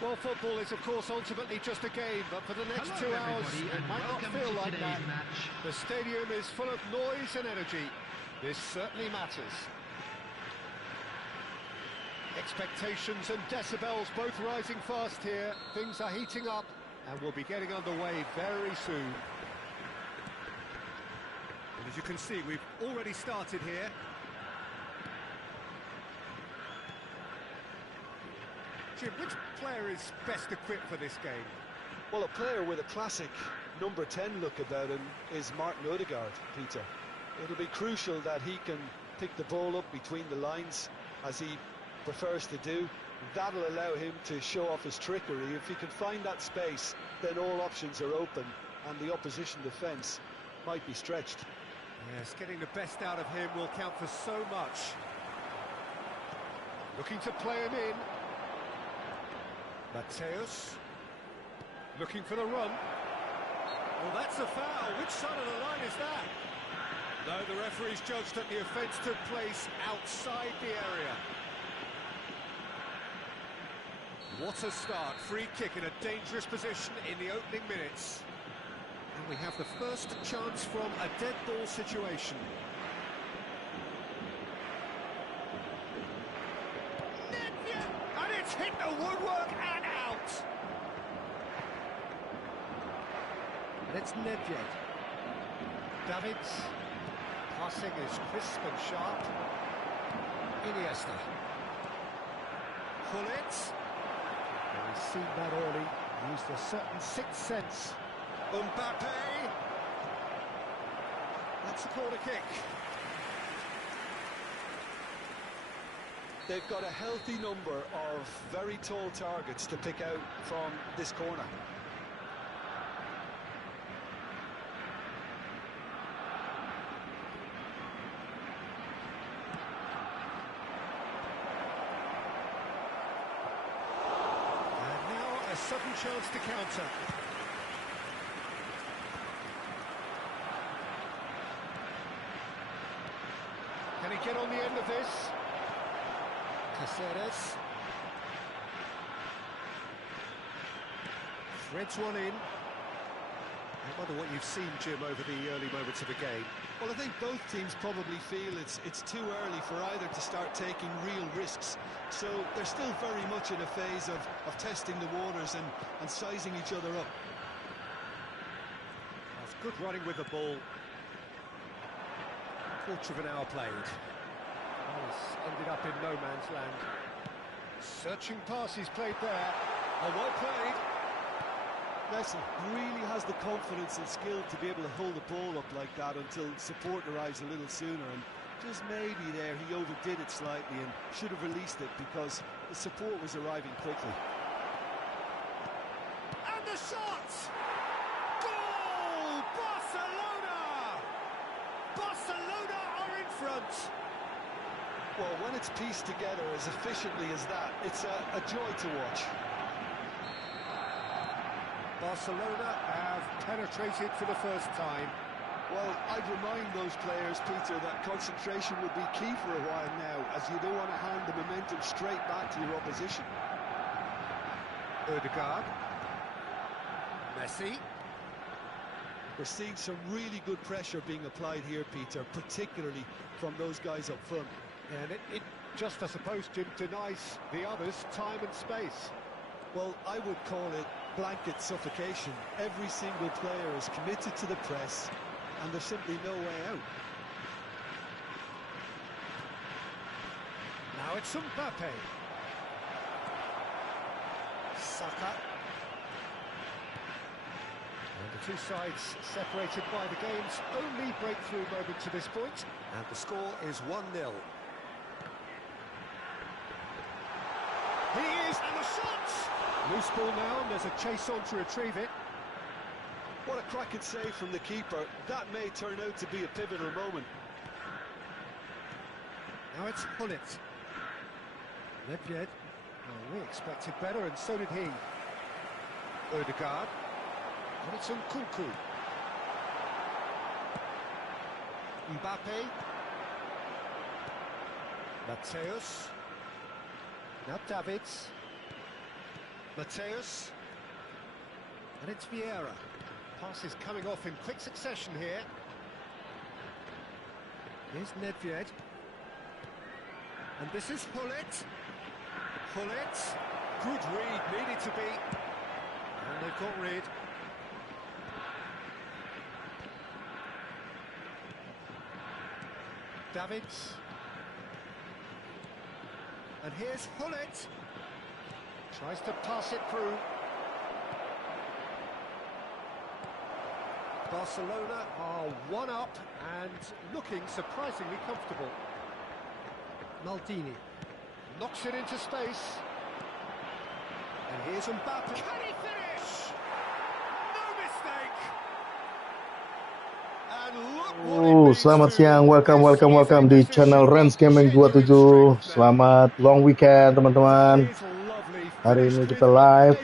Well, football is, of course, ultimately just a game, but for the next 2 hours, it might not feel like that. Match. The stadium is full of noise and energy. This certainly matters. Expectations and decibels both rising fast here. Things are heating up, and we'll be getting underway very soon. And as you can see, we've already started here. Jim, which player is best equipped for this game? Well, a player with a classic number 10 look about him is Martin Odegaard, Peter. It'll be crucial that he can pick the ball up between the lines, as he prefers to do. That'll allow him to show off his trickery. If he can find that space, then all options are open, and the opposition defence might be stretched. Yes, getting the best out of him will count for so much. Looking to play him in. Mateus, looking for the run. Well, that's a foul. Which side of the line is that? No, the referee's judged that the offence took place outside the area. What a start. Free kick in a dangerous position in the opening minutes. And we have the first chance from a dead ball situation. And it's hit the woodwork and out. And it's Nedved. Davids. Passing is crisp and sharp. Iniesta. Gullit. Well, he's seen that early. Used a certain sixth sense. Mbappe. That's a corner kick. They've got a healthy number of very tall targets to pick out from this corner. And now a sudden chance to counter. Can he get on the end of this? Caceres. Threads one in. I wonder what you've seen, Jim, over the early moments of the game. Well, I think both teams probably feel it's too early for either to start taking real risks. So they're still very much in a phase of testing the waters and sizing each other up. That's good running with the ball. Quarter of an hour played. It's ended up in no man's land. Searching pass he's played there. Oh, well played. Messi really has the confidence and skill to be able to hold the ball up like that until support arrives a little sooner, and just maybe there he overdid it slightly and should have released it because the support was arriving quickly. And the shot! Goal! Barcelona! Barcelona are in front! Well, when it's pieced together as efficiently as that, it's a joy to watch. Barcelona have penetrated for the first time. Well, I'd remind those players, Peter, that concentration would be key for a while now, as you don't want to hand the momentum straight back to your opposition. Odegaard. Messi. We're seeing some really good pressure being applied here, Peter, particularly from those guys up front. And it just, I suppose, Jim, denies the others time and space. Well, I would call it blanket suffocation. Every single player is committed to the press, and there's simply no way out. Now it's Mbappe. Saka. And the two sides separated by the game's only breakthrough moment to this point, and the score is 1-0. He is, and the shot! Loose ball now, and there's a chase on to retrieve it. What a cracking save from the keeper. That may turn out to be a pivotal moment. Now it's Gullit. Nedved. Well, we expected better, and so did he. Odegaard. And it's Nkunku. Mbappe. Mateus. Now Davids. Mateus. And it's Vieira. Pass is coming off in quick succession here. Here's Nedved. And this is Hullet. Hullet. Good read, needed to be. And they've got rid. Davids. And here's Hullet. Tries to pass it through. Barcelona are one up and looking surprisingly comfortable. Maldini knocks it into space. And here's Mbappe. Can he finish? No mistake. And look what it means Selamat to siang, welcome di channel Rens Gaming 27. Selamat long weekend teman-teman. Hari ini kita live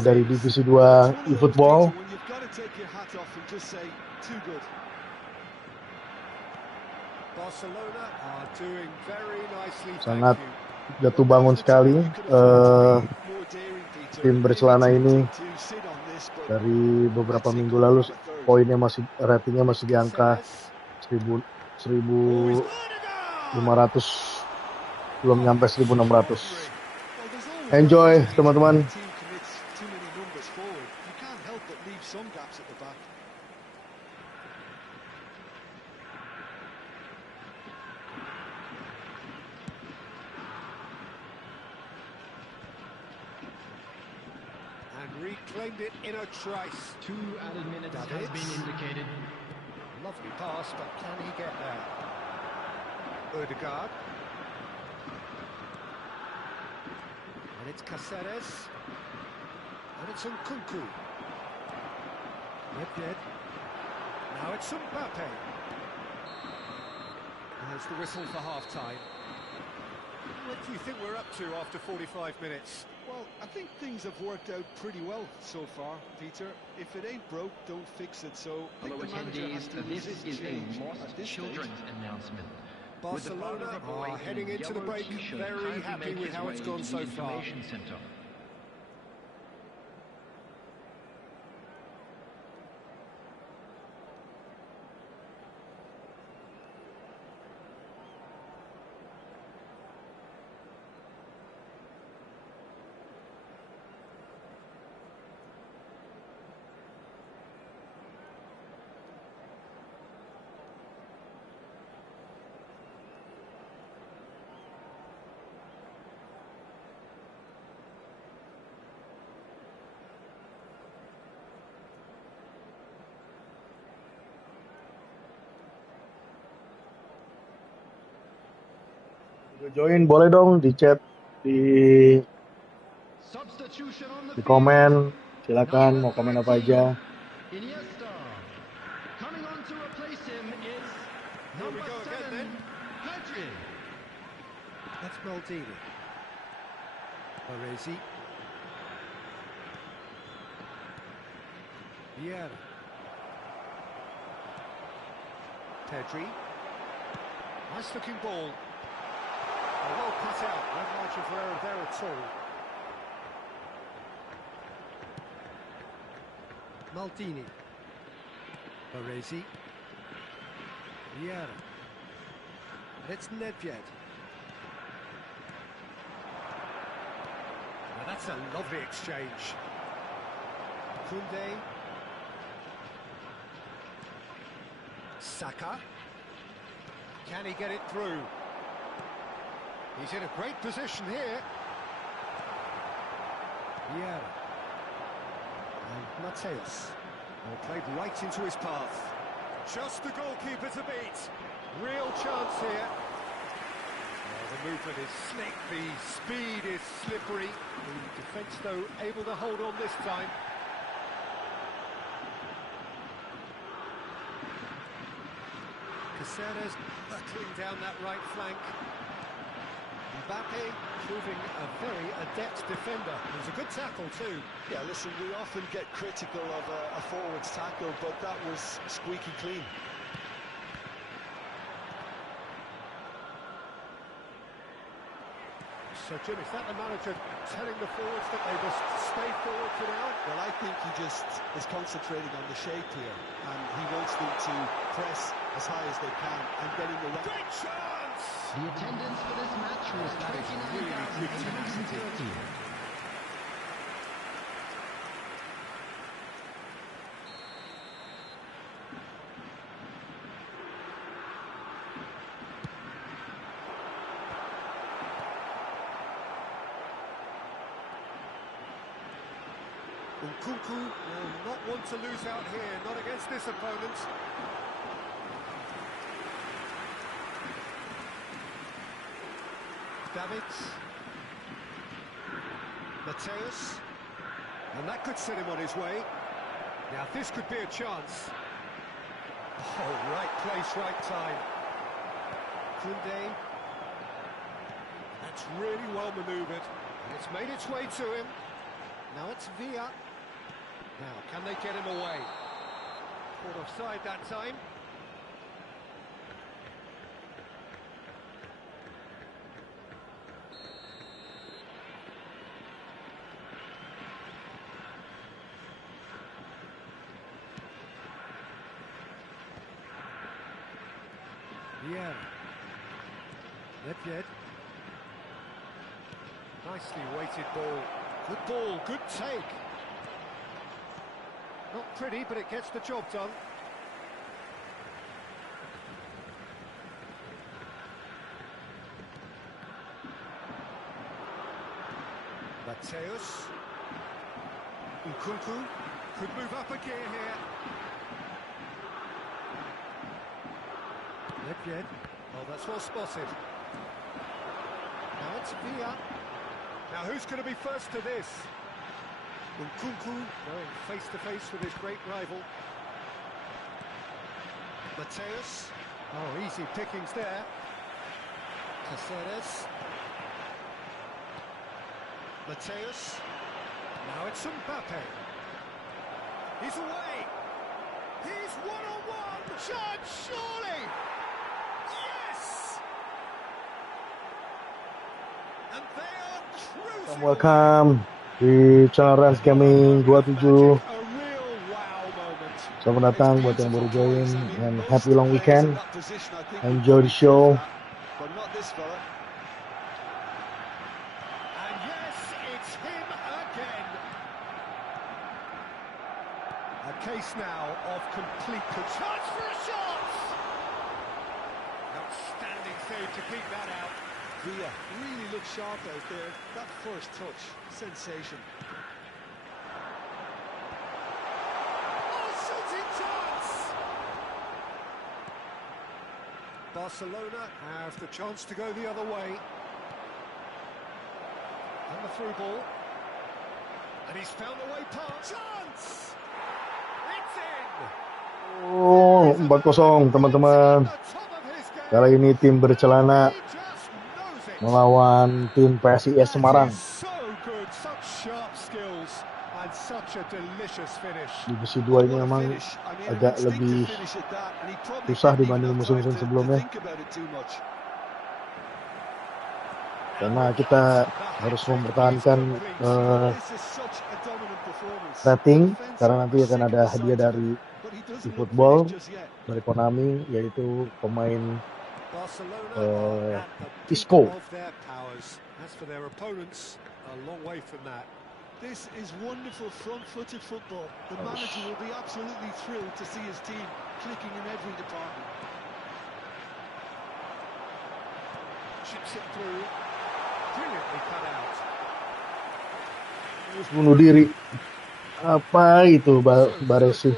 dari divisi 2 eFootball. Sangat jatuh bangun sekali tim bercelana ini. Dari beberapa minggu lalu ratingnya masih di angka 1.500, belum nyampe 1.600. Enjoy teman-teman. Reclaimed it in a trice. 2 added minutes has been indicated. Lovely pass, but can he get there? Odegaard. And it's Caceres. And it's Nkunku. Nedved. Now it's Mbappe. There's the whistle for half-time. What do you think we're up to after 45 minutes? Well, I think things have worked out pretty well so far, Peter. If it ain't broke, don't fix it. So, hello attendees, this is a Moss Children's announcement. Barcelona are heading into the break very happy with how it's gone so far. Join boleh dong di chat, di komen, silakan mau komen apa aja. That's Maldini. Baresi. Vieira. Pedri. Nice looking ball. Well cut out, no margin for error there at all. Maldini. Baresi. Vieira. It's Nedved. Now that's a lovely exchange. Kunde. Saka. Can he get it through? He's in a great position here. Yeah. And Mateus. Played right into his path. Just the goalkeeper to beat. Real chance here. The movement is slick, the speed is slippery. The defence, though, able to hold on this time. Caceres battling down that right flank. Mbappe proving a very adept defender. It was a good tackle too. Yeah, listen, we often get critical of a forward's tackle, but that was squeaky clean. So, Jim, is that the manager telling the forwards that they must stay forward for now? Well, I think he just is concentrating on the shape here, and he wants them to press as high as they can and getting the right... Great chance! The attendance for this match was That is really good tenacity. 29,813. Nkunku will not want to lose out here, not against this opponent. Davids. Mateus. And that could set him on his way. Now this could be a chance. Oh, right place, right time. Koundé. That's really well manoeuvred. And it's made its way to him. Now it's Villa. Now, can they get him away? Caught offside that time. Yeah. Nedved. Nicely weighted ball. Good ball, good take. Not pretty, but it gets the job done. Mateus. Nkunku could move up a gear here. Nedved. Oh, that's well spotted. Now it's Villa. Now who's going to be first to this? Nkunku going face-to-face with his great rival. Mateus. Oh, easy pickings there. Caceres. Mateus. Now it's Mbappe. He's away. He's one-on-one. Shot, surely. Yes! And they are cruising. Welcome di channel Rans Gaming 27. Selamat datang buat yang baru join, and happy long weekend. Enjoy the show. And yes, it's him again. A case now of complete chance for a shot. Outstanding save to keep that out. Villa really looked sharp out there. That first touch, sensation. Oh, shooting chance! Barcelona have the chance to go the other way. And the through ball. And he's found a way past. Chance! It's in! Oh, 4-0 teman-teman. Kali ini tim bercelana melawan tim PSIS Semarang. Divisi 2 ini memang agak lebih susah dibanding musim-musim sebelumnya, karena kita harus mempertahankan rating, karena nanti akan ada hadiah dari eFootball dari Konami, yaitu pemain Isco. This is wonderful front-footed football. The manager will be absolutely thrilled to see his team clicking in every department. Chips it through. Brilliantly cut out. Terus bunuh diri. Apa itu Baresi?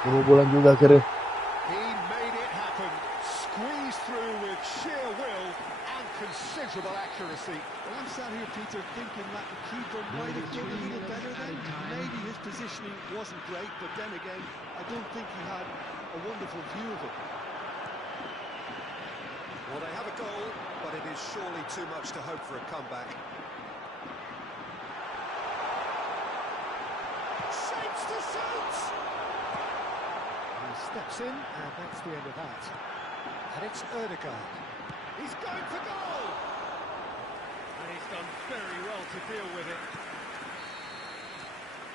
Kebobolan juga akhirnya. He made it happen. Squeezed through with sheer will and considerable accuracy. Well, I'm sat here, Peter, thinking that the keeper might have done a little better then. Maybe his positioning wasn't great, but then again, I don't think he had a wonderful view of it. Well, they have a goal, but it is surely too much to hope for a comeback. Shapes to shoot! Steps in, and that's the end of that. And it's Erdegaard. He's going for goal! And he's done very well to deal with it.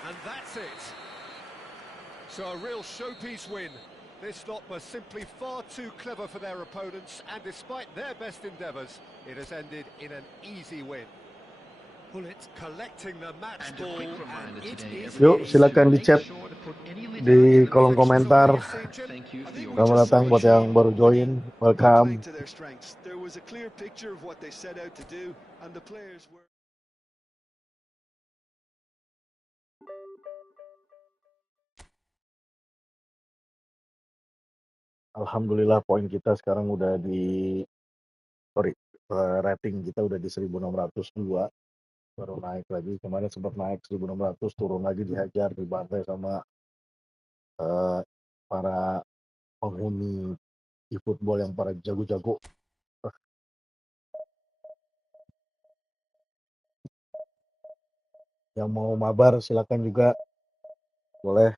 And that's it. So a real showpiece win. This lot were simply far too clever for their opponents, and despite their best endeavours, it has ended in an easy win. Pullet collecting the match And a ball, quick and reminder it today, is Yuk, his. silakan di Make chat sure to put any di litter in the kolom Reflections komentar. on what you've seen, Jim? Thank you I for think your we Selamat just datang saw a buat yang team baru join. playing Welcome. to their strengths. There was a clear picture of what they set out to do, and the players were... Alhamdulillah poin kita sekarang udah rating kita udah di 1602. Baru naik lagi. Kemarin sempat naik 1600, turun lagi, dihajar, dibantai sama eh, para penghuni eFootball yang para jago-jago. Yang mau mabar silakan juga, boleh.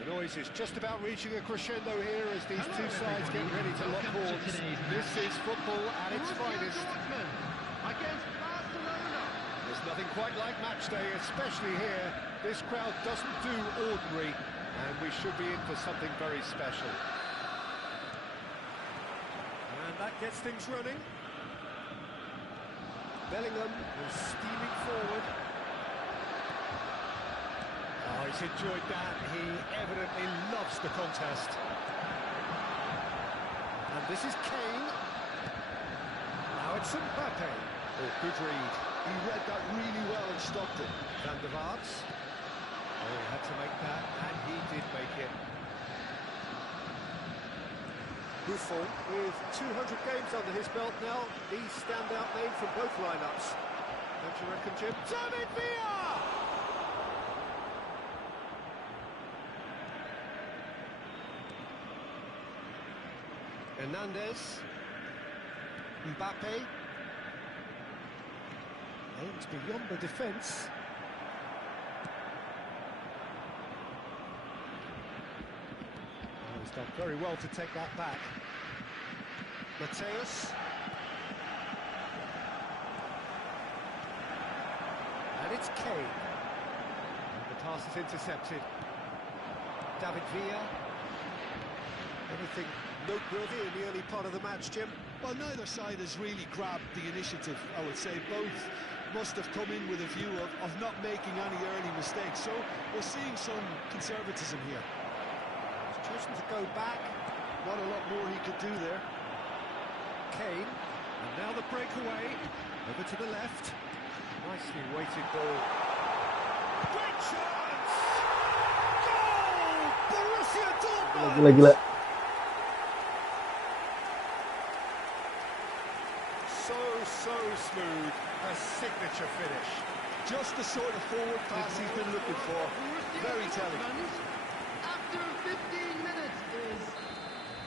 The noise is just about reaching a crescendo here as these two sides get ready to lock horns. This is football at its finest. There's nothing quite like match day, especially here. This crowd doesn't do ordinary, and we should be in for something very special. And that gets things running. Bellingham is steaming forward. Oh, he's enjoyed that. He evidently loves the contest. And this is Kane. Now it's Mbappe. Oh, good read. He read that really well and stopped it. Van der Vaart. Oh, he had to make that, and he did make it. Buffon, with 200 games under his belt now, the standout name from both lineups. Don't you reckon, Jim? David Villa! Hernandez. Mbappe. Aims beyond the defence. Oh, he's done very well to take that back. Mateus. And it's Kane. And the pass is intercepted. David Villa. Anything noteworthy in the early part of the match, Jim? Well, neither side has really grabbed the initiative, I would say. Both must have come in with a view of not making any early mistakes. So we're seeing some conservatism here. He's chosen to go back. Not a lot more he could do there. Kane. And now the breakaway. Over to the left. Nicely weighted ball. Great chance! Goal! Borussia Dortmund! Gila. So smooth, a signature finish. Just the sort of forward pass he's been looking for. Very telling. After 15 minutes is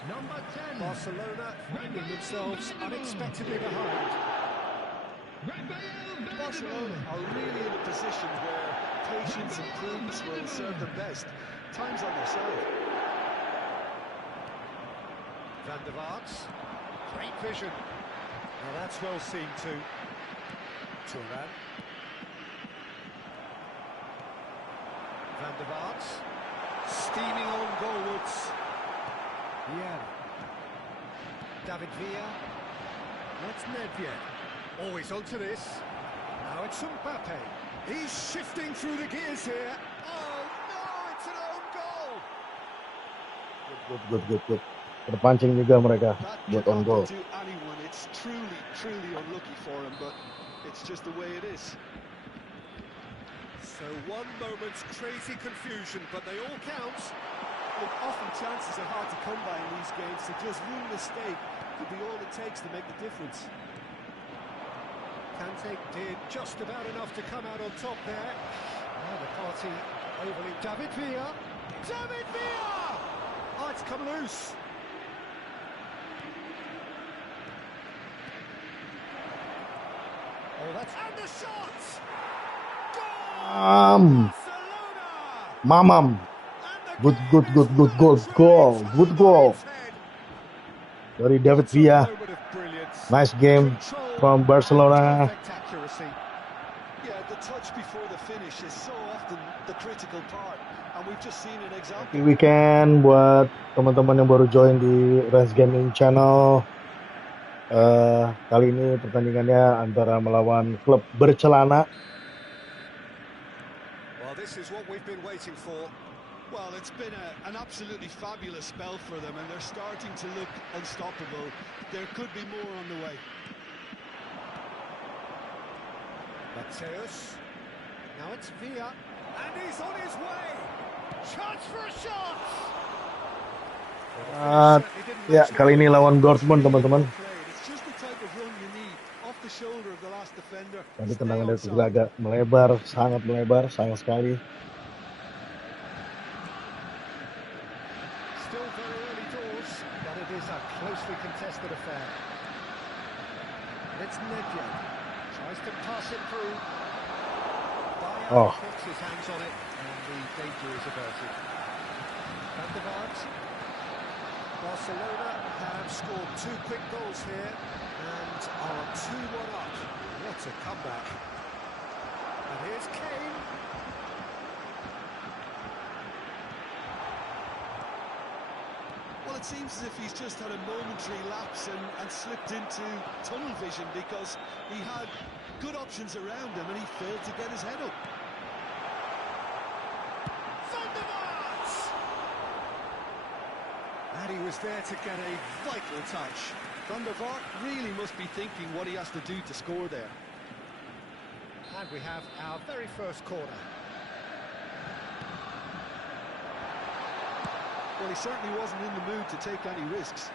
number 10. Barcelona finding themselves unexpectedly behind. Barcelona are really in a position where patience and prudence will serve them best. Time's on their side. Van der Vaart, great vision. Now that's well seen too. Turan. Van der Vaart, steaming on goalwards. Yeah. David Villa. That's Nedved. Always onto this. Now it's Mbappe. He's shifting through the gears here. Oh no, it's an own goal. Good. Terpancing juga mereka buat on goal. To anyone, it's truly unlucky for him, but it's just the way it is. So one moment's crazy confusion, but they all count. Look, often chances are hard to come by in these games, so just one mistake could be all it takes to make the difference. Kante did just about enough to come out on top there. Now the party overly. David Villa! David Villa! Oh, it's come loose. Oh, that's... And the shot! Goal! Barcelona! Mamam. Good goal. Dari David Villa. Nice game from Barcelona. Yeah, the touch before the finish is so often the critical part, and we've just seen an example. Happy weekend buat teman-teman yang baru join di Rans Gaming Channel. Kali ini pertandingannya antara melawan klub bercelana. Well, this is what we've been waiting for. Well, it's been an absolutely fabulous spell for them, and they're starting to look unstoppable. There could be more on the way. Mateus. Now it's Villa. And he's on his way. Chance for a shot. Ya, kali ini lawan Dortmund, teman-teman. It's just the type of run you need off the shoulder of the last defender. Tadi tendangan dari juga agak melebar, sangat melebar, sayang sekali. Still very early doors, but it is a closely contested affair. It's Nedved. Tries to pass it through. Oh. Puts his hands on it, and the danger is averted. Van der Vaart. Barcelona have scored 2 quick goals here and are 2-1 up. What a comeback. And here's Kane. Well, it seems as if he's just had a momentary lapse and slipped into tunnel vision, because he had good options around him and he failed to get his head up. And he was there to get a vital touch. Van der Vaart really must be thinking what he has to do to score there. And we have our very first corner. Well, he certainly wasn't in the mood to take any risks.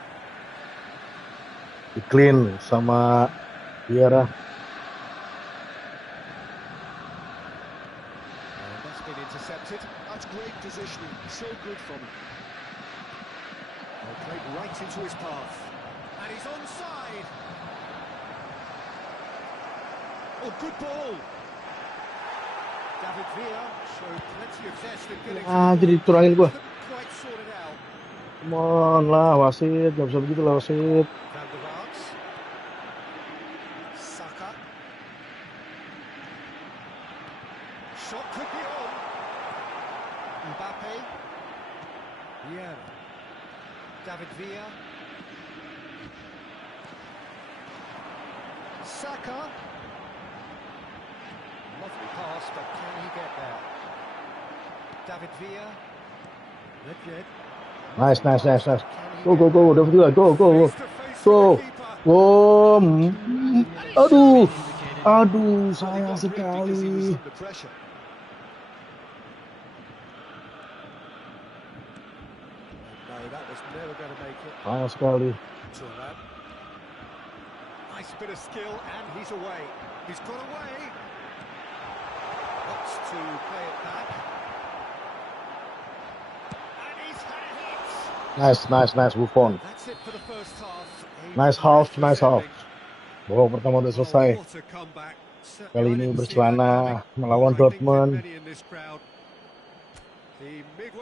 Clean sama Vieira. And that's been intercepted. That's great positioning, so good from him. Well, played right into his path. And he's onside. Oh, good ball. David Villa showed plenty of zest in getting Jadi curangin gua. couldn't quite sort it out. Come on lah, wasit. Gak bisa begitu lah, wasit. Van der Vaart. Saka. Shot could be on. Mbappe. Yeah. David Villa. Saka. Lovely pass, but can he get there? David Villa. Legend. Nice. Go. David Villa, go. Aduh, sayang sekali. No, that was never going to make it. Sayang sekali. Nice bit of skill, and he's away. He's got away. Wants to play it back. And he's had a hit. Nice, Buffon. That's it for the first half. Nice half. Babak pertama udah selesai. What a comeback. Kali ini bercelana melawan Dortmund.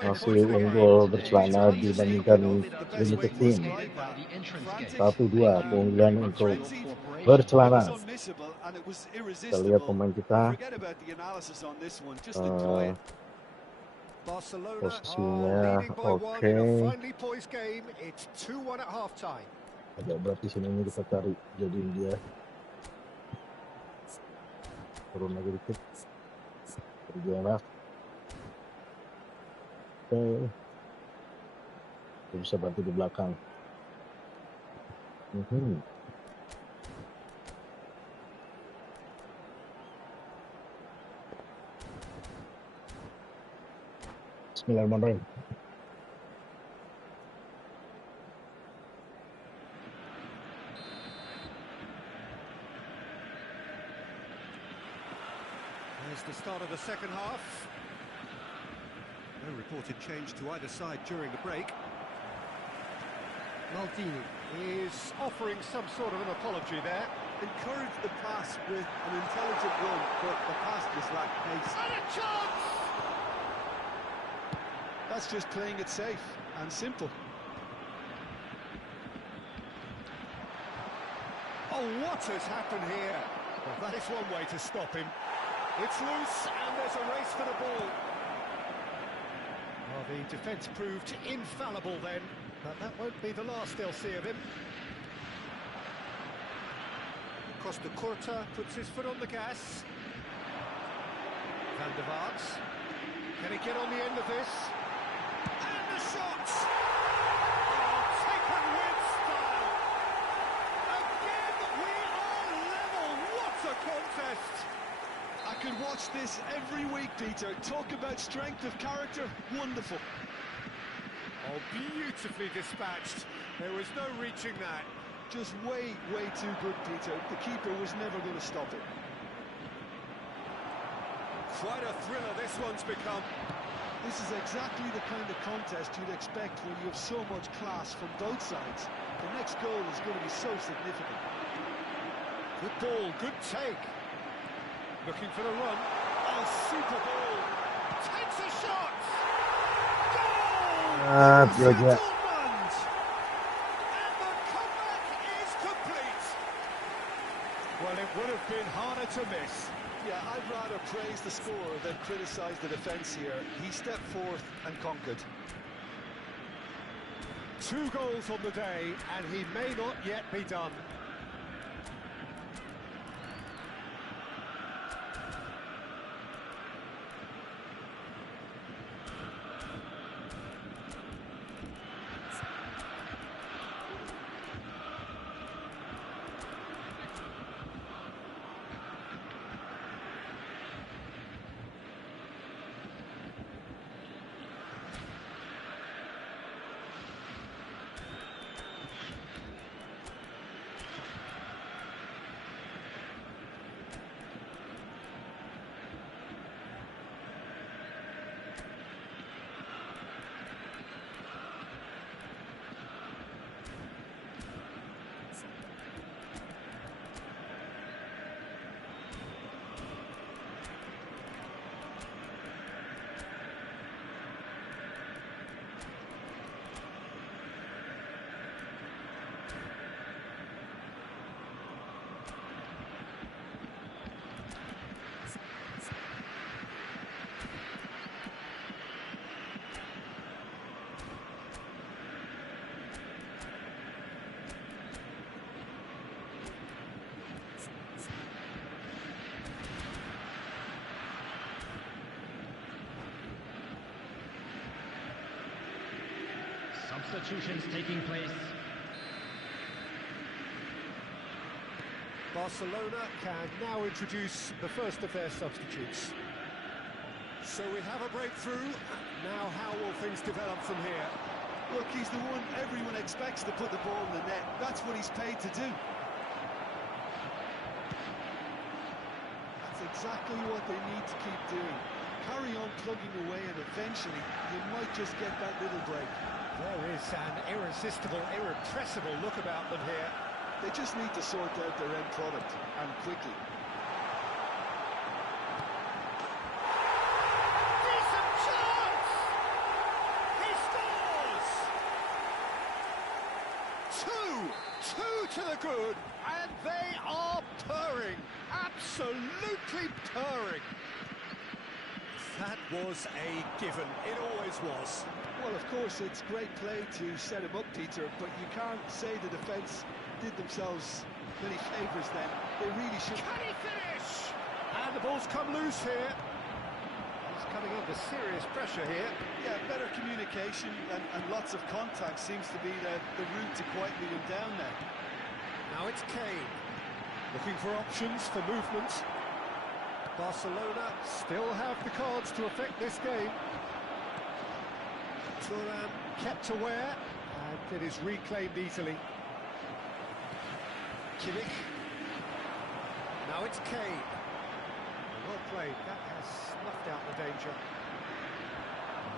Masih unggul bercelana dibandingkan limited team. 1-2 keunggulan untuk bercelana. Kita lihat pemain kita. Posisinya oke. Agak berat di sini, ini kita cari jadiin dia turun lagi dikit. Berjalan. Oke. Kita bisa bantu di belakang. Bismillahirrahmanirrahim. There's the start of the second half. No reported change to either side during the break. Maldini is offering some sort of an apology there. Encouraged the pass with an intelligent run, but the pass just lacked pace. And a chance! That's just playing it safe and simple. Oh, what has happened here? Well, that is one way to stop him. It's loose, and there's a race for the ball. Well, the defence proved infallible then, but that won't be the last they'll see of him. Costa Curta puts his foot on the gas. Van der Vaart. Can he get on the end of this? And the shot! Oh, taken with style. Again, we are level. What a contest! I could watch this every week, Peter. Talk about strength of character. Wonderful. Oh, beautifully dispatched. There was no reaching that. Just way too good, Peter. The keeper was never going to stop it. Quite a thriller this one's become. This is exactly the kind of contest you'd expect when you have so much class from both sides. The next goal is going to be so significant. Good ball, good take. Looking for the run. Oh, super ball. Takes a shot. Goal! Gila. And the comeback is complete. Well, it would have been harder to miss. Yeah, I'd rather praise the scorer than criticise the defence here. He stepped forth and conquered. 2 goals on the day, and he may not yet be done. Substitutions taking place. Barcelona can now introduce the first of their substitutes. So we have a breakthrough. Now how will things develop from here? Look, he's the one everyone expects to put the ball in the net. That's what he's paid to do. That's exactly what they need to keep doing. Carry on plugging away and eventually you might just get that little break. There is an irresistible, irrepressible look about them here. They just need to sort out their end product, and quickly. Decent chance! He scores! Two to the good, and they are purring, absolutely purring. That was a given, it always was. Well, of course, it's great play to set him up, Peter, but you can't say the defence did themselves many favours then. They really should. Can he finish? And the ball's come loose here. He's coming under serious pressure here. Yeah, better communication and lots of contact seems to be the route to quietening him down there. Now it's Kane, looking for options for movement. Barcelona still have the cards to affect this game. Thuram kept aware, and it is reclaimed easily. Kimmich. Now it's Kane. Well played, that has snuffed out the danger.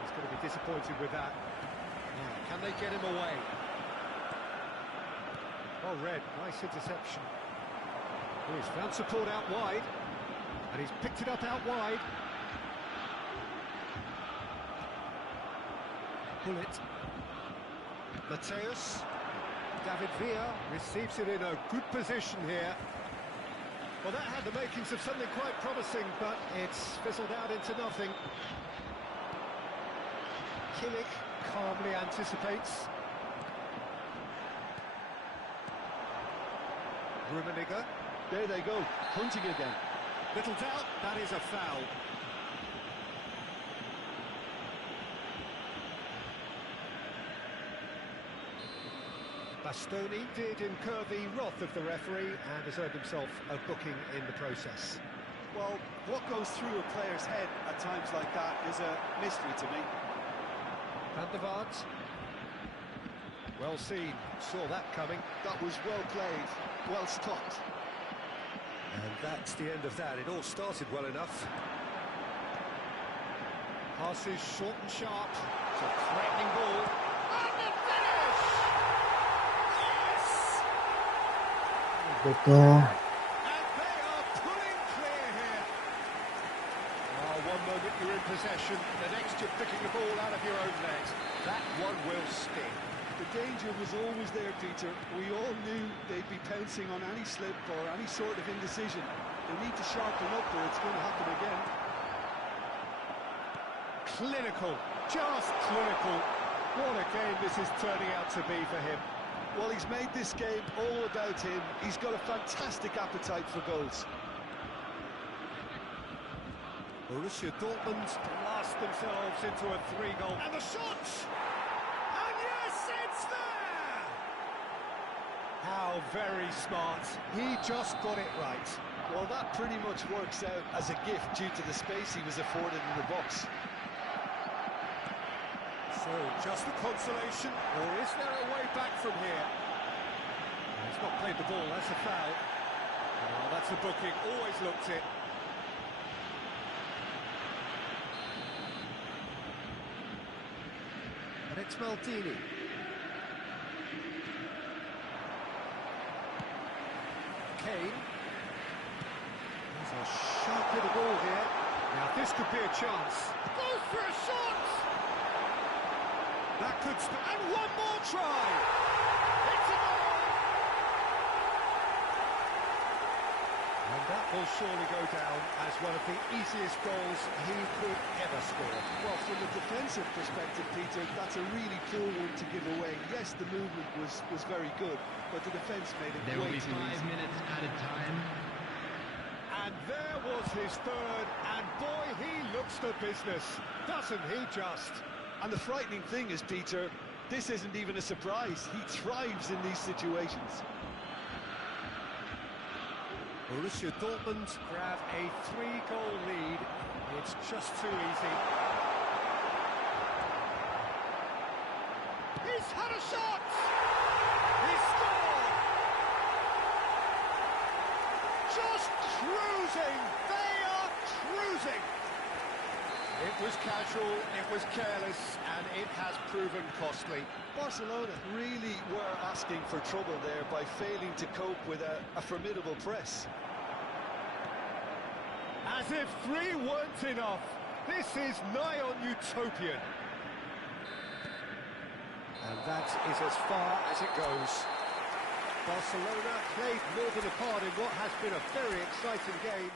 He's going to be disappointed with that. Now, can they get him away? Well read, nice interception. Oh, he's found support out wide, and he's picked it up out wide. Bullet. Mateus. David Villa receives it in a good position here. Well, that had the makings of something quite promising, but it's fizzled out into nothing. Kimmich calmly anticipates. Rummenigge. There they go, hunting again. Little doubt, that is a foul. Bastoni did incur the wrath of the referee and has earned himself a booking in the process. Well, what goes through a player's head at times like that is a mystery to me. Van der Vaart. Well seen, saw that coming. That was well played, well stopped. And that's the end of that. It all started well enough. Passes short and sharp. It's a threatening ball. And the finish! Yes! And they are pulling clear here. Oh, one moment you're in possession, the next you're picking the ball out of your own net. That one will sting. The danger was always there, Peter. We all knew they'd be pouncing on any slip or any sort of indecision. They need to sharpen up or it's going to happen again. Clinical, just clinical. What a game this is turning out to be for him. Well, he's made this game all about him. He's got a fantastic appetite for goals. Borussia Dortmund blast themselves into a 3-goal. And the shot! And yes, it's there! How very smart. He just got it right. Well, that pretty much works out as a gift due to the space he was afforded in the box. So, just a consolation, or is there a way back from here? He's not played the ball, that's a foul. Oh, that's a booking, always looked it. And it's Maldini. Kane. There's a sharp little ball here. Now this could be a chance. Goes for a shot! That could... and one more try! It's a goal! And that will surely go down as one of the easiest goals he could ever score. Well, from a defensive perspective, Peter, that's a really poor one to give away. Yes, the movement was very good, but the defence made it There will way be too 5 easy. minutes added time. And there was his third, and boy, he looks the business, doesn't he just? And the frightening thing is, Peter, this isn't even a surprise. He thrives in these situations. Borussia Dortmund grab a 3-goal lead. It's just too easy. He's had a shot! He scored! Just cruising! They are cruising! It was casual, it was careless, and it has proven costly. Barcelona really were asking for trouble there by failing to cope with a formidable press. As if 3 weren't enough, this is nigh on utopian. And that is as far as it goes. Barcelona played more than a part in what has been a very exciting game.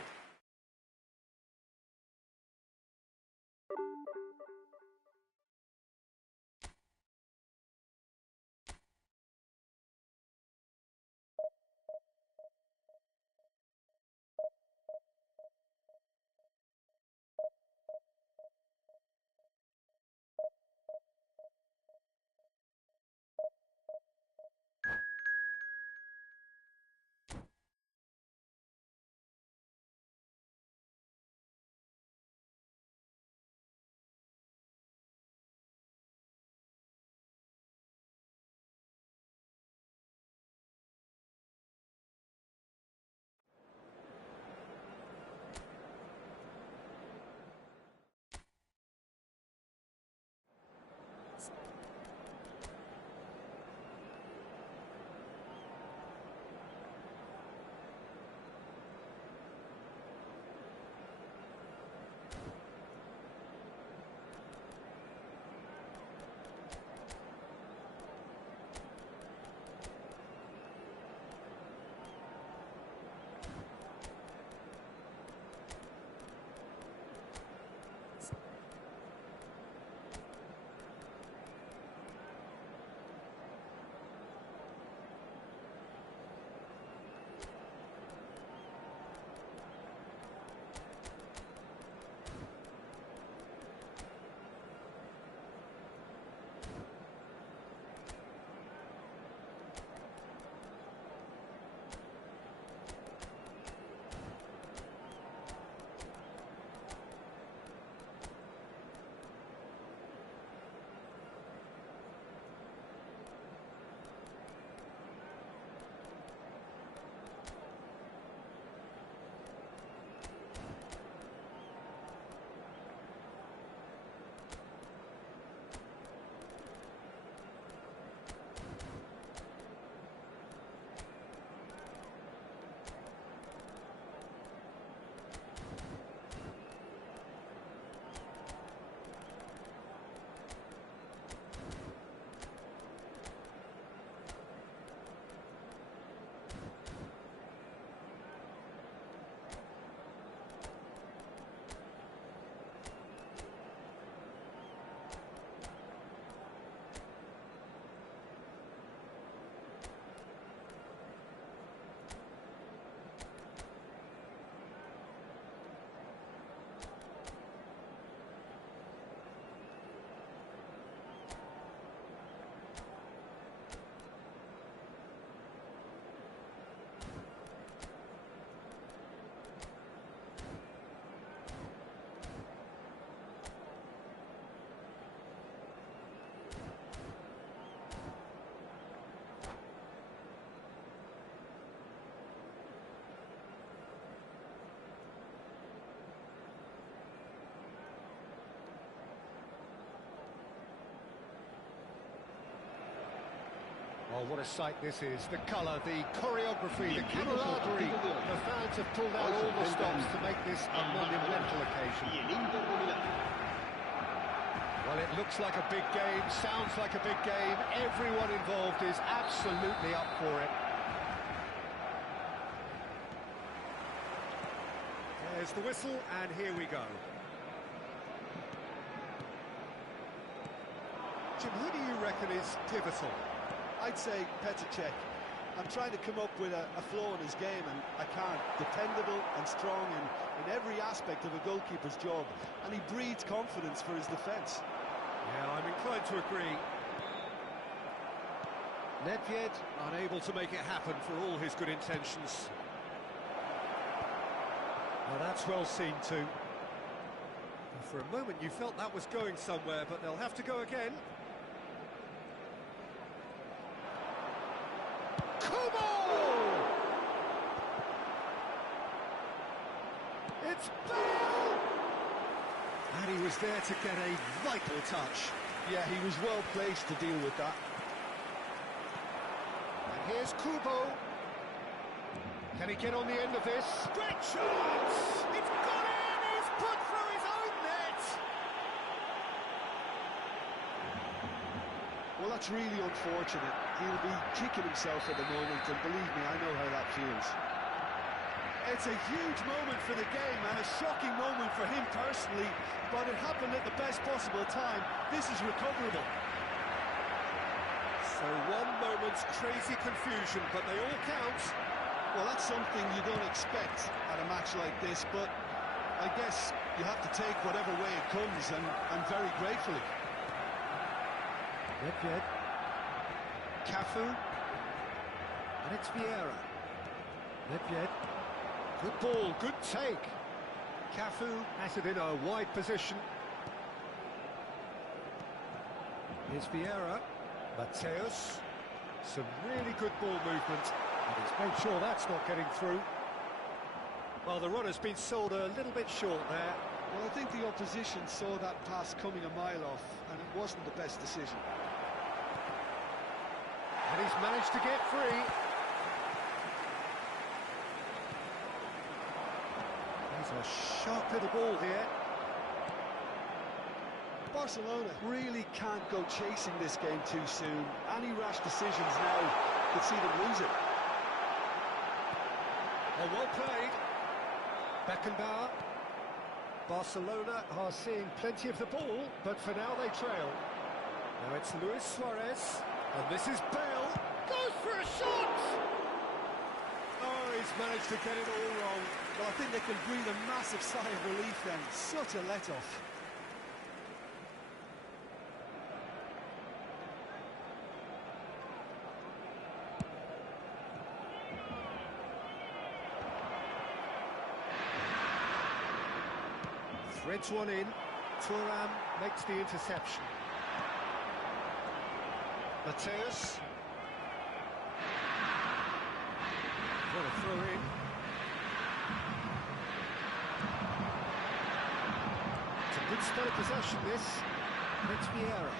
Oh, what a sight this is. The colour, the choreography, the camaraderie. The fans have pulled out all the stops to make this a monumental occasion. Well, it looks like a big game, sounds like a big game. Everyone involved is absolutely up for it. There's the whistle, and here we go. Jim, who do you reckon is pivotal? I'd say Petr Cech. I'm trying to come up with a flaw in his game, and I can't. Dependable and strong in every aspect of a goalkeeper's job, and he breeds confidence for his defence. Yeah, I'm inclined to agree. Nedved unable to make it happen for all his good intentions. Well, that's well seen too. And for a moment you felt that was going somewhere, but they'll have to go again. Kubo! It's Bale! And he was there to get a vital touch. Yeah, he was well placed to deal with that. And here's Kubo. Can he get on the end of this? Great chance! It's gone in! He's put through his own net! Well, that's really unfortunate. He'll be kicking himself at the moment, and believe me, I know how that feels. It's a huge moment for the game and a shocking moment for him personally, but it happened at the best possible time. This is recoverable. So one moment's crazy confusion, but they all count. Well, that's something you don't expect at a match like this, but I guess you have to take whatever way it comes, and very gratefully. Nedved. Cafu. And it's Vieira. Nedved. Good ball, good take. Cafu has it in a wide position. Here's Vieira. Mateus. Some really good ball movement. And he's made sure that's not getting through. Well, the run has been sold a little bit short there. Well, I think the opposition saw that pass coming a mile off, and it wasn't the best decision. And he's managed to get free. He's a sharp little ball here. Barcelona really can't go chasing this game too soon. Any rash decisions now could see them lose it. Oh, well played. Beckenbauer. Barcelona are seeing plenty of the ball, but for now they trail. Now it's Luis Suarez, and this is Bale. Goes for a shot! Oh, he's managed to get it all wrong. Well, I think they can breathe a massive sigh of relief then. Such a let-off. Threads one in. Thuram makes the interception. Mateus. What a throw in. It's a good spell of possession, this. And it's Vieira.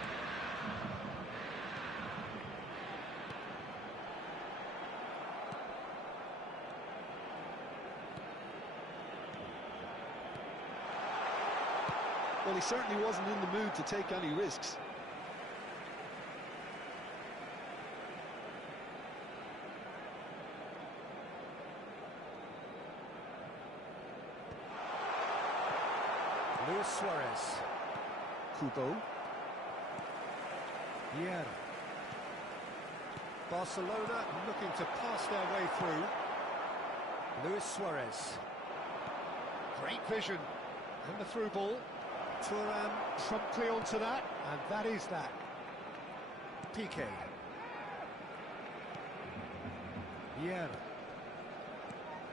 Well, he certainly wasn't in the mood to take any risks. Luis Suarez. Kubo. Vieira. Barcelona looking to pass their way through. Luis Suarez. Great vision. And the through ball. Thuram promptly onto that, and that is that. Piqué. Vieira.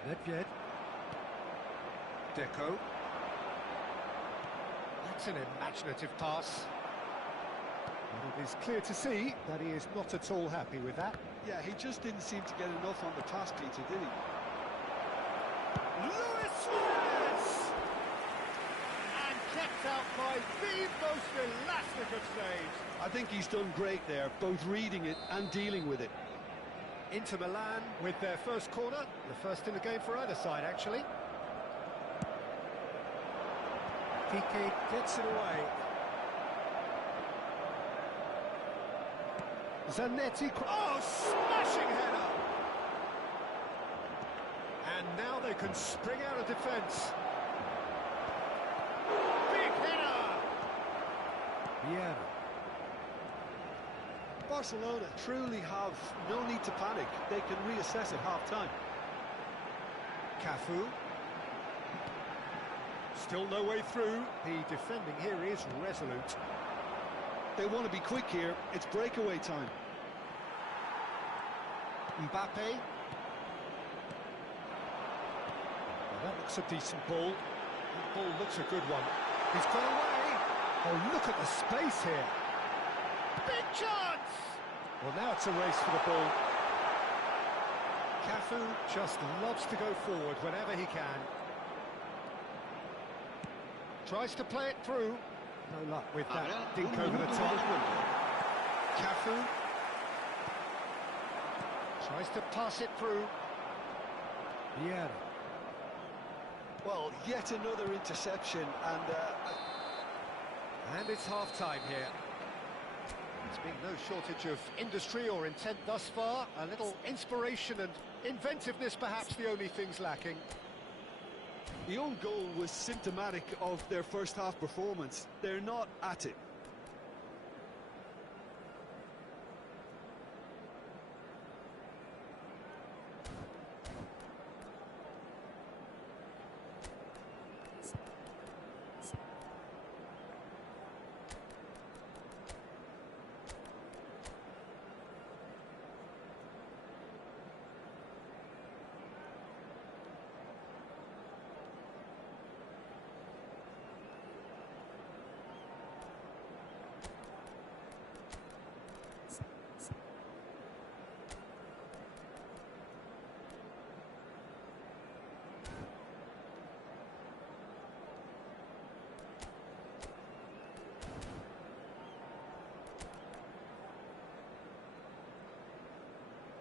Nedved. Deco. That's an imaginative pass. And it is clear to see that he is not at all happy with that. Yeah, he just didn't seem to get enough on the pass, Peter, did he? Luis Suarez! And kept out by the most elastic of saves. I think he's done great there, both reading it and dealing with it. Inter Milan with their first corner, the first in the game for either side, actually. Piqué gets it away. Zanetti, oh, smashing header! And now they can spring out of defence. Big header! Vieira. Barcelona truly have no need to panic. They can reassess at half-time. Cafu. Still no way through. The defending here is resolute. They want to be quick here. It's breakaway time. Mbappe. Well, that looks a decent ball. That ball looks a good one. He's gone away. Oh, look at the space here. Big chance! Well, now it's a race for the ball. Cafu just loves to go forward whenever he can. Tries to play it through. No luck with that dink over the top. Cafu tries to pass it through. Yeah. Well, yet another interception, And it's half-time here. There's been no shortage of industry or intent thus far. A little inspiration and inventiveness, perhaps the only things lacking. the own goal was symptomatic of their first half performance. They're not at it.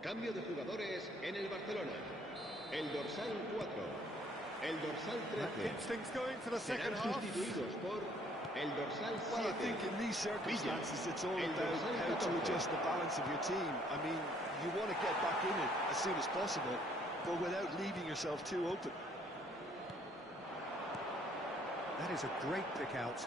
Cambio de jugadores en el Barcelona. El dorsal 4, el dorsal 13 Keeps things going for the second serán half. sustituidos por el dorsal 7. Well, I think in these circumstances it's all about how to adjust the balance of your team. I mean, you want to get back in it as soon as possible, but without leaving yourself too open. That is a great pick out.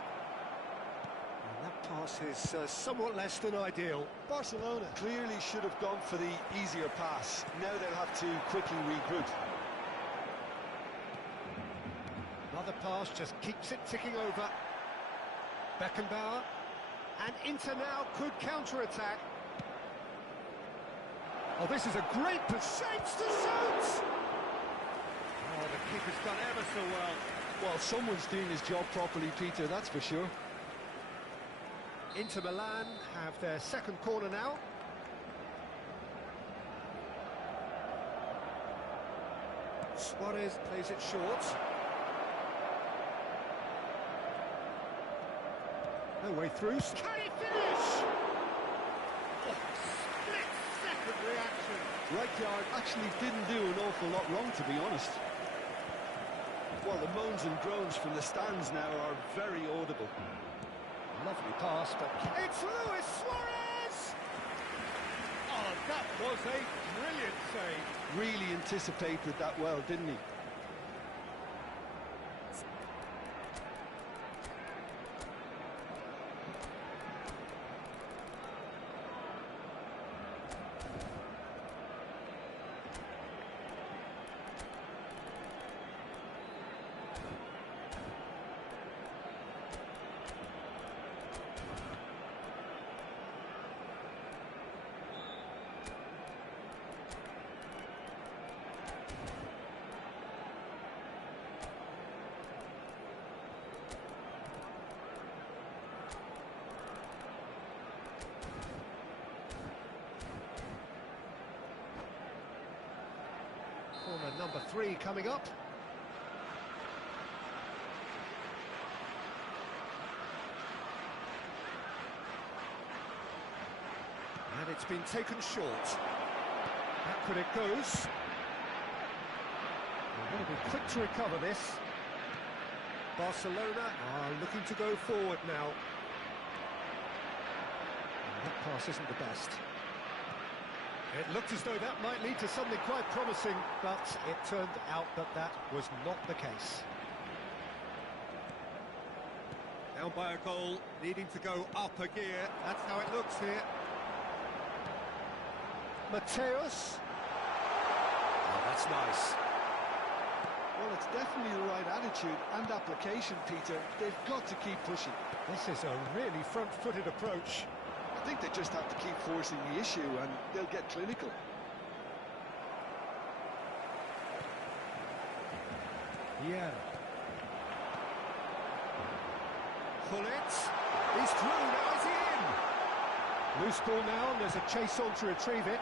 And that pass is somewhat less than ideal. Barcelona clearly should have gone for the easier pass. Now they'll have to quickly regroup. Another pass just keeps it ticking over. Beckenbauer. And Inter now could counter-attack. Oh, this is a great shapes to shoot! Oh, the keeper's done ever so well. Well, someone's doing his job properly, Peter, that's for sure. Inter Milan have their second corner now. Suarez plays it short. No way through. Can he finish? Oh, split-second reaction. Right yard actually didn't do an awful lot wrong, to be honest. Well, the moans and groans from the stands now are very audible. Lovely pass, but it's Luis Suarez! Oh, that was a brilliant save. Really anticipated that well, didn't he? Corner number 3 coming up. And it's been taken short. Back it goes. They're going to be quick to recover this. Barcelona are looking to go forward now. And that pass isn't the best. It looked as though that might lead to something quite promising, but it turned out that that was not the case. Down by a goal, needing to go up a gear. That's how it looks here. Mateus. Oh, that's nice. Well, it's definitely the right attitude and application, Peter. They've got to keep pushing. This is a really front-footed approach. I think they just have to keep forcing the issue and they'll get clinical. Vieira. Pullet. He's through, now is he in? Loose ball now, and there's a chase on to retrieve it.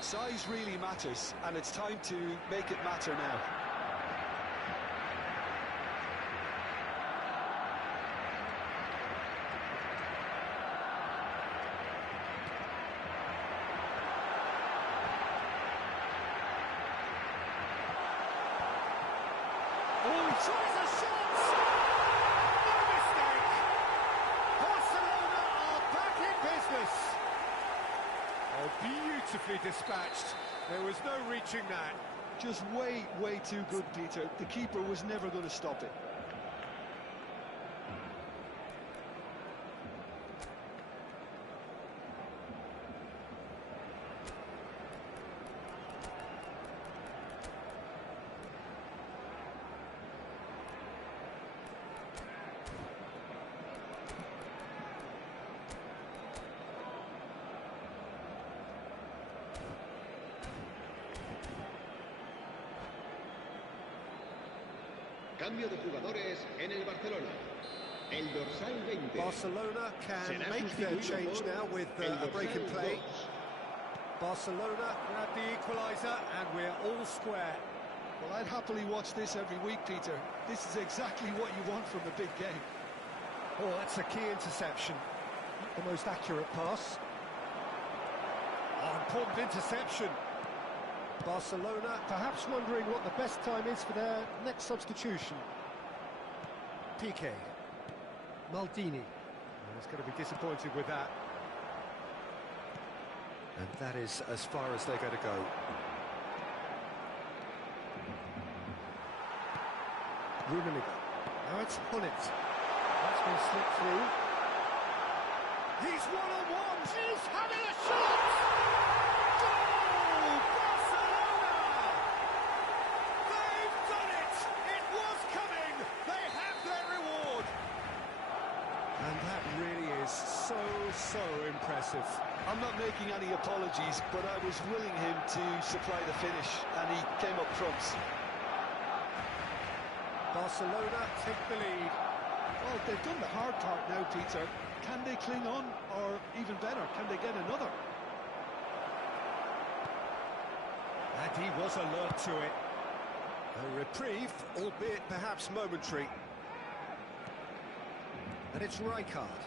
Size really matters, and it's time to make it matter now. Oh, he tries a shot! No mistake! Barcelona are back in business! Oh, beautifully dispatched. There was no reaching that. Just way too good, Peter. The keeper was never going to stop it. Cambio de jugadores en el Barcelona. El dorsal 20. Barcelona can Será make their sustituido change por now with el a break in dorsal play. 2. Barcelona grab the equaliser and we're all square. Well, I'd happily watch this every week, Peter. This is exactly what you want from a big game. Oh, that's a key interception. Not the most accurate pass. Oh, important interception. Barcelona perhaps wondering what the best time is for their next substitution. Piqué. Maldini. And he's going to be disappointed with that. And that is as far as they're going to go. Rummenigge. Now it's Pullet. That's been slipped through. He's one-on-one. He's having a shot! Goal! Barcelona! They've done it! It was coming! They have their reward! And that really is so impressive. I'm not making any apologies, but I was willing him to supply the finish, and he came up trumps. Barcelona take the lead. Well, they've done the hard part now, Peter. Can they cling on, or even better, can they get another? And he was alert to it. A reprieve, albeit perhaps momentary. And it's Rijkaard.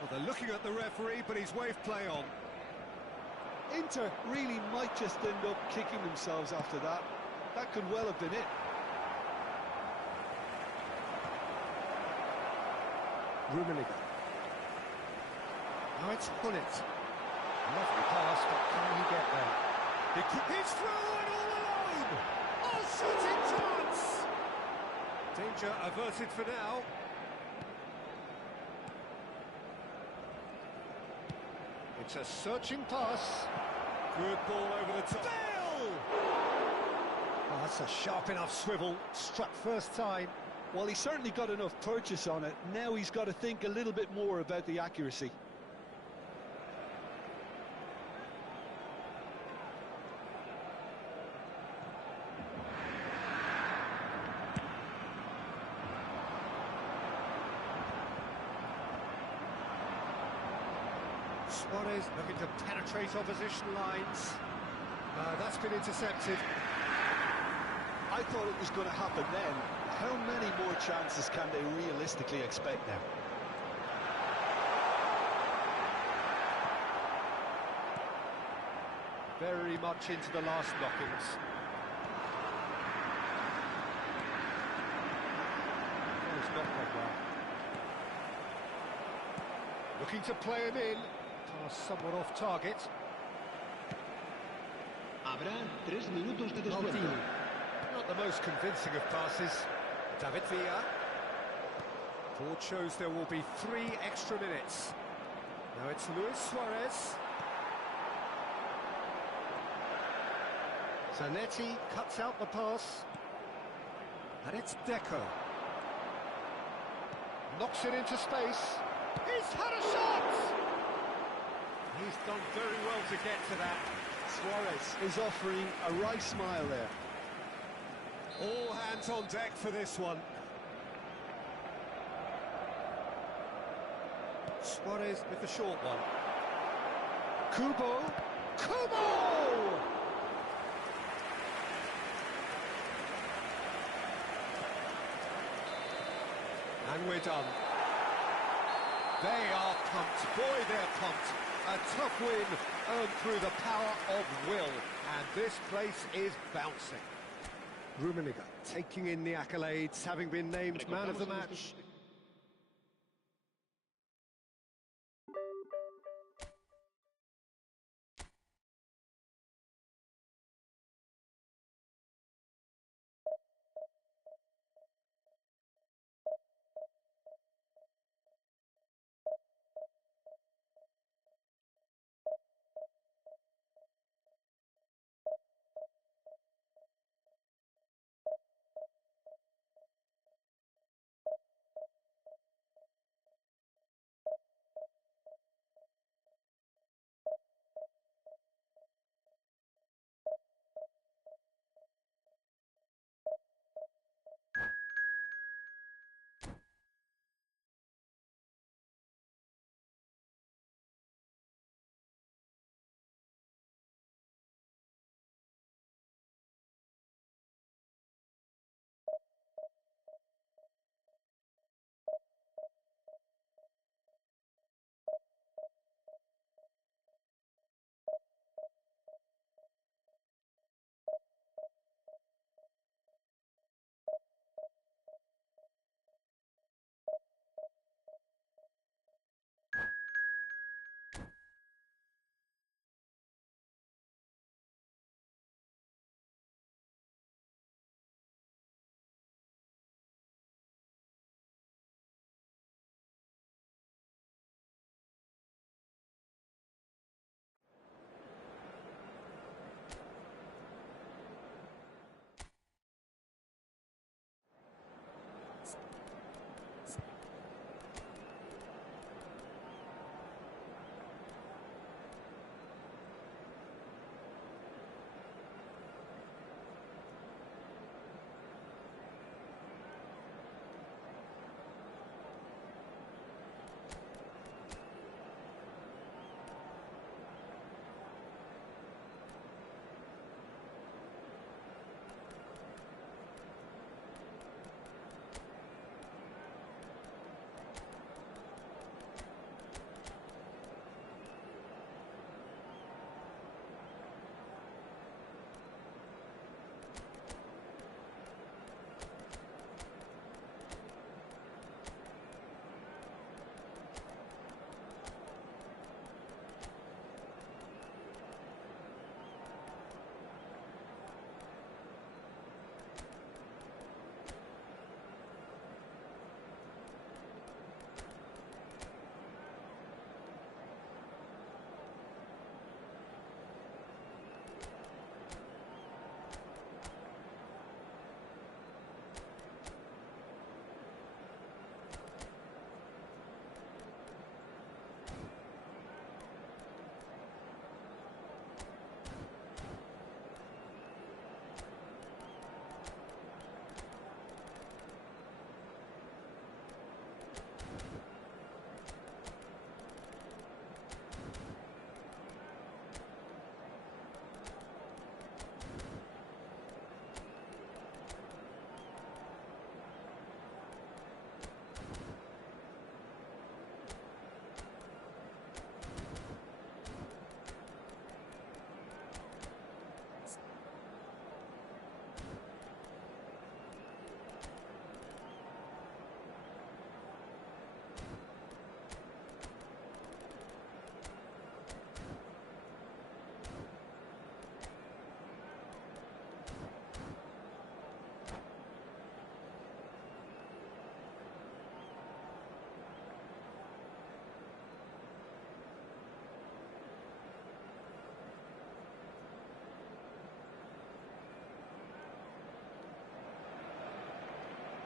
Well, they're looking at the referee, but he's waved play on. Inter really might just end up kicking themselves after that. That could well have been it. Rummenigge. Now it's Pullet. Lovely pass, but can he get there? He's through and all alone! Oh, shooting chance! Danger averted for now. It's a searching pass. Good ball over the top. Bale! Oh, that's a sharp enough swivel. Struck first time. Well, he certainly got enough purchase on it. Now he's got to think a little bit more about the accuracy. Suarez looking to penetrate opposition lines. That's been intercepted. I thought it was going to happen then. How many more chances can they realistically expect now? Very much into the last knockings. Oh, he's not gone well. Looking to play him in. Pass somewhat off target. Habrá 3 minutos de descuento. Maldini. Not the most convincing of passes. David Villa. Board shows there will be 3 extra minutes. Now it's Luis Suarez. Zanetti cuts out the pass. And it's Deco. Knocks it into space. He's had a shot! He's done very well to get to that. Suarez is offering a right smile there. All hands on deck for this one. Suarez with the short one. Kubo. Kubo! And we're done. They are pumped. Boy, they're pumped. A tough win earned through the power of will. And this place is bouncing. Rummenigge taking in the accolades, having been named man of the match.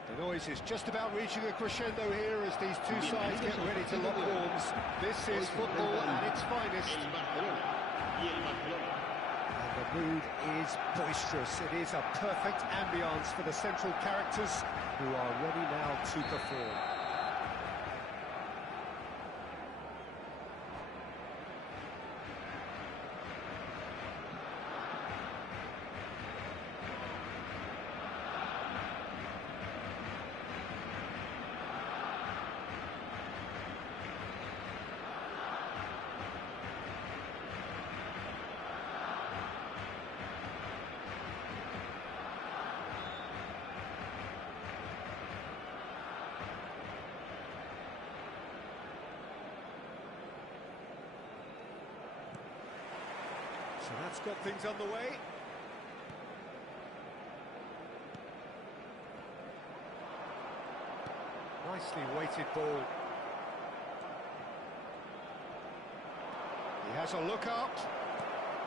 The noise is just about reaching a crescendo here as these two sides get ready to lock horns. This is football at its finest. El Barcelona y el Barcelona. And the mood is boisterous. It is a perfect ambience for the central characters who are ready now to perform. So that's got things underway. Nicely weighted ball. He has a look up.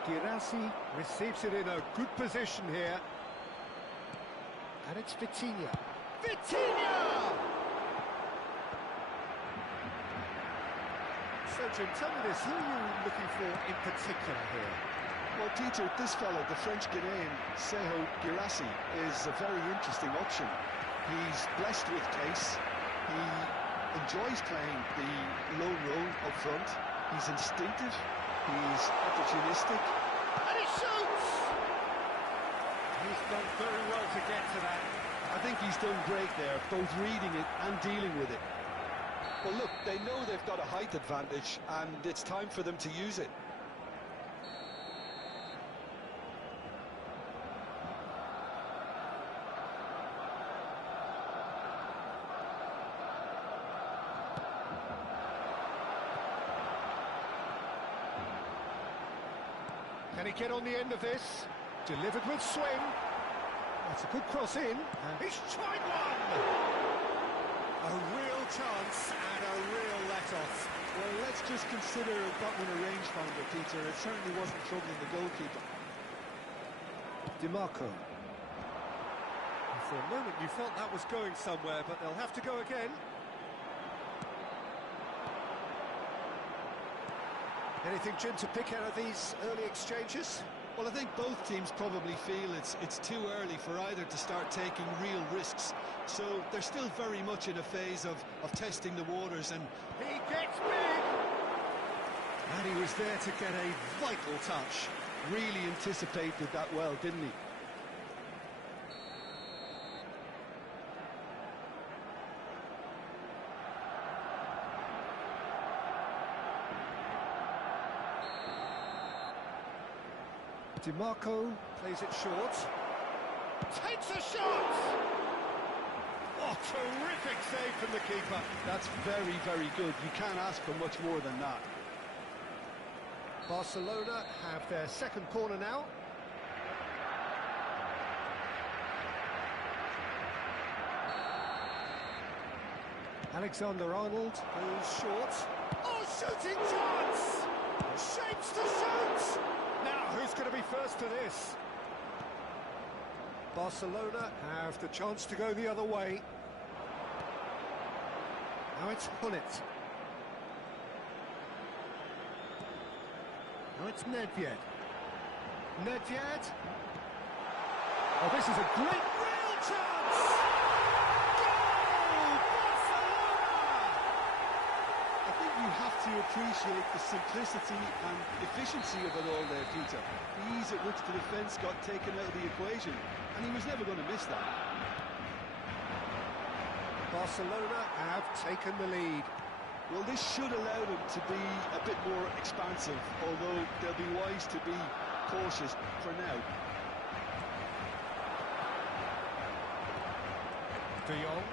Girassi receives it in a good position here. And it's Vitinha. Vitinha! So, Jim, tell me this, who are you looking for in particular here? Well, Peter, this fellow, the French Ghanaian, Seho Girassi, is a very interesting option. He's blessed with pace. He enjoys playing the lone role up front. He's instinctive. He's opportunistic. And he shoots! He's done very well to get to that. I think he's done great there, both reading it and dealing with it. Well, look, they know they've got a height advantage, and it's time for them to use it. Can he get on the end of this? Delivered with swing. That's a good cross in. And he's tried one! A real chance and a real let-off. Well, let's just consider that one a rangefinder, Peter. It certainly wasn't troubling the goalkeeper. DiMarco. For a moment you felt that was going somewhere, but they'll have to go again. Anything, Jim, to pick out of these early exchanges? Well, I think both teams probably feel it's too early for either to start taking real risks. So they're still very much in a phase of testing the waters, and he gets big! And he was there to get a vital touch. really anticipated that well, didn't he? DiMarco plays it short. Takes a shot! Oh, terrific save from the keeper. That's very, very good. You can't ask for much more than that. Barcelona have their second corner now. Alexander-Arnold goes short. Oh, shooting chance! Shapes to shoot! Now, who's going to be first to this? Barcelona have the chance to go the other way. Now it's Hullet. Now it's Nedved. Nedved. Oh, this is a great real chance! Goal! Barcelona! I think you have to appreciate the simplicity and efficiency of it all there, Peter. The ease at which the defence got taken out of the equation, and he was never going to miss that. Barcelona have taken the lead. Well, this should allow them to be a bit more expansive, although they'll be wise to be cautious for now. De Jong.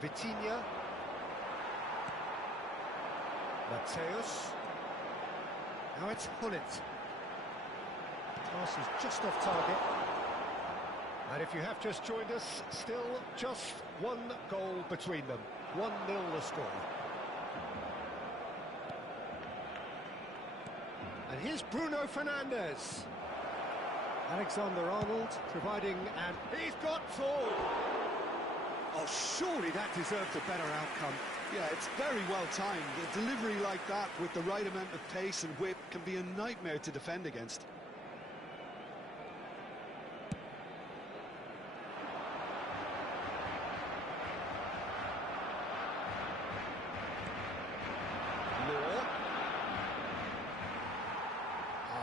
Vitinha. Mateus. Now it's Hullet. Pass is just off target. And if you have just joined us, still just one goal between them. 1-0 the score. And here's Bruno Fernandes. Alexander-Arnold providing, and he's got full. Oh, surely that deserved a better outcome. Yeah, it's very well timed. A delivery like that with the right amount of pace and whip can be a nightmare to defend against.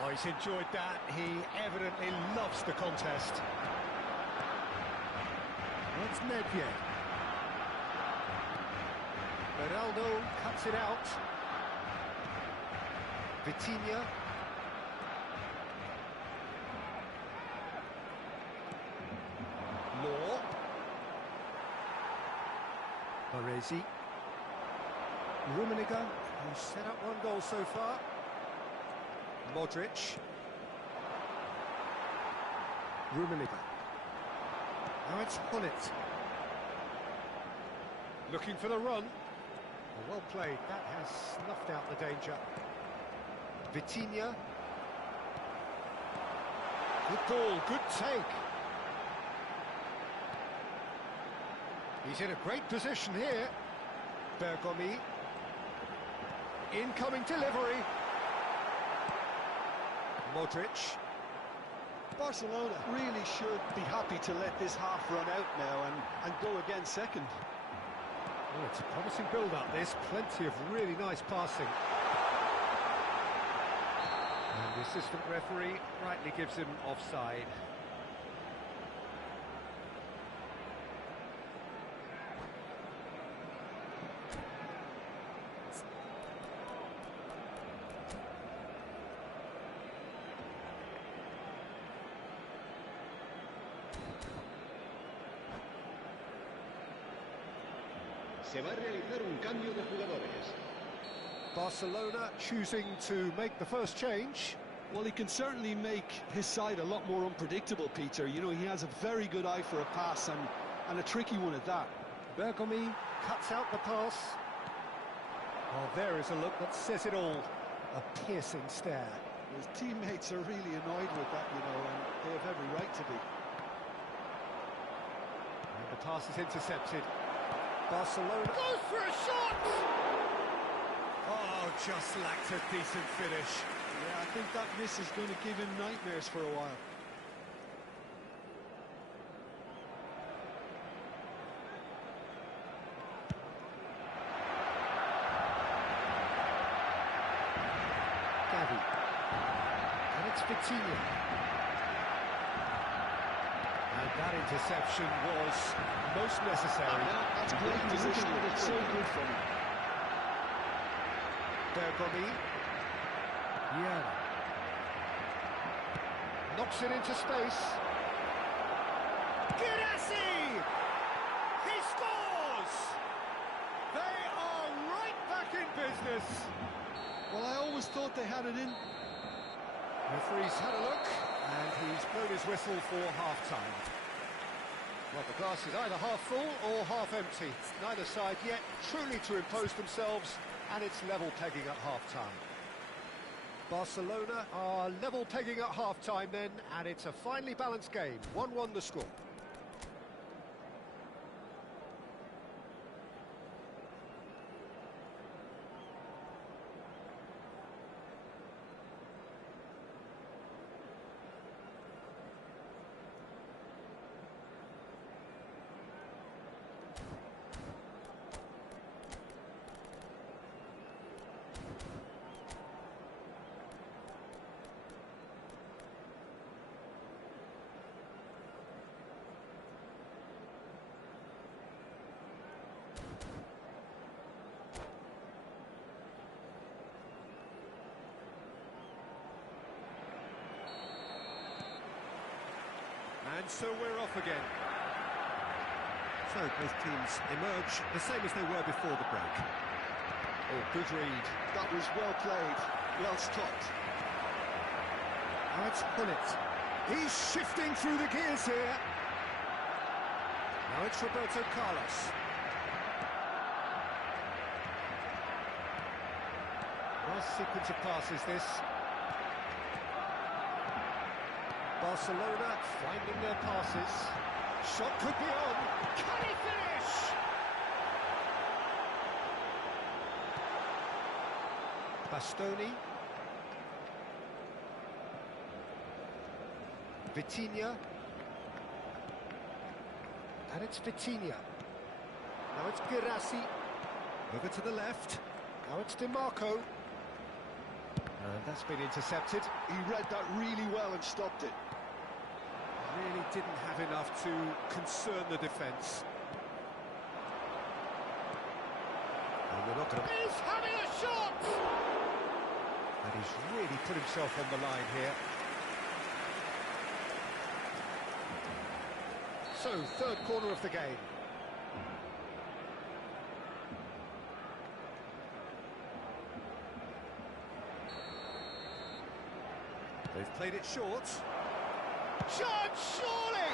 Oh, he's enjoyed that. He evidently loves the contest. That's Nedved. Ronaldo cuts it out. Vitinha. Law. Baresi. Rummenigge, who's set up one goal so far. Modric. Rummenigge. Now it's Hullet. Looking for the run. Well played. That has snuffed out the danger. Vitinha. Good ball, good take. He's in a great position here. Bergomi. Incoming delivery. Modric. Barcelona really should be happy to let this half run out now and go again second. Oh, it's a promising build-up, this. Plenty of really nice passing. And the assistant referee rightly gives him offside. Se va a realizar un cambio de jugadores. Barcelona choosing to make the first change. Well, he can certainly make his side a lot more unpredictable, Peter. You know, he has a very good eye for a pass and a tricky one at that. Bergomi cuts out the pass. Oh, there is a look that says it all. A piercing stare. His teammates are really annoyed with that, you know, and they have every right to be. And the pass is intercepted. Barcelona goes for a shot! Oh, just lacked a decent finish. Yeah, I think that miss is going to give him nightmares for a while. Gavi. And it's Vitinha. And that interception was most necessary. That's great positioning. It's so good from him. Bergomi. Yeah. Knocks it into space. Girassi! He scores! They are right back in business. Well, I always thought they had it in. Referee's had a look, and he's blown his whistle for half-time. Well, the glass is either half full or half empty. Neither side yet truly to impose themselves, and it's level pegging at half-time. Barcelona are level pegging at half-time then, and it's a finely balanced game. 1-1 the score. And so we're off again. So both teams emerge the same as they were before the break. Oh, good read. That was well played, well stopped. Now it's Hullet. He's shifting through the gears here. Now it's Roberto Carlos. Nice sequence of passes, this. Barcelona finding their passes. Shot could be on. Can he finish? Bastoni. Vitinha. And it's Vitinha. Now it's Girassi. Over to the left. Now it's DiMarco. And that's been intercepted. He read that really well and stopped it. Really didn't have enough to concern the defence. And we're not going to... He's having a shot! And he's really put himself on the line here. So, third corner of the game. They've played it short. Chance, surely!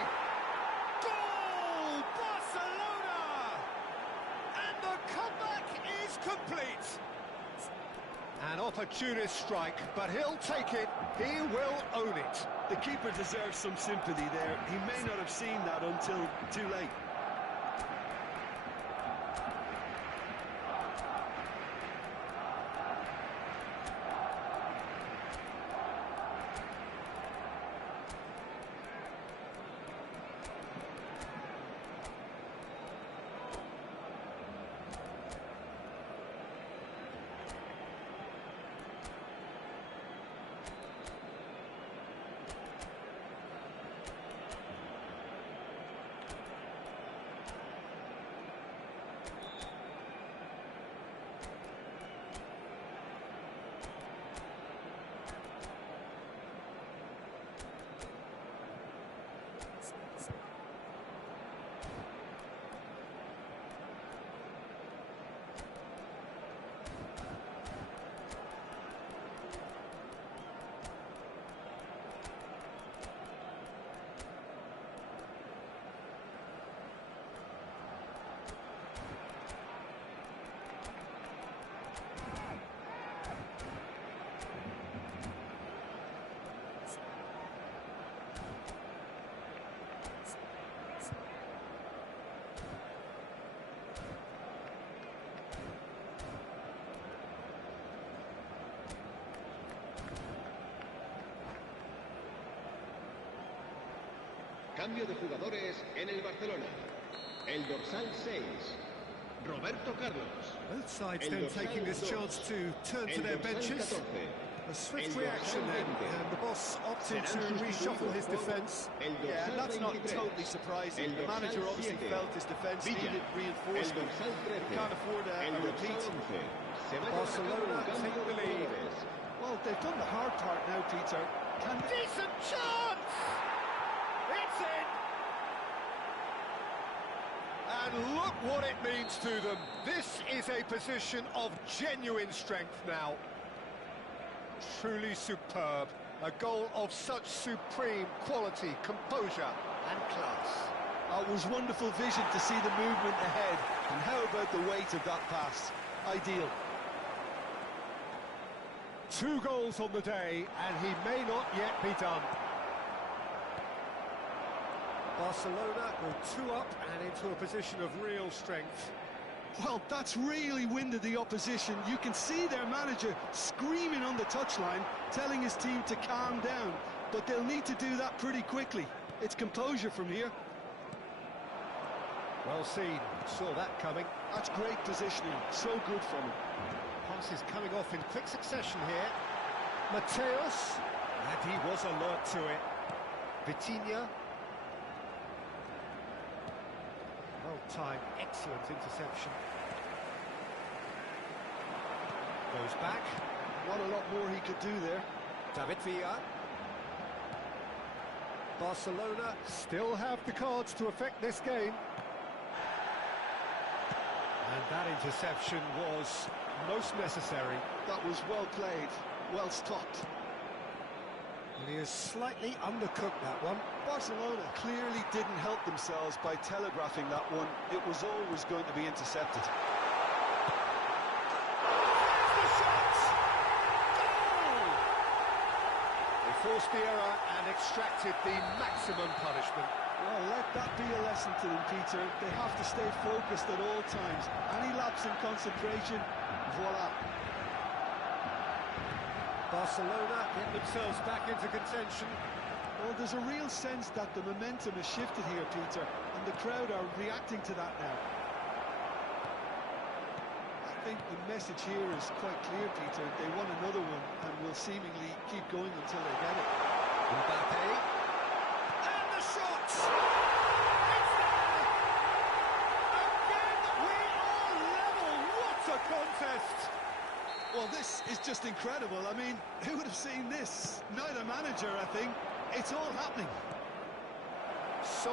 Goal! Barcelona! And the comeback is complete. An opportunist strike, but he'll take it. He will own it. The keeper deserves some sympathy there. He may not have seen that until too late. Cambio de jugadores en el Barcelona. El dorsal 6, Roberto Carlos. Both sides then taking this chance to turn to their benches. A swift reaction then, and the boss opted to reshuffle his defence. Yeah, and that's not totally surprising. The manager obviously felt his defence needed reinforcement. He can't afford a repeat. Barcelona take the lead. Well, they've done the hard part now, Peter. Decent chance! It's in! And look what it means to them. This is a position of genuine strength now. Truly superb. A goal of such supreme quality, composure and class. It was wonderful vision to see the movement ahead. And how about the weight of that pass? Ideal. 2 goals on the day, and he may not yet be done. Barcelona go 2 up and into a position of real strength. Well, that's really winded the opposition. You can see their manager screaming on the touchline, telling his team to calm down. But they'll need to do that pretty quickly. It's composure from here. Well seen. Saw that coming. That's great positioning. So good from him. Pass is coming off in quick succession here. Mateus. And he was alert to it. Vitinha. Well-timed, excellent interception. Goes back. Not a lot more he could do there. David Villa. Barcelona still have the cards to affect this game. And that interception was most necessary. That was well played, well stopped. And he has slightly undercooked that one. Barcelona clearly didn't help themselves by telegraphing that one. It was always going to be intercepted. The shot! Goal! They forced the error and extracted the maximum punishment. Well, let that be a lesson to them, Peter. They have to stay focused at all times. Any lapse in concentration, voila. Barcelona get themselves back into contention. Well, there's a real sense that the momentum has shifted here, Peter, and the crowd are reacting to that now. I think the message here is quite clear, Peter. They want another one and will seemingly keep going until they get it. Mbappe. And the shot! It's there! Again, we are level! What a contest! Well, this is just incredible. I mean, who would have seen this? Neither manager, I think. It's all happening. So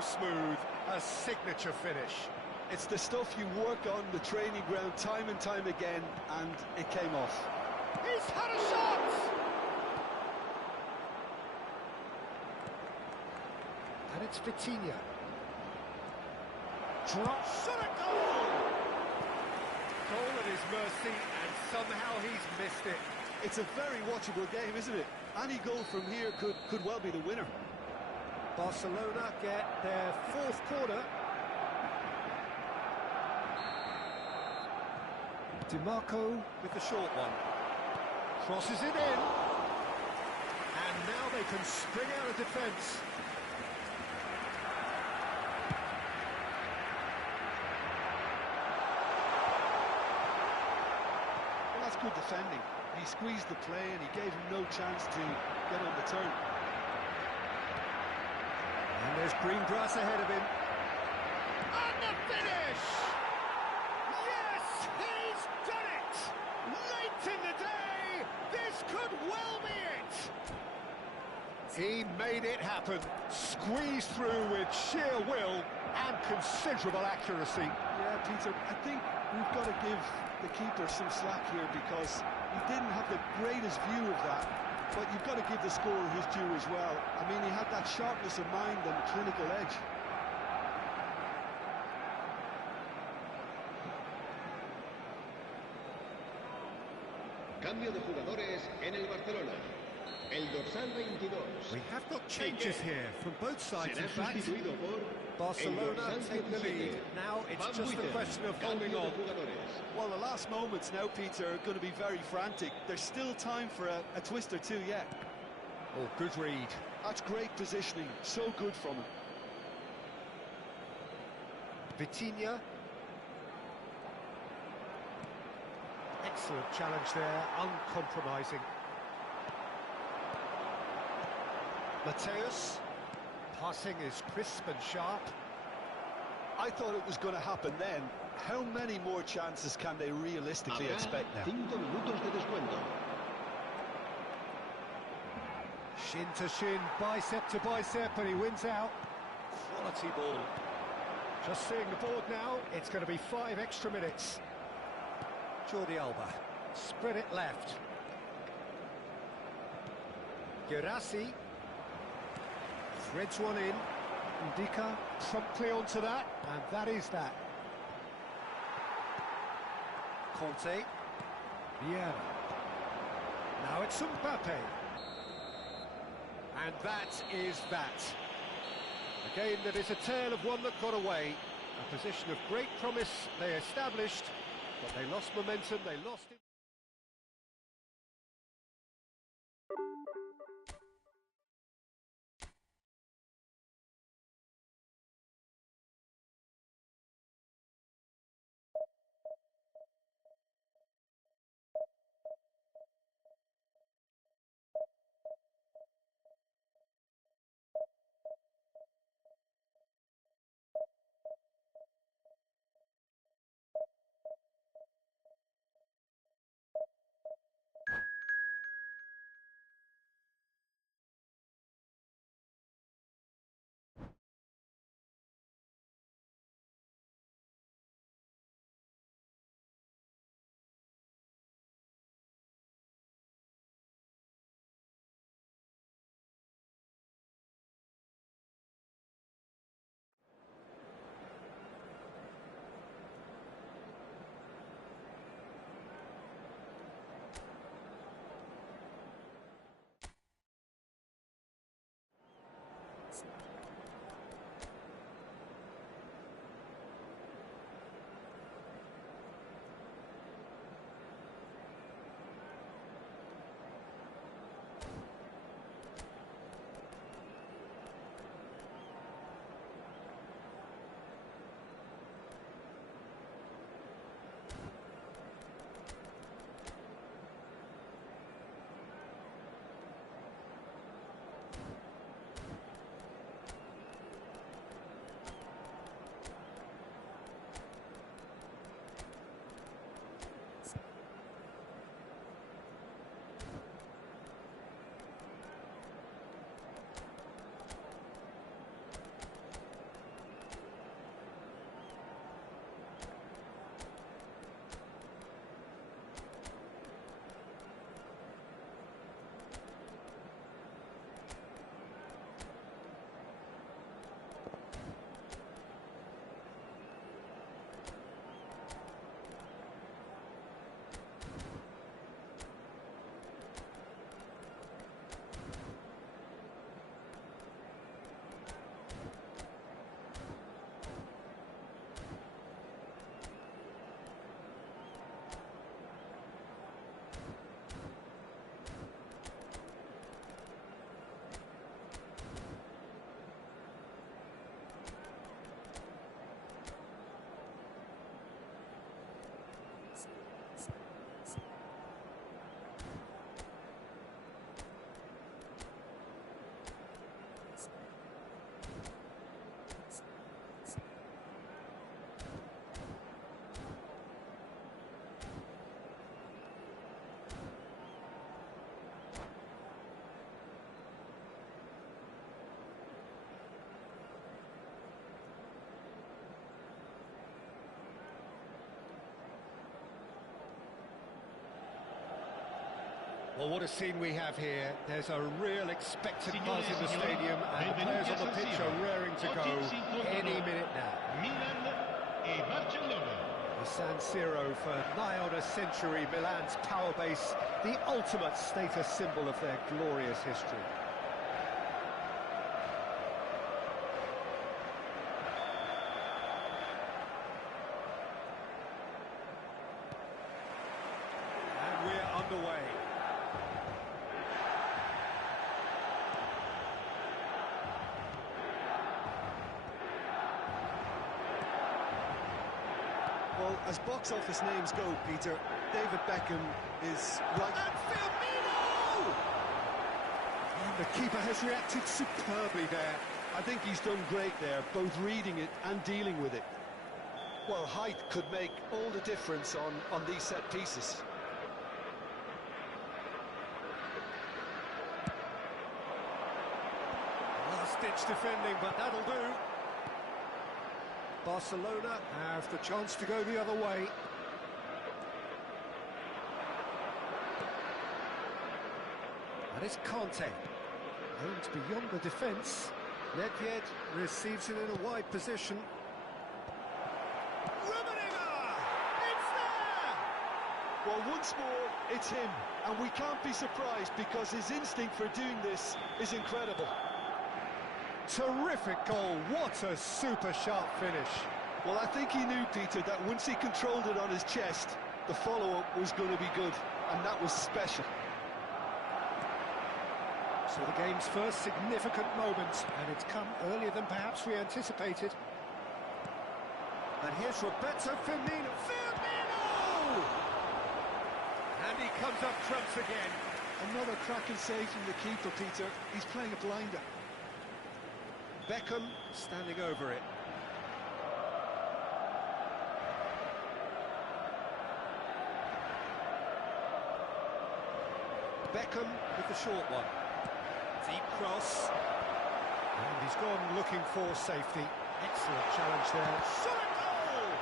smooth. A signature finish. It's the stuff you work on the training ground time and time again, and it came off. He's had a shot! And it's Vitinha. Drops shot a goal! Goal at his mercy, and somehow he's missed it. It's a very watchable game, isn't it? Any goal from here could well be the winner. Barcelona get their fourth corner. DiMarco with the short one. Crosses it in. And now they can spring out of defence. Well, that's good defending. He squeezed the play and he gave him no chance to get on the turn. And there's green grass ahead of him. And the finish! Yes, he's done it! Late in the day, this could well be it! He made it happen, squeezed through with sheer will and considerable accuracy. Yeah, Peter, I think we've got to give the keeper some slack here because he didn't have the greatest view of that, but you've got to give the scorer his due as well. I mean, he had that sharpness of mind and clinical edge. Cambio de jugadores en el Barcelona. El dorsal 22. We have got changes here from both sides, in Será fact. sustituido por Barcelona el dorsal take the 27. lead. Now it's Van just a Buiten. question of holding Cambio on. de jugadores. Well, the last moments now, Peter, are going to be very frantic. There's still time for a twist or two yet. Oh, good read. That's great positioning. So good from him. Vitinha. Excellent challenge there, uncompromising. Mateus. Passing is crisp and sharp. I thought it was going to happen then. How many more chances can they realistically Habrá expect now? 5 minutos de descuento. Shin to shin, bicep to bicep, and he wins out. Quality ball. Just seeing the board now, it's going to be 5 extra minutes. Jordi Alba, spread it left. Gerassi. Threads one in. Ndika promptly onto that, and that is that. Conte. Vieira. Now it's Mbappe. And that is that. A game that is a tale of one that got away. A position of great promise they established, but they lost momentum, they lost it. Well, what a scene we have here. There's a real expectant buzz in the stadium, and the players on the pitch are raring to go any minute now. Milan e Barcellona. The San Siro for nigh on a century, Milan's power base, the ultimate status symbol of their glorious history. And we're underway. Well, as box office names go, Peter, David Beckham is right. And Firmino! And the keeper has reacted superbly there. I think he's done great there, both reading it and dealing with it. Well, height could make all the difference on these set pieces. Last-ditch defending, but that'll do. Barcelona have the chance to go the other way. And it's Conte. Aimed beyond the defence. Nedved receives it in a wide position. Rummenigge! It's there! Well, once more, it's him. And we can't be surprised because his instinct for doing this is incredible. Terrific goal. What a super sharp finish. Well, I think he knew, Peter, that once he controlled it on his chest, the follow-up was going to be good. And that was special. So the game's first significant moment, and it's come earlier than perhaps we anticipated. And here's Roberto Firmino. Firmino! And he comes up trumps again. Another cracking save from the keeper, Peter. He's playing a blinder. Beckham standing over it. Beckham with the short one. Deep cross. And he's gone looking for safety. Excellent challenge there. Solid goal!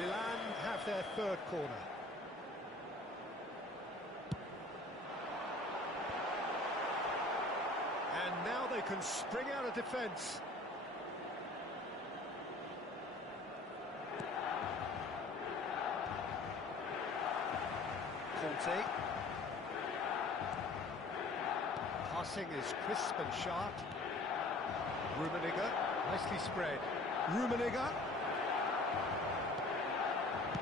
Milan have their third corner. And now they can spring out of defence. Conte. Passing is crisp and sharp. Rummenigge, nicely spread. Rummenigge.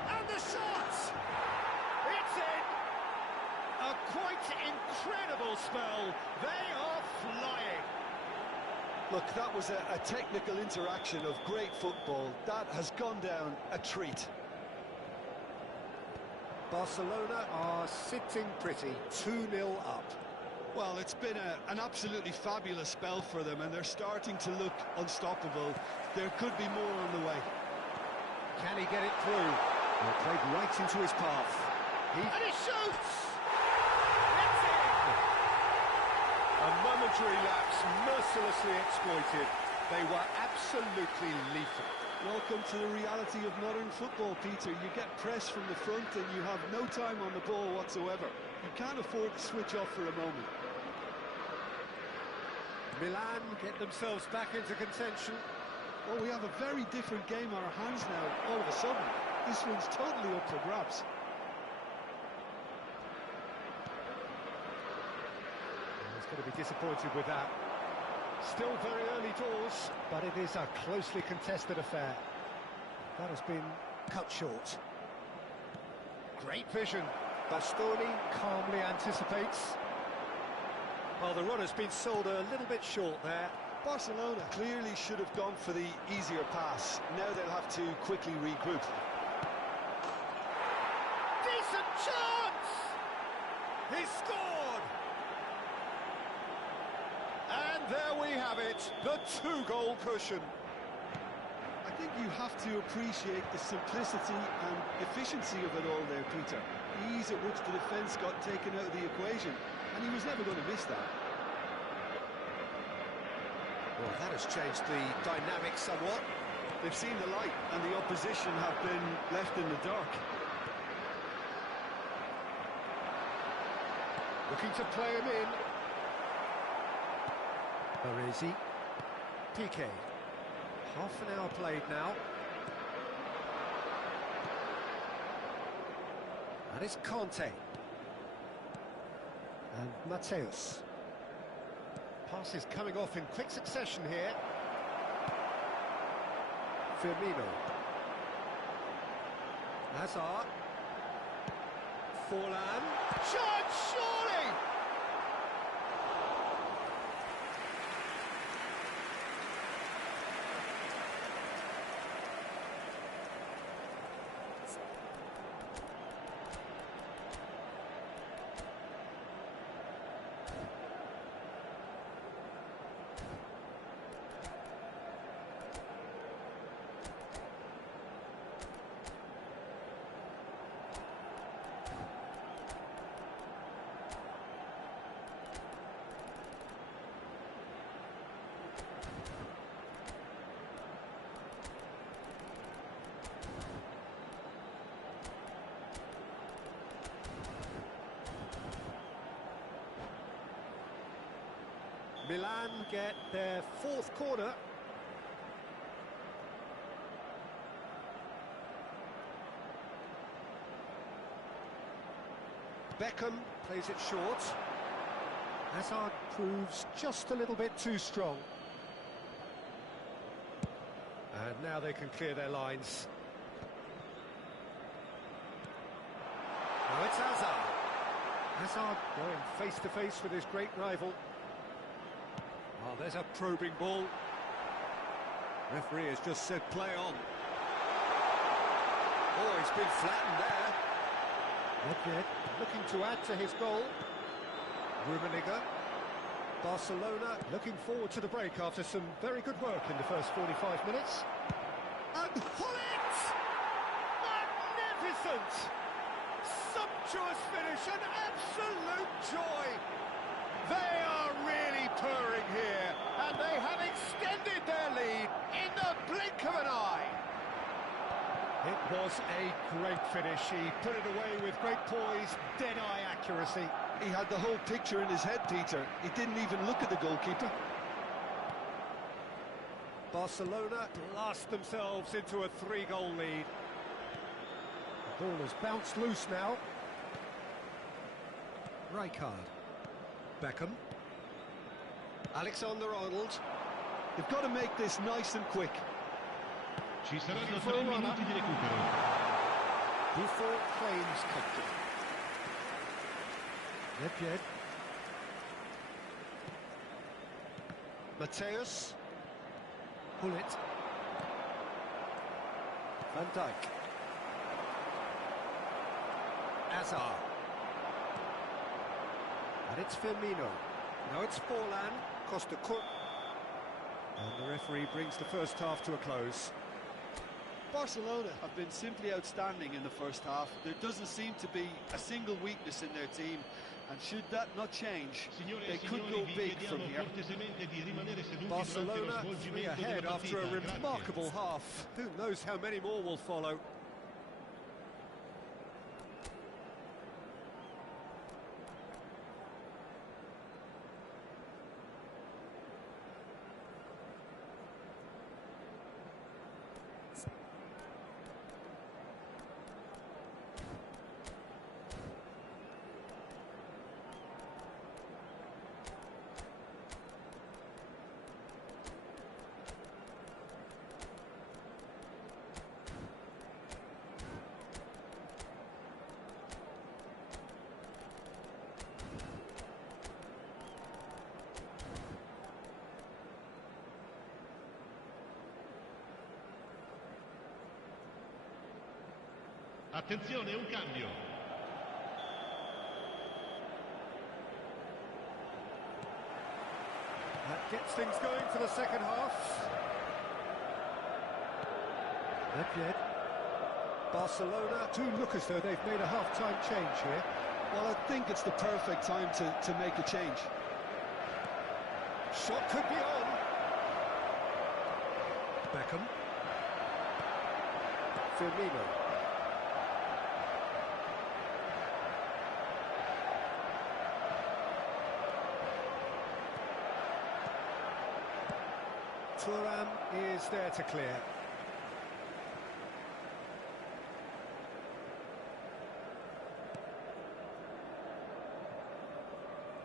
And the shot! It's in! A quite incredible spell. They are flying. Look, that was a technical interaction of great football. That has gone down a treat. Barcelona are sitting pretty, 2-0 up. Well, it's been an absolutely fabulous spell for them, and they're starting to look unstoppable. There could be more on the way. Can he get it through? Well, played right into his path. And he shoots! It's in! A momentary lapse, mercilessly exploited. They were absolutely lethal. Welcome to the reality of modern football, Peter. You get pressed from the front and you have no time on the ball whatsoever. You can't afford to switch off for a moment. Milan get themselves back into contention. Well, we have a very different game on our hands now, all of a sudden. This one's totally up for grabs. He's going to be disappointed with that. Still very early doors, but it is a closely contested affair. That has been cut short. Great vision. Bastoni calmly anticipates. Well, the run has been sold a little bit short there. Barcelona clearly should have gone for the easier pass. Now they'll have to quickly regroup. Decent chance! He scored! And there we have it, the two-goal cushion. I think you have to appreciate the simplicity and efficiency of it all there, Peter. The ease at which the defence got taken out of the equation, and he was never going to miss that. Well, that has changed the dynamic somewhat. They've seen the light and the opposition have been left in the dark. Looking to play him in. Baresi. Piqué. Half an hour played now. And it's Conte. And Mateus. Passes coming off in quick succession here. Firmino. Hazard. Forlan. Shot, surely! Milan get their fourth corner. Beckham plays it short. Hazard proves just a little bit too strong. And now they can clear their lines. Now it's Hazard. Hazard going face to face with his great rival. Oh, there's a probing ball. Referee has just said play on. Oh, he's been flattened there. Not yet. Looking to add to his goal. Rummenigge. Barcelona looking forward to the break after some very good work in the first 45 minutes. And Hullet! Magnificent! Sumptuous finish, an absolute joy! They are really purring here, and they have extended their lead in the blink of an eye. It was a great finish. He put it away with great poise, dead-eye accuracy. He had the whole picture in his head, Peter. He didn't even look at the goalkeeper. Barcelona blast themselves into a 3-goal lead. The ball has bounced loose now. Rijkaard. Beckham. Alexander-Arnold. They've got to make this nice and quick. Ci saranno 3 minuti di recupero. Buffon claims comfort. Nedved. Mateus. Hullet. Van Dijk. Hazard. And it's Firmino. Now it's Forlan. Costa Cook. And the referee brings the first half to a close. Barcelona have been simply outstanding in the first half. There doesn't seem to be a single weakness in their team, and should that not change, they could go big from here. Barcelona 3 ahead after a remarkable half. Who knows how many more will follow. Attenzione, un cambio. That gets things going for the second half. Nedved. Barcelona do look as though they've made a half-time change here. Well, I think it's the perfect time to make a change. Shot could be on. Beckham. Firmino. Thuram is there to clear.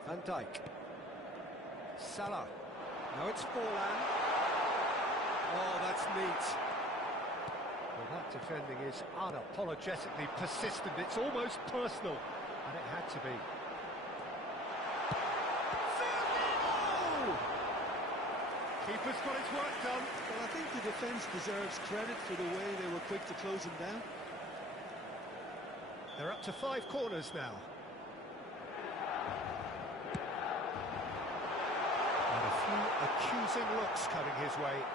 Van Dijk. Salah. Now it's Forlan. Oh, that's neat. Well, that defending is unapologetically persistent. It's almost personal, and it had to be. Firmino! Keeper's got his work done. Well, I think the defence deserves credit for the way they were quick to close him down. They're up to 5 corners now. And a few accusing looks coming his way.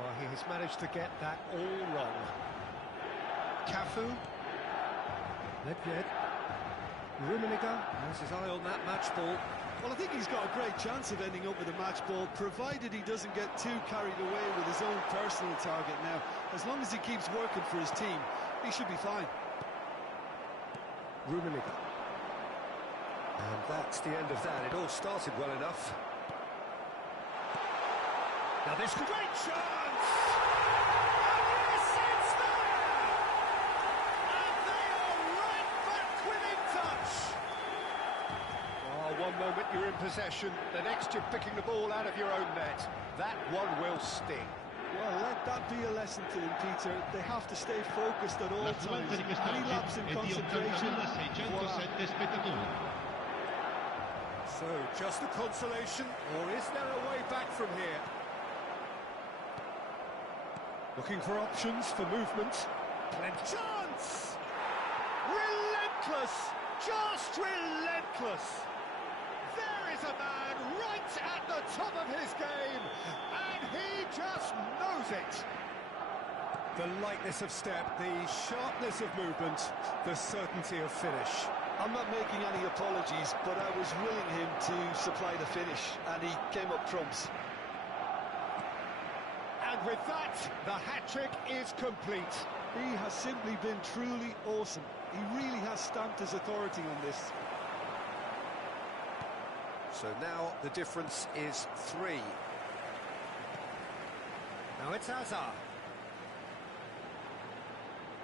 Well, he has managed to get that all wrong. Cafu. Nedved. Rummenigge has his eye on that match ball. Well, I think he's got a great chance of ending up with a match ball, provided he doesn't get too carried away with his own personal target now. As long as he keeps working for his team, he should be fine. Rummenigge. And that's the end of that. It all started well enough. Now this great chance! And yes, it's there! And they are right back within touch! Oh, one moment you're in possession, the next you're picking the ball out of your own net. That one will sting. Well, let that be a lesson to them, Peter. They have to stay focused at all times. Any lapse in concentration, voila. So, just a consolation, or is there a way back from here? Looking for options for movement. Plenty. Chance! Relentless! Just relentless! There is a man right at the top of his game, and he just knows it. The lightness of step, the sharpness of movement, the certainty of finish. I'm not making any apologies, but I was willing him to supply the finish, and he came up trumps. And with that, the hat-trick is complete. He has simply been truly awesome. He really has stamped his authority on this. So now the difference is 3. Now it's Hazard.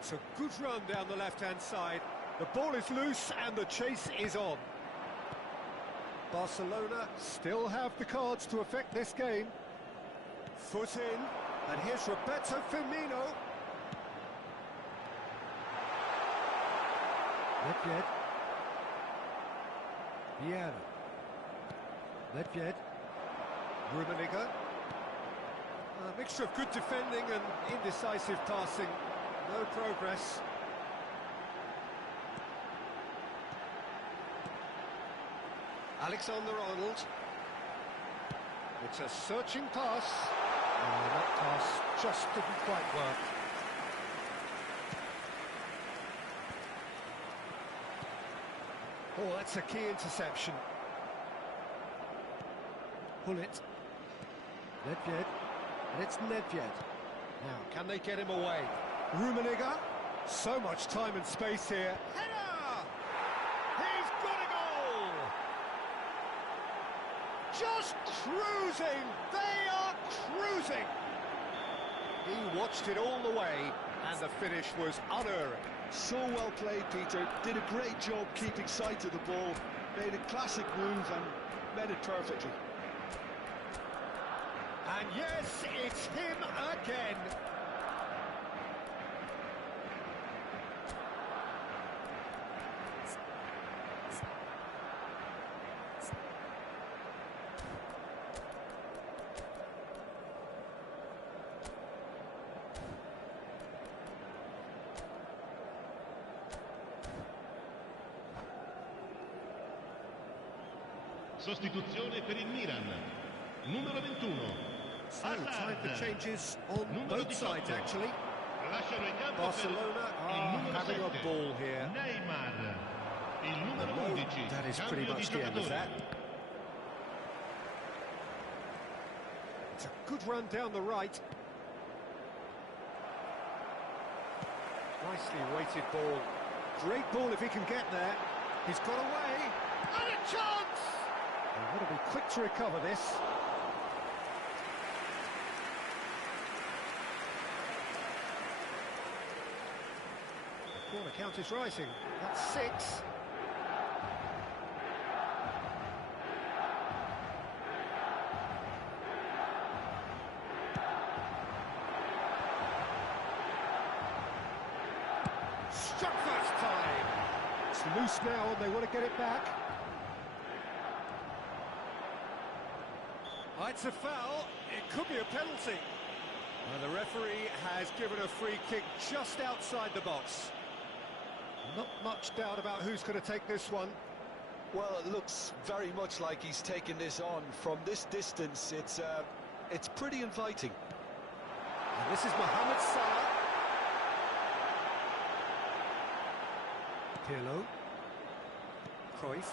It's a good run down the left-hand side. The ball is loose and the chase is on. Barcelona still have the cards to affect this game. Foot in, and here's Roberto Firmino. Nedved. Vieira. Nedved. Rummenigge. A mixture of good defending and indecisive passing. No progress. Alexander-Arnold. It's a searching pass. Oh, that pass just didn't quite work. Oh, that's a key interception. Pull it. Nedved. And it's Nedved. Now, can they get him away? Rummenigge. So much time and space here. Header! He's got a goal! Just cruising! They are cruising! He watched it all the way, and the finish was unerring. So well played, Peter. Did a great job keeping sight of the ball. Made a classic move and met it perfectly. And yes, it's him again. Sostituzione per il Milan. Numero 21. So, time for changes on Numero both sides, 18. actually. Lasciano il campo Barcelona per il are numero having 7. a ball here. Neymar. Il numero No, 11. that is pretty Cambio much di the end of giocatore. that. It's a good run down the right. Nicely weighted ball. Great ball if he can get there. He's got away. And a chance! They've got to be quick to recover this. The corner count is rising. That's 6. Struck first time. It's loose now and they want to get it back. Oh, it's a foul. It could be a penalty. Well, the referee has given a free kick just outside the box. Not much doubt about who's going to take this one. Well, it looks very much like he's taken this on. From this distance, it's pretty inviting. And this is Mohamed Salah. Pirlo. Cruyff.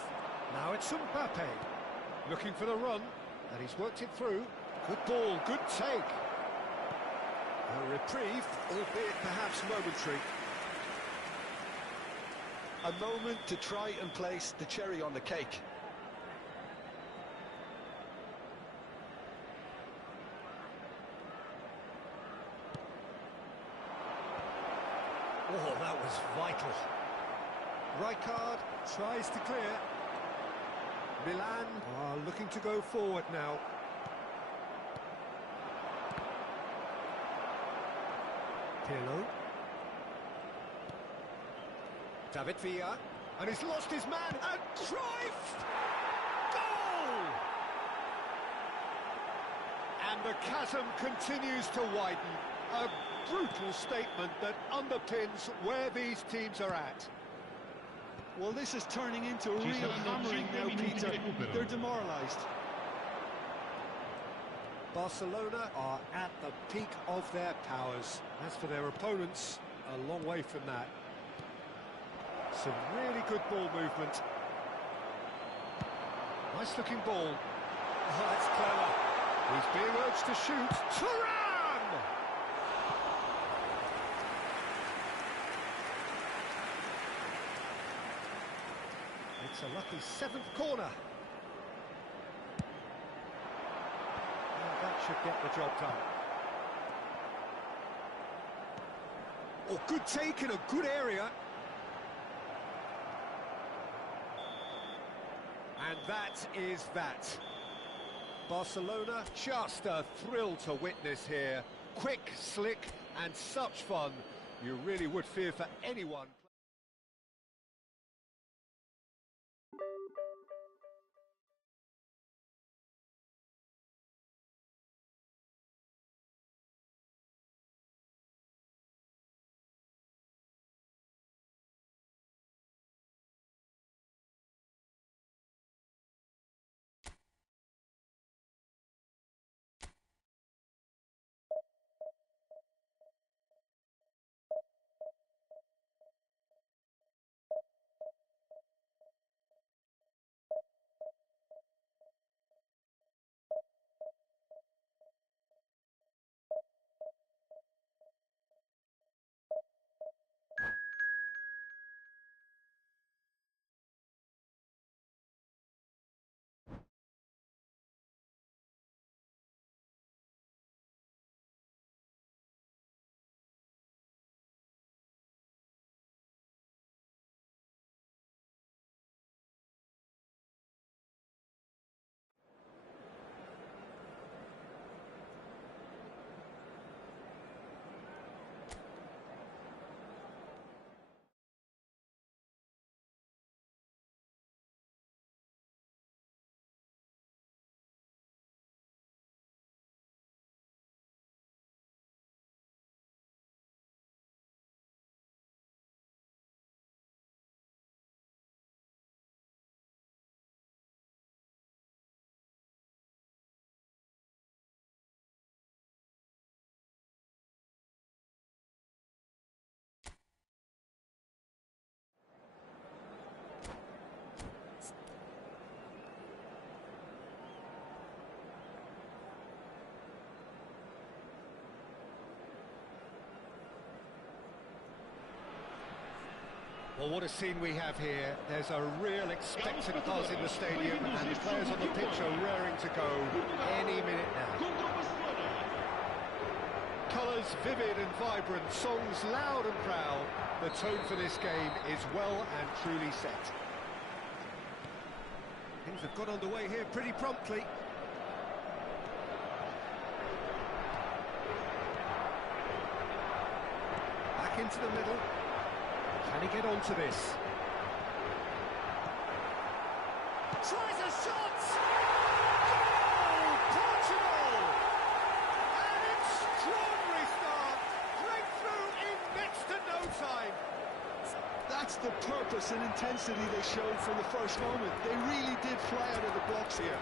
Now it's Mbappe. Looking for the run, and he's worked it through. Good ball, good take. A reprieve, albeit perhaps momentary. A moment to try and place the cherry on the cake. Oh, that was vital. Rijkaard tries to clear. Milan are looking to go forward now. Pirlo. David Villa. And he's lost his man. And Cruyff! Goal! And the chasm continues to widen. A brutal statement that underpins where these teams are at. Well, this is turning into a real hammering now, Peter. They're demoralised. Barcelona are at the peak of their powers. As for their opponents, a long way from that. Some really good ball movement. Nice looking ball. Oh, that's clever. He's being urged to shoot. Thuram! It's a lucky 7th corner. That should get the job done. Oh, good take in a good area. And that is that. Barcelona, just a thrill to witness here. Quick, slick, and such fun. You really would fear for anyone. Well, what a scene we have here. There's a real expectant buzz in the stadium, and the players on the pitch are raring to go any minute now. Colours vivid and vibrant, songs loud and proud. The tone for this game is well and truly set. Things have got underway here pretty promptly. Back into the middle. Can he get onto this? Tries a shot! Goal! Portugal! An extraordinary start! Breakthrough in next to no time! That's the purpose and intensity they showed from the first moment. They really did fly out of the blocks here.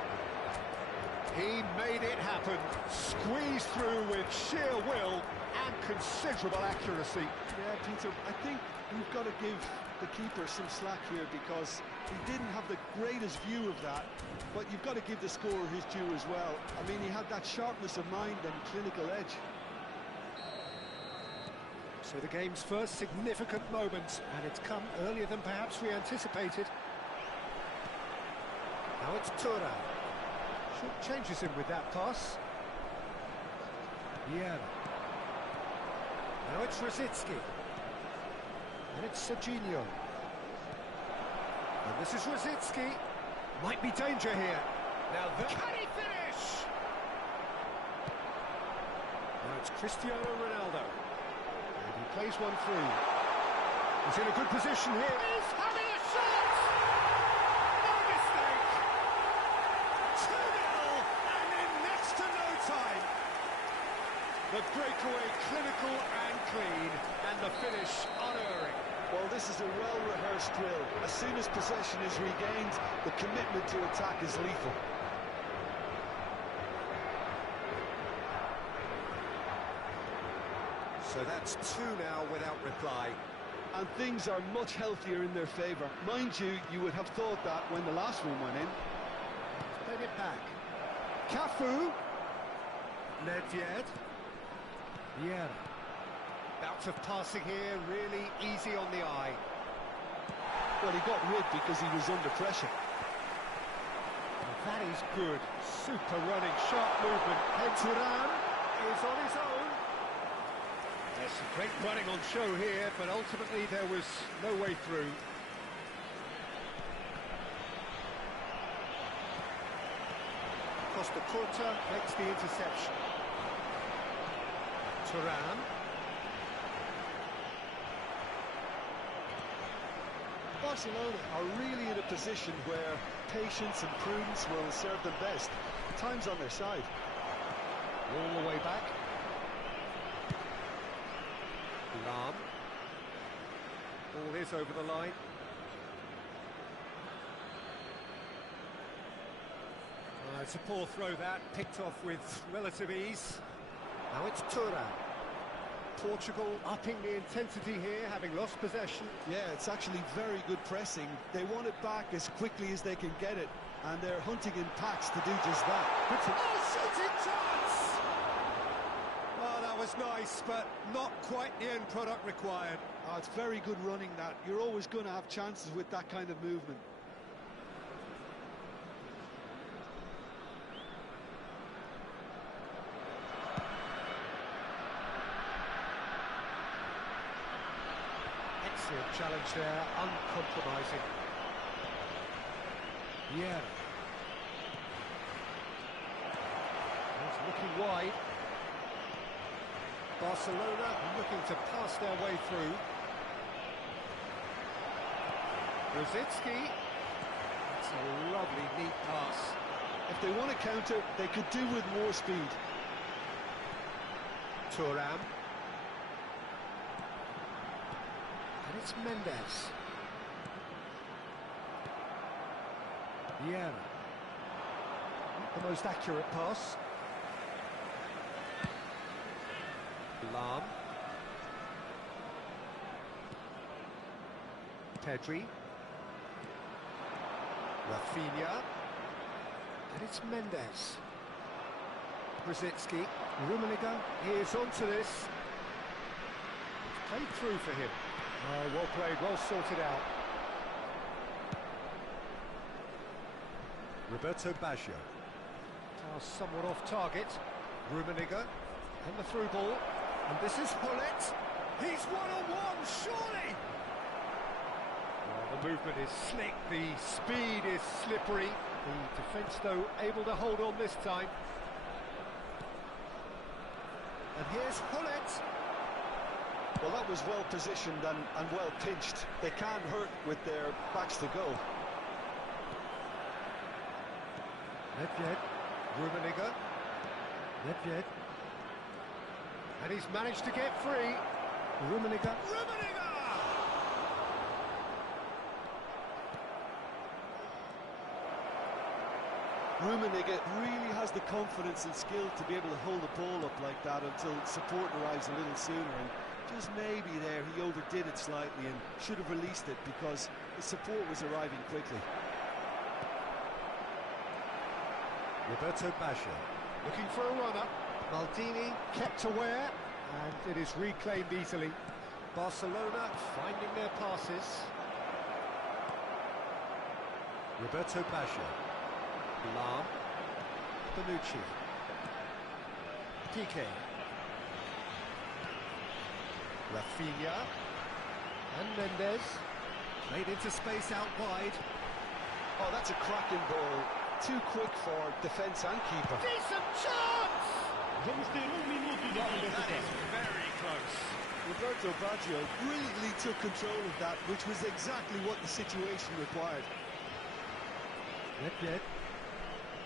He made it happen, squeezed through with sheer will and considerable accuracy. Yeah, Peter, I think we've got to give the keeper some slack here because he didn't have the greatest view of that, but you've got to give the scorer his due as well. I mean, he had that sharpness of mind and clinical edge. So the game's first significant moment, and it's come earlier than perhaps we anticipated. Now it's Thuram. Short changes him with that pass. Yeah. Now it's Rosicky. And it's Serginho. And this is Rosicky. Might be danger here. Now can he finish? Now it's Cristiano Ronaldo. And he plays one through. He's in a good position here. He's having a shot! No mistake! 2-0 and in next to no time. The breakaway clinical and clean, and the finish unerring. Well, this is a well-rehearsed drill. As soon as possession is regained, the commitment to attack is lethal. So that's 2 now without reply. And things are much healthier in their favour. Mind you, you would have thought that when the last one went in. He's played it back. Cafu. Nedved. Yeah. Bouts of passing here, really easy on the eye. Well, he got rid because he was under pressure. And that is good. Super running, sharp movement. Thuram is on his own. There's some great running on show here, but ultimately there was no way through. Costa Curta makes the interception. Thuram. Barcelona are really in a position where patience and prudence will serve them best. Time's on their side. All the way back. Lam. Ball is over the line. It's a poor throw that, picked off with relative ease. Now it's Thuram. Portugal upping the intensity here, having lost possession. Yeah, it's actually very good pressing. They want it back as quickly as they can get it, and they're hunting in packs to do just that. Shooting chance! Oh, that was nice, but not quite the end product required. Oh, it's very good running that. You're always going to have chances with that kind of movement. Excellent challenge there, uncompromising. Yeah. He's looking wide. Barcelona looking to pass their way through. Rosicky. That's a lovely, neat pass. If they want to counter, they could do with more speed. Thuram. And it's Mendes. Yeah. Not the most accurate pass. Lam. Pedri. Rafinha. And it's Mendes. Rosicky. Rummenigge is onto this. It's played through for him. Oh, well played, well sorted out. Roberto Baggio. Now somewhat off target. Rummenigge. And the through ball. And this is Hullet. He's one-on-one, surely! Well, the movement is slick, the speed is slippery. The defence, though, able to hold on this time. And here's Hullet. Well, that was well positioned and well pinched. They can't hurt with their backs to goal. Nedved, Rummenigge, Nedved, and he's managed to get free. Rummenigge, Rummenigge really has the confidence and skill to be able to hold the ball up like that until support arrives a little sooner, and just maybe there he overdid it slightly and should have released it because the support was arriving quickly. Roberto Baggio looking for a runner. Maldini kept aware, and it is reclaimed easily. Barcelona finding their passes. Roberto Baggio. Lam. Bonucci. Piqué. Rafinha. And Mendes. Played into space out wide. Oh, that's a cracking ball. Too quick for defence and keeper. Decent chance! Vamos ter minuto de That is very close. Roberto Baggio brilliantly took control of that, which was exactly what the situation required. Nedved.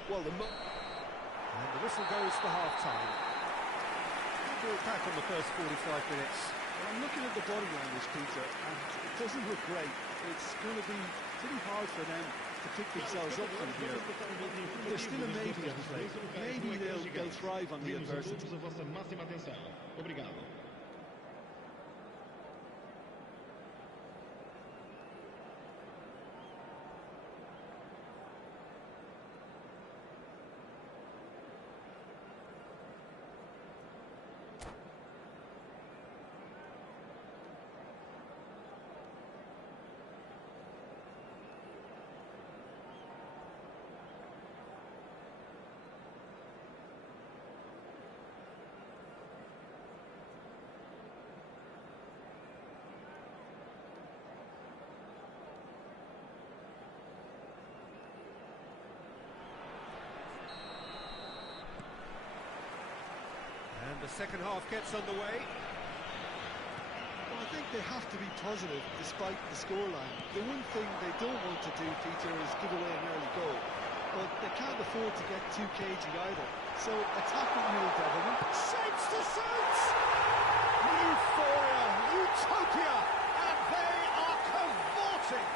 Well, And the whistle goes for half-time. We'll back on the first 45 minutes. Well, I'm looking at the body language, Peter, and it doesn't look great. It's going to be pretty hard for them to pick themselves up from here. There's still a maybe at play. Maybe they'll thrive on the adversity. a vossa máxima atenção. Obrigado. And the second half gets underway. Well, I think they have to be positive despite the scoreline. The one thing they don't want to do, Peter, is give away an early goal. But they can't afford to get too cagey either. So attack with real devilment. Saints to Saints! Euphoria, utopia, and they are cavorting.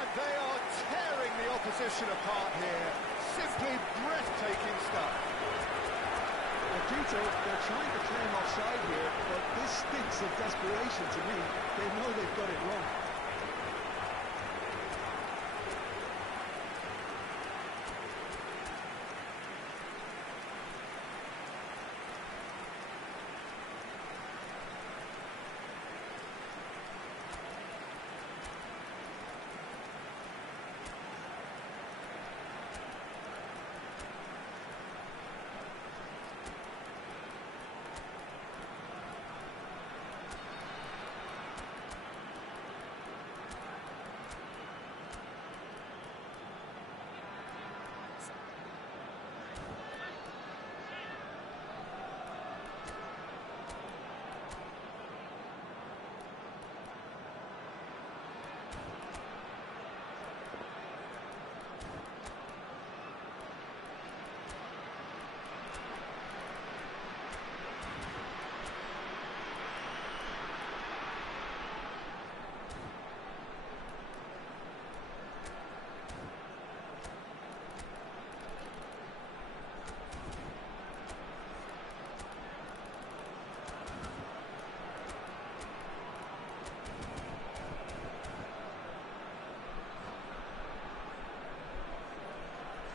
And they are tearing the opposition apart here. Simply breathtaking stuff. Well, Peter, they're trying to claim offside here, but this stinks of desperation to me. They know they've got it wrong.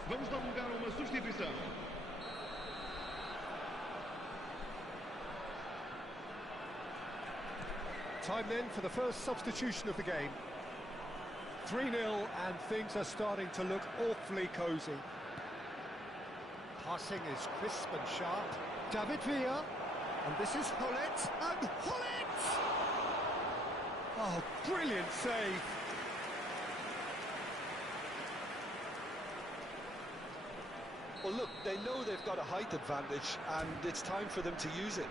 Vamos dar lugar a uma substituição. Time then for the first substitution of the game. 3-0 and things are starting to look awfully cosy. Passing is crisp and sharp. David Villa, and this is Hullet, and Hullet! Oh, brilliant save. Well, look, they know they've got a height advantage, and it's time for them to use it.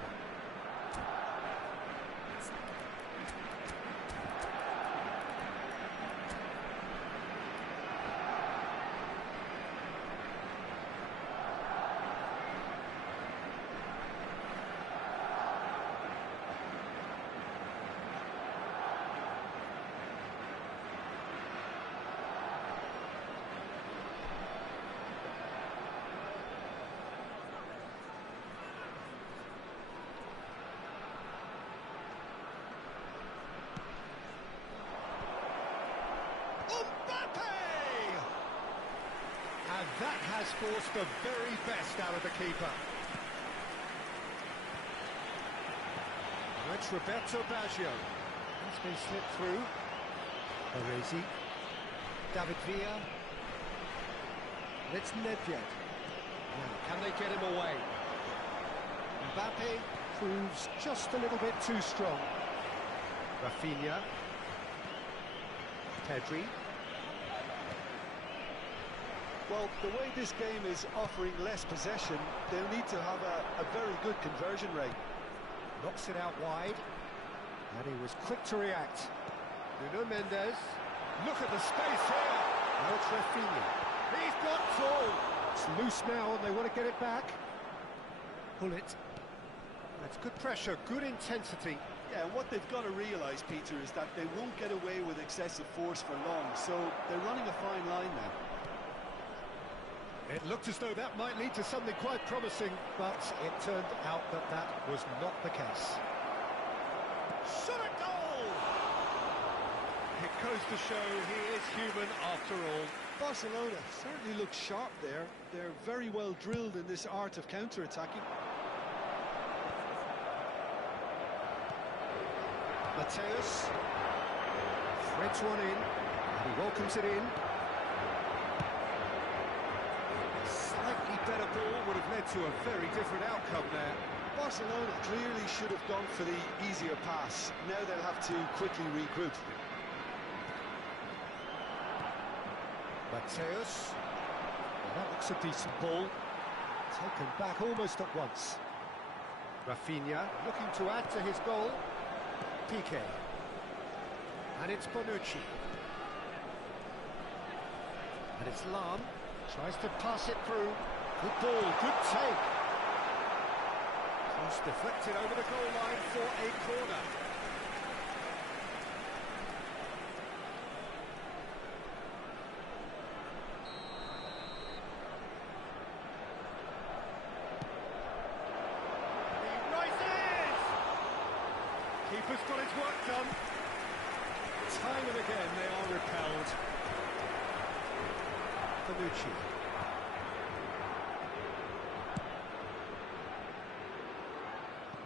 And that has forced the very best out of the keeper. It's Roberto Baggio. He's been slipped through. Baresi. David Villa. It's Nedved. Now, can they get him away? Mbappe proves just a little bit too strong. Rafinha. Pedri. Well, the way this game is offering less possession, they'll need to have a very good conversion rate. Knocks it out wide. And he was quick to react. Nuno Mendes. Look at the space here. Now it's Rafinha. He's got through. It's loose now and they want to get it back. Pull it. That's good pressure, good intensity. Yeah, and what they've got to realise, Peter, is that they won't get away with excessive force for long, so they're running a fine line now. It looked as though that might lead to something quite promising, but it turned out that that was not the case. Shot at goal! It goes to show he is human after all. Barcelona certainly looks sharp there. They're very well drilled in this art of counter-attacking. Mateus threads one in, and he welcomes it in. Slightly better ball would have led to a very different outcome there. Barcelona clearly should have gone for the easier pass. Now they'll have to quickly regroup. Mateus. Well, that looks a decent ball. Taken back almost at once. Rafinha looking to add to his goal. Piqué. And it's Bonucci. And it's Lam. Tries to pass it through. Good ball, good take. Cross deflected over the goal line for a corner. He rises! Keeper's got his work done. Time and again they are repelled. Bonucci.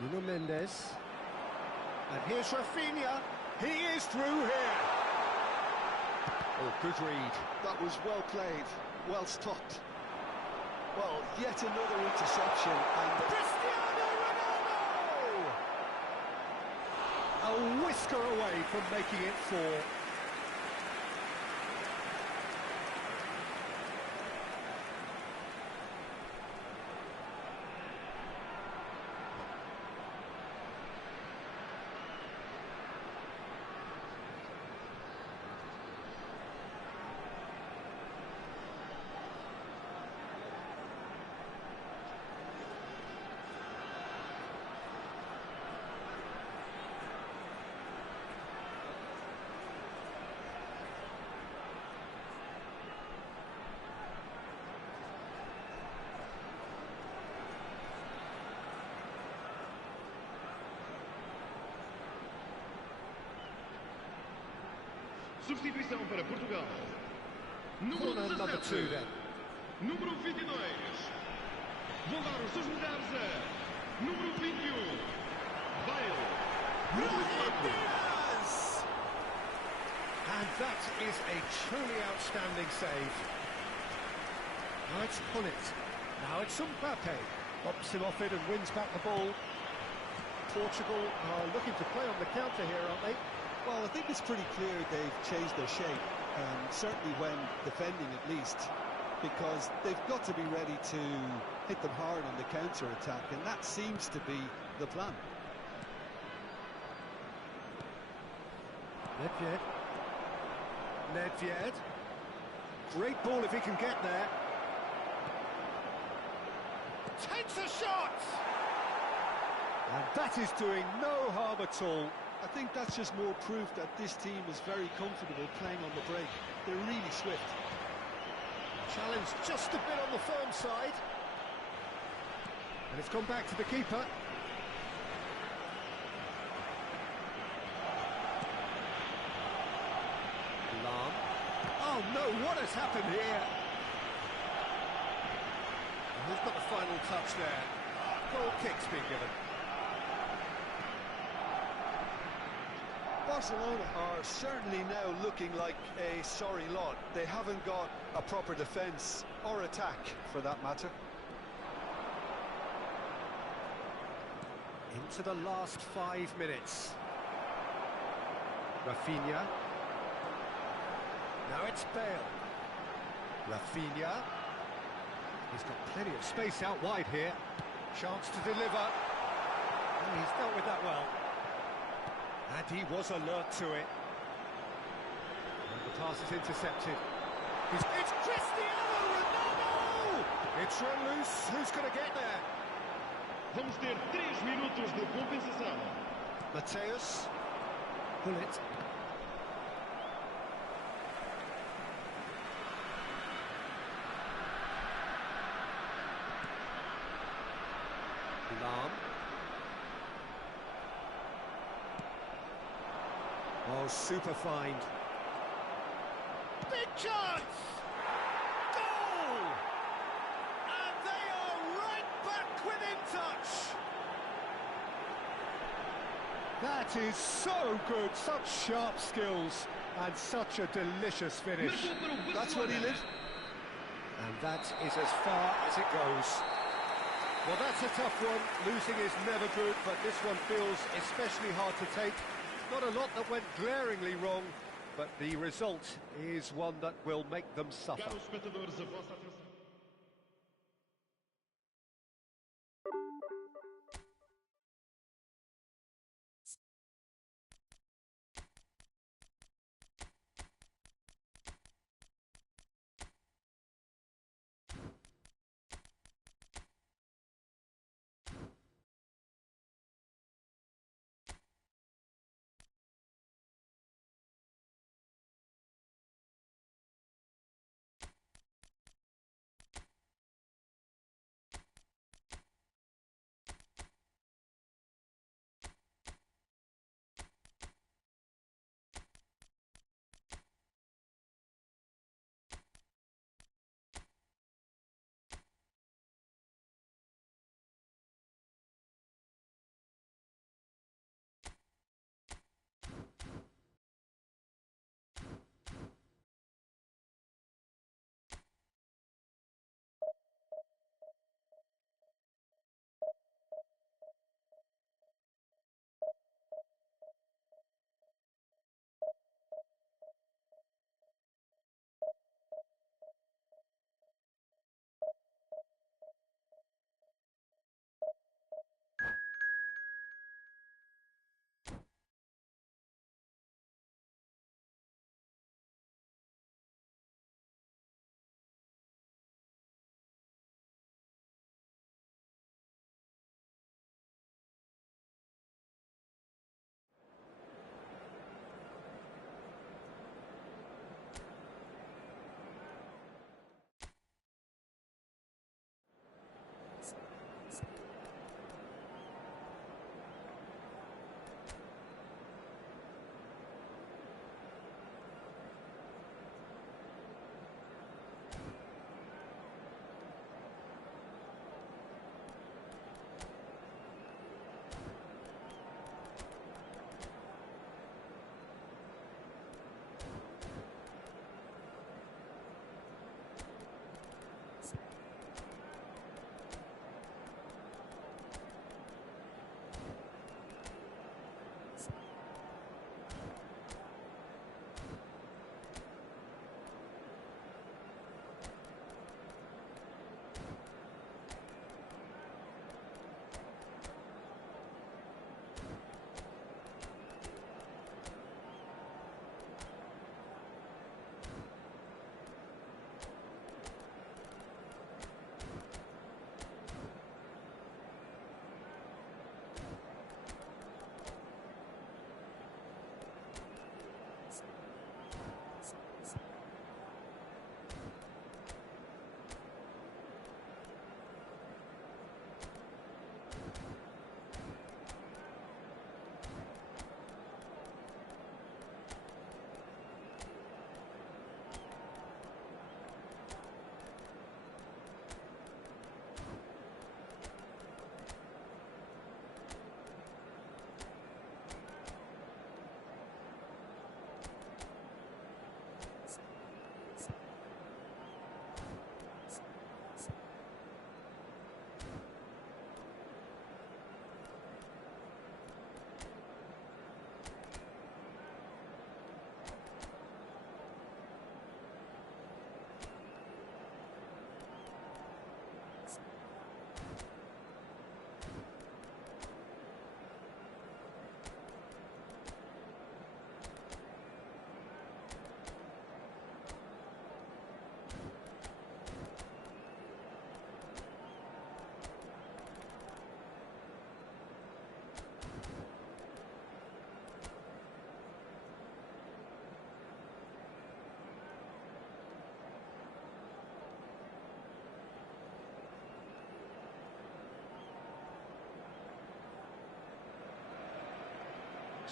Nuno Mendes. And here's Rafinha. He is through here. Oh, good read. That was well played, well stopped. Well, yet another interception, and Cristiano Ronaldo! A whisker away from making it 4. Substituição para Portugal. Corner Número number 2 then. 17. Número 22. Vão dar os seus lugares a número 21. Bale. Diaz! And that is a truly outstanding save. Now it's Hullet. Now it's Mbappe. Bops him off it and wins back the ball. Portugal are looking to play on the counter here, aren't they? Well, I think it's pretty clear they've changed their shape, certainly when defending at least, because they've got to be ready to hit them hard on the counter-attack, and that seems to be the plan. Nedved. Great ball if he can get there. Takes a shot! And that is doing no harm at all. I think that's just more proof that this team is very comfortable playing on the break. They're really swift. Challenge just a bit on the firm side. And it's gone back to the keeper. Lam. Oh no, what has happened here? And who's got the final touch there? Goal kick's been given. Barcelona are certainly now looking like a sorry lot. They haven't got a proper defence or attack, for that matter. Into the last 5 minutes. Rafinha. Now it's Bale. Rafinha. He's got plenty of space out wide here. Chance to deliver. Oh, he's dealt with that well. And he was alert to it. And the pass is intercepted. It's Cristiano Ronaldo! It's run loose. Who's going to get there? Vamos ter 3 minutos de compensação. Mateus. Hullet. Lam. Oh, super find. Big chance! Goal! And they are right back within touch. That is so good, such sharp skills and such a delicious finish. That's what he lives. And that is as far as it goes. Well, that's a tough one. Losing is never good, but this one feels especially hard to take. Not a lot that went glaringly wrong, but the result is one that will make them suffer. Caros espectadores, a vossa atenção.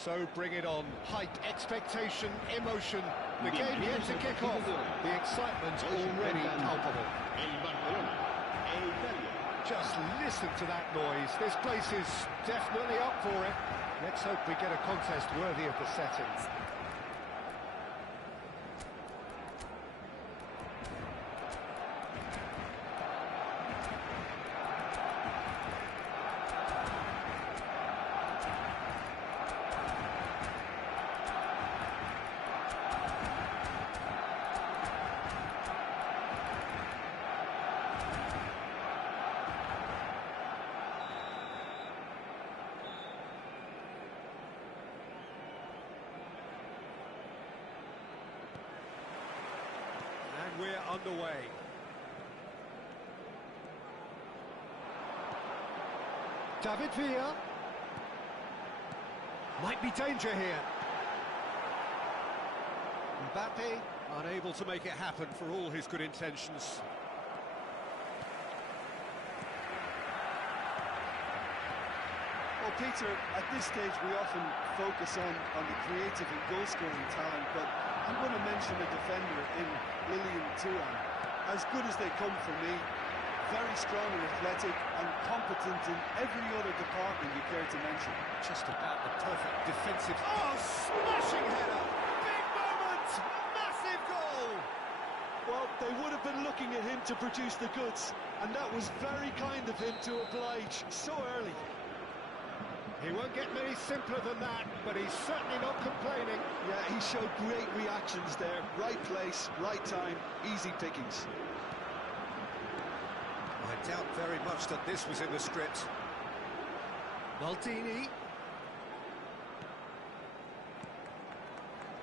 So bring it on. Hype, expectation, emotion. The game yet to kick off. The excitement already palpable. El Barcelona, el Italia. Just listen to that noise. This place is definitely up for it. Let's hope we get a contest worthy of the settings. And we're underway. David Villa. Might be danger here. Mbappe unable to make it happen for all his good intentions. Well, Peter, at this stage we often focus on the creative and goal-scoring talent, but I'm going to mention a defender in Lilian Thuram. As good as they come for me, very strong and athletic and competent in every other department you care to mention. Just about the perfect defensive... Oh, smashing header! Big moment! Massive goal! Well, they would have been looking at him to produce the goods, and that was very kind of him to oblige so early. He won't get many simpler than that, but he's certainly not complaining. Yeah, he showed great reactions there. Right place, right time, easy pickings. I doubt very much that this was in the script. Maldini.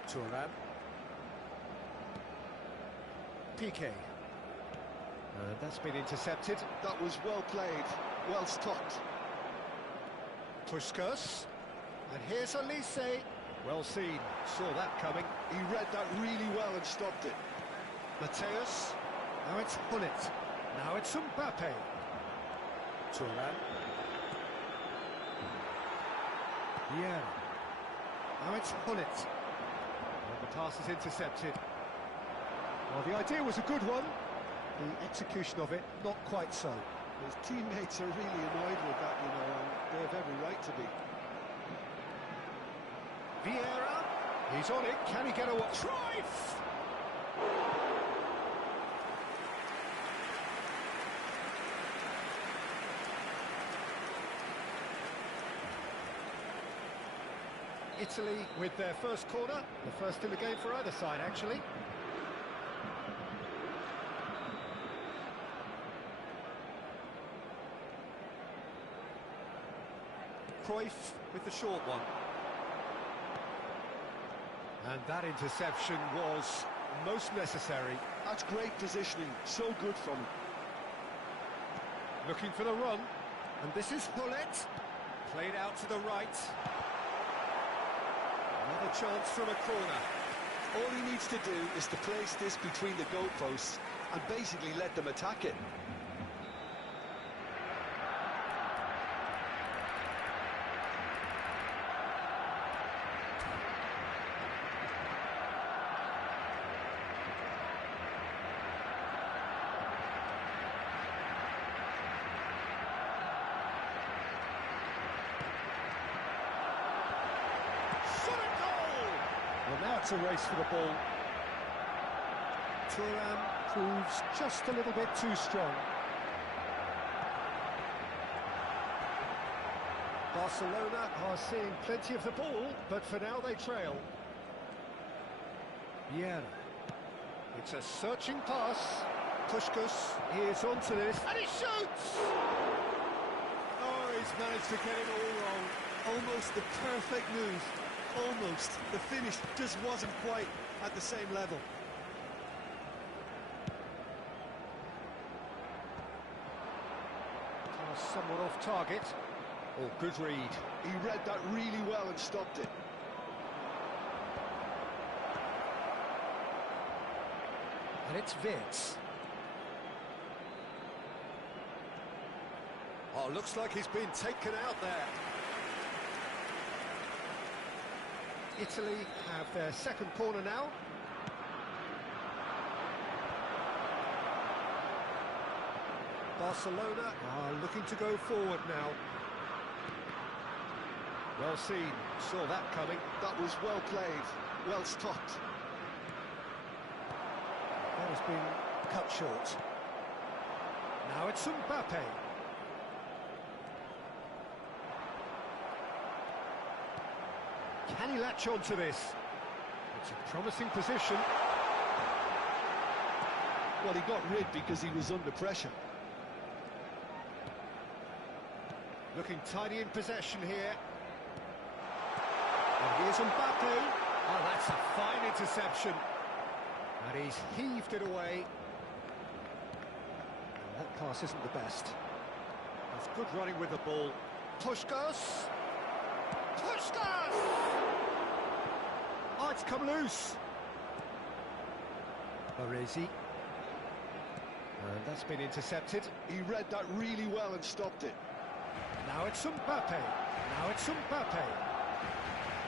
Thuram. Piqué. That's been intercepted. That was well played, well stopped. Puskas. And here's Elise. Well seen. Saw that coming. He read that really well and stopped it. Mateus. Now it's Hullet. Now it's Mbappe. Thuram. Yeah. Now it's Hullet. And the pass is intercepted. Well, the idea was a good one. The execution of it, not quite so. His teammates are really annoyed with that, you know, and they have every right to be. Vieira. He's on it. Can he get a... Cruyff! Italy with their first corner, the first in the game for either side, actually. Cruyff with the short one. And that interception was most necessary. That's great positioning, so good from him. Looking for the run, and this is Hullet. Played out to the right. Another chance from a corner. All he needs to do is to place this between the goalposts and basically let them attack it. Well, now it's a race for the ball. Thuram proves just a little bit too strong. Barcelona are seeing plenty of the ball, but for now they trail. Vieira. It's a searching pass. Puskas is onto this, and he shoots! Oh, he's managed to get it all wrong. Almost the perfect move. Almost. The finish just wasn't quite at the same level. Somewhat off target. Oh, good read. He read that really well and stopped it. And it's Vitz. Oh, looks like he's been taken out there. Italy have their second corner now. Barcelona are looking to go forward now. Well seen, saw that coming. That was well played, well stopped. That has been cut short. Now it's Mbappe. Can he latch on to this? It's a promising position. Well, he got rid because he was under pressure. Looking tidy in possession here. And here's Mbappe. Oh, that's a fine interception. And he's heaved it away. And that pass isn't the best. That's good running with the ball. Puskas! Puskas! Oh, it's come loose. Baresi. And that's been intercepted. He read that really well and stopped it. Now it's Mbappe. Now it's Mbappe.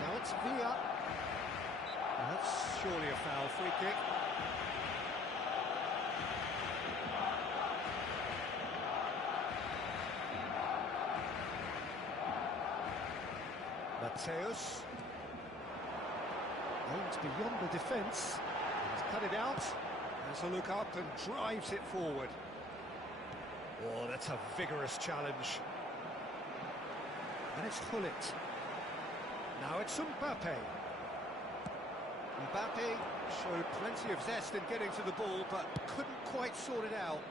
Now it's Villa. And that's surely a foul, free kick. Mateus. Aims beyond the defence. He's cut it out. Has a look up and drives it forward. Oh, that's a vigorous challenge. And it's Hullet. Now it's Mbappe. Mbappe showed plenty of zest in getting to the ball, but couldn't quite sort it out.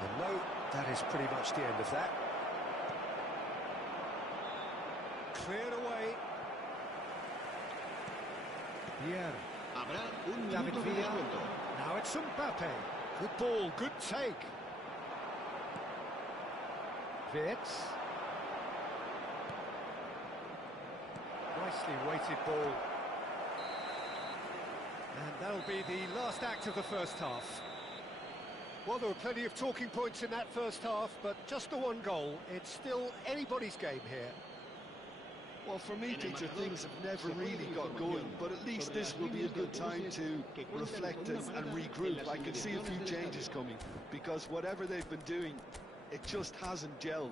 And no, that is pretty much the end of that. Cleared away. Vieira. David Villa. Now it's Mbappe. Good ball, good take. Wirtz. Nicely weighted ball. And that'll be the last act of the first half. Well, there were plenty of talking points in that first half, but just the one goal. It's still anybody's game here. Well, for me, Peter, things have never really got going, but at least this will be a good time to reflect and regroup. I can see a few changes coming, because whatever they've been doing, it just hasn't gelled.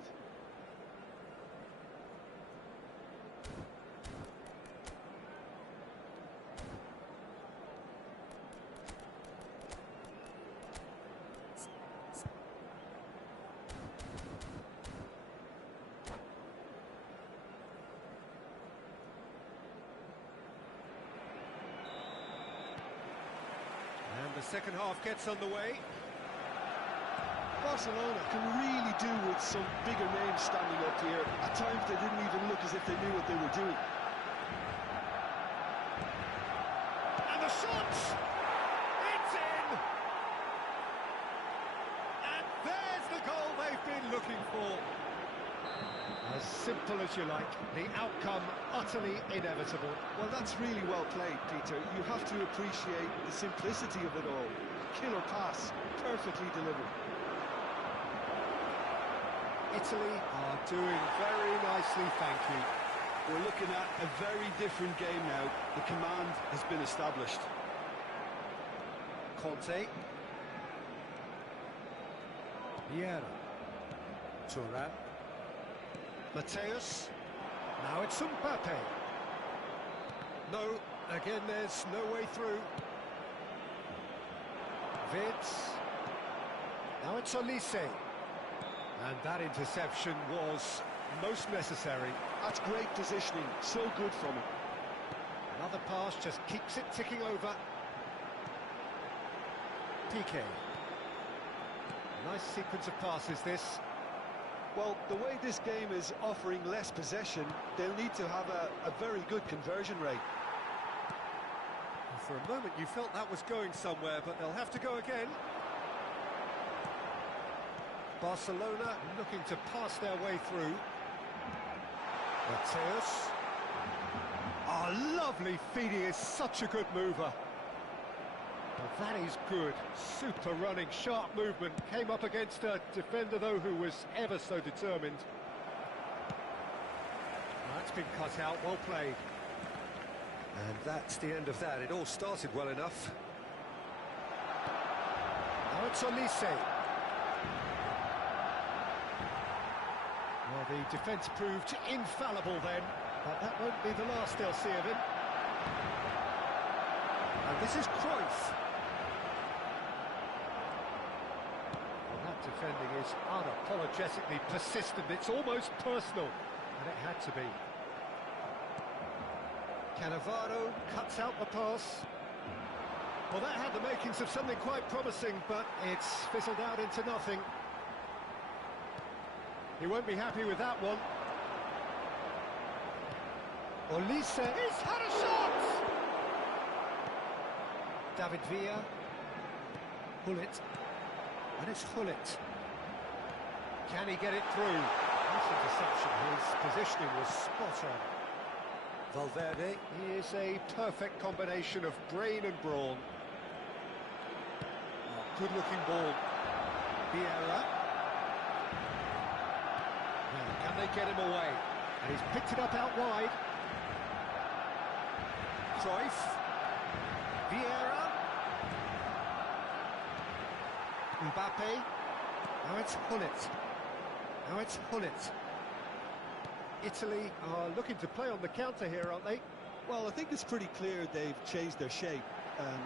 And the second half gets underway. Barcelona can really do with some bigger names standing up here. At times they didn't even look as if they knew what they were doing. And the shot! It's in! And there's the goal they've been looking for. As simple as you like, the outcome utterly inevitable. Well, that's really well played, Peter. You have to appreciate the simplicity of it all. Killer pass, perfectly delivered. Italy are doing very nicely, thank you. We're looking at a very different game now. The command has been established. Conte. Vieira. Thuram. Mateus. Now it's Mbappe. No, again there's no way through. Wirtz. Now it's Olise. And that interception was most necessary. That's great positioning, so good from him. Another pass just keeps it ticking over. Piqué. Nice sequence of passes, this. Well, the way this game is offering less possession, they'll need to have a very good conversion rate. For a moment you felt that was going somewhere, but they'll have to go again. Barcelona looking to pass their way through. Mateus. Oh, lovely feed, he is such a good mover. Well, that is good. Super running, sharp movement. Came up against a defender, though, who was ever so determined. That's been cut out, well played. And that's the end of that. It all started well enough. Now it's Olise. Well, the defence proved infallible then, but that won't be the last they'll see of him. And this is Cruyff. Well, that defending is unapologetically persistent. It's almost personal, and it had to be. Cannavaro cuts out the pass. Well, that had the makings of something quite promising, but it's fizzled out into nothing. He won't be happy with that one. Olise, he's had a shot! David Villa. Hullet. And it's Hullet. Can he get it through? Nice interception. His positioning was spot on. Valverde, he is a perfect combination of brain and brawn. Oh, good-looking ball. Vieira. Now, can they get him away? And he's picked it up out wide. Cruyff. Vieira. Mbappe. Now it's Hullet. Now it's Hullet. Italy are looking to play on the counter here, aren't they? Well, I think it's pretty clear they've changed their shape,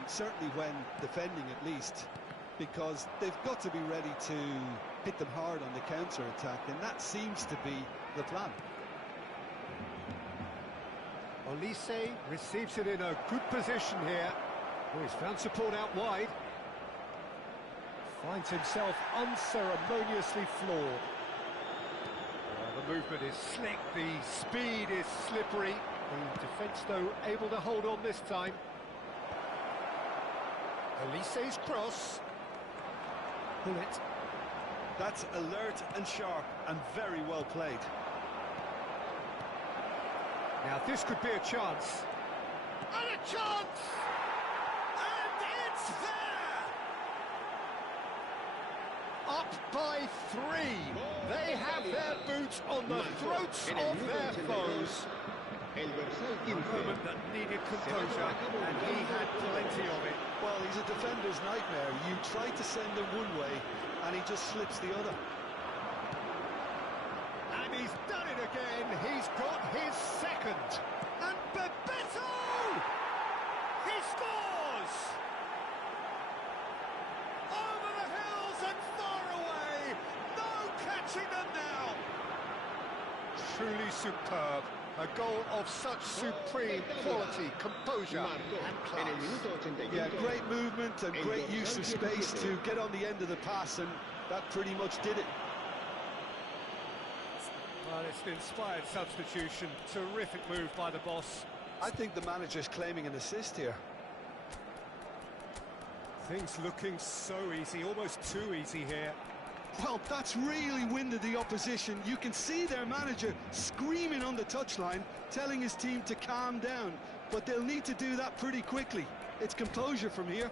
certainly when defending at least, because they've got to be ready to hit them hard on the counter-attack, and that seems to be the plan. Olise receives it in a good position here. Oh, he's found support out wide. Finds himself unceremoniously floored. The movement is slick, the speed is slippery. The defence, though, able to hold on this time. Olise's cross. Hullet. That's alert and sharp and very well played. Now this could be a chance. And a chance! And it's there! Up by 3. They have their boots on the throats of their foes. A moment that needed composure, and he had plenty of it. Well, he's a defender's nightmare. You try to send him one way, and he just slips the other. And he's done it again. He's got his second. And Bebeto! He scores! Over the hills and far away. No catching them now. Truly superb. A goal of such supreme quality, composure and class. Yeah, great movement and great use of space to get on the end of the pass, and that pretty much did it. Well, it's an inspired substitution. Terrific move by the boss. I think the manager's claiming an assist here. Things looking so easy, almost too easy here. Well, that's really winded the opposition. You can see their manager screaming on the touchline, telling his team to calm down. But they'll need to do that pretty quickly. It's composure from here.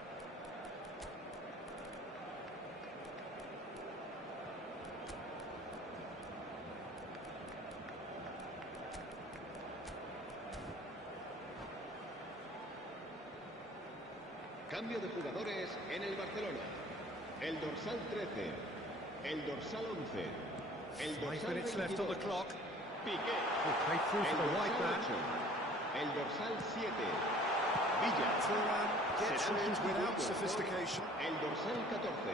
Cambio de jugadores en el Barcelona. El dorsal 13. El dorsal 11. El 5 dorsal minutes left on the 22. clock. Piqué. Played through for the wide man. 8. El dorsal 7. Villa. Turan gets Serán it without sustituidos por sophistication. El dorsal 14.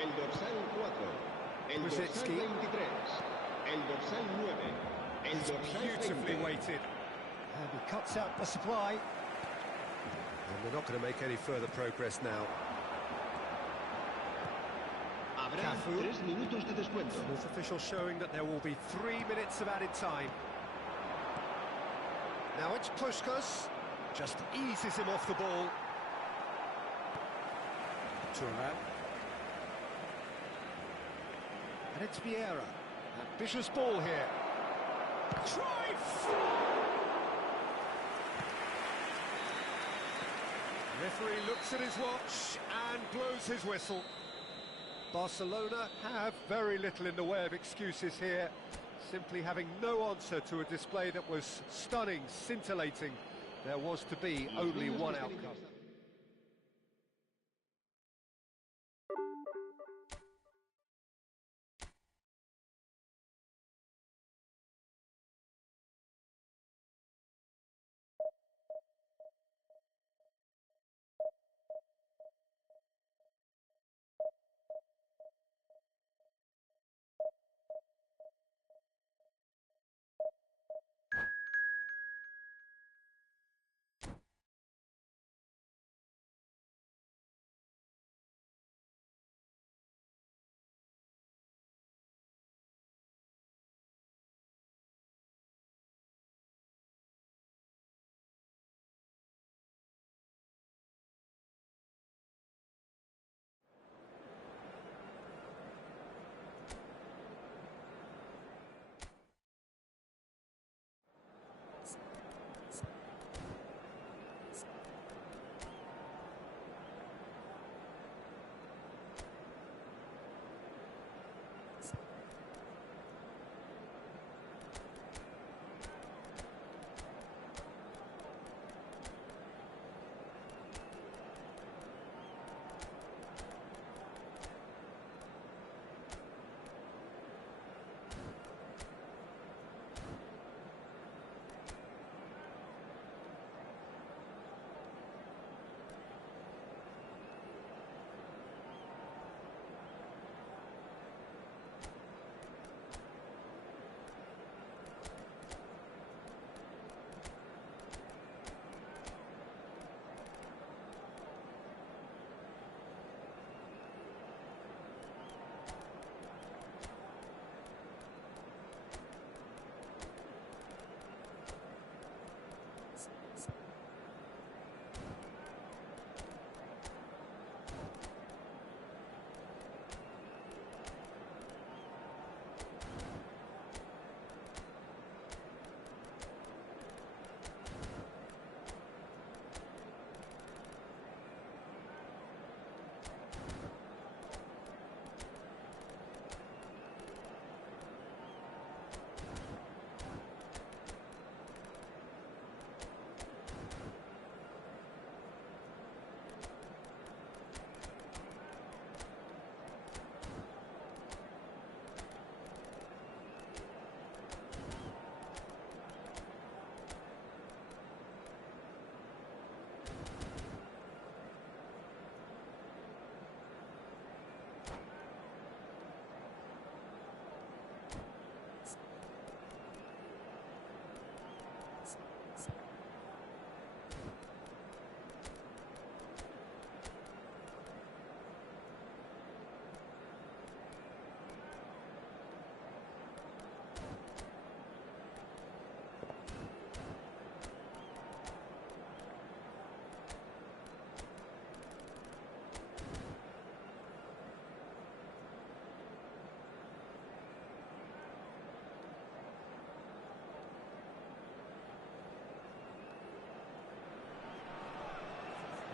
El dorsal 4. El dorsal Rosicki. 23. El dorsal 9. El dorsal Beautifully 20. weighted. And he cuts out the supply. And we're not going to make any further progress now. Habrá Cafu. 3 minutos de descuento. Fourth official showing that there will be 3 minutes of added time. Now it's Puskás. Just eases him off the ball. Turan. And it's Vieira. Ambitious ball here. Cruyff! Referee looks at his watch and blows his whistle. Barcelona have very little in the way of excuses here. simply having no answer to a display that was stunning, scintillating. There was to be only one outcome.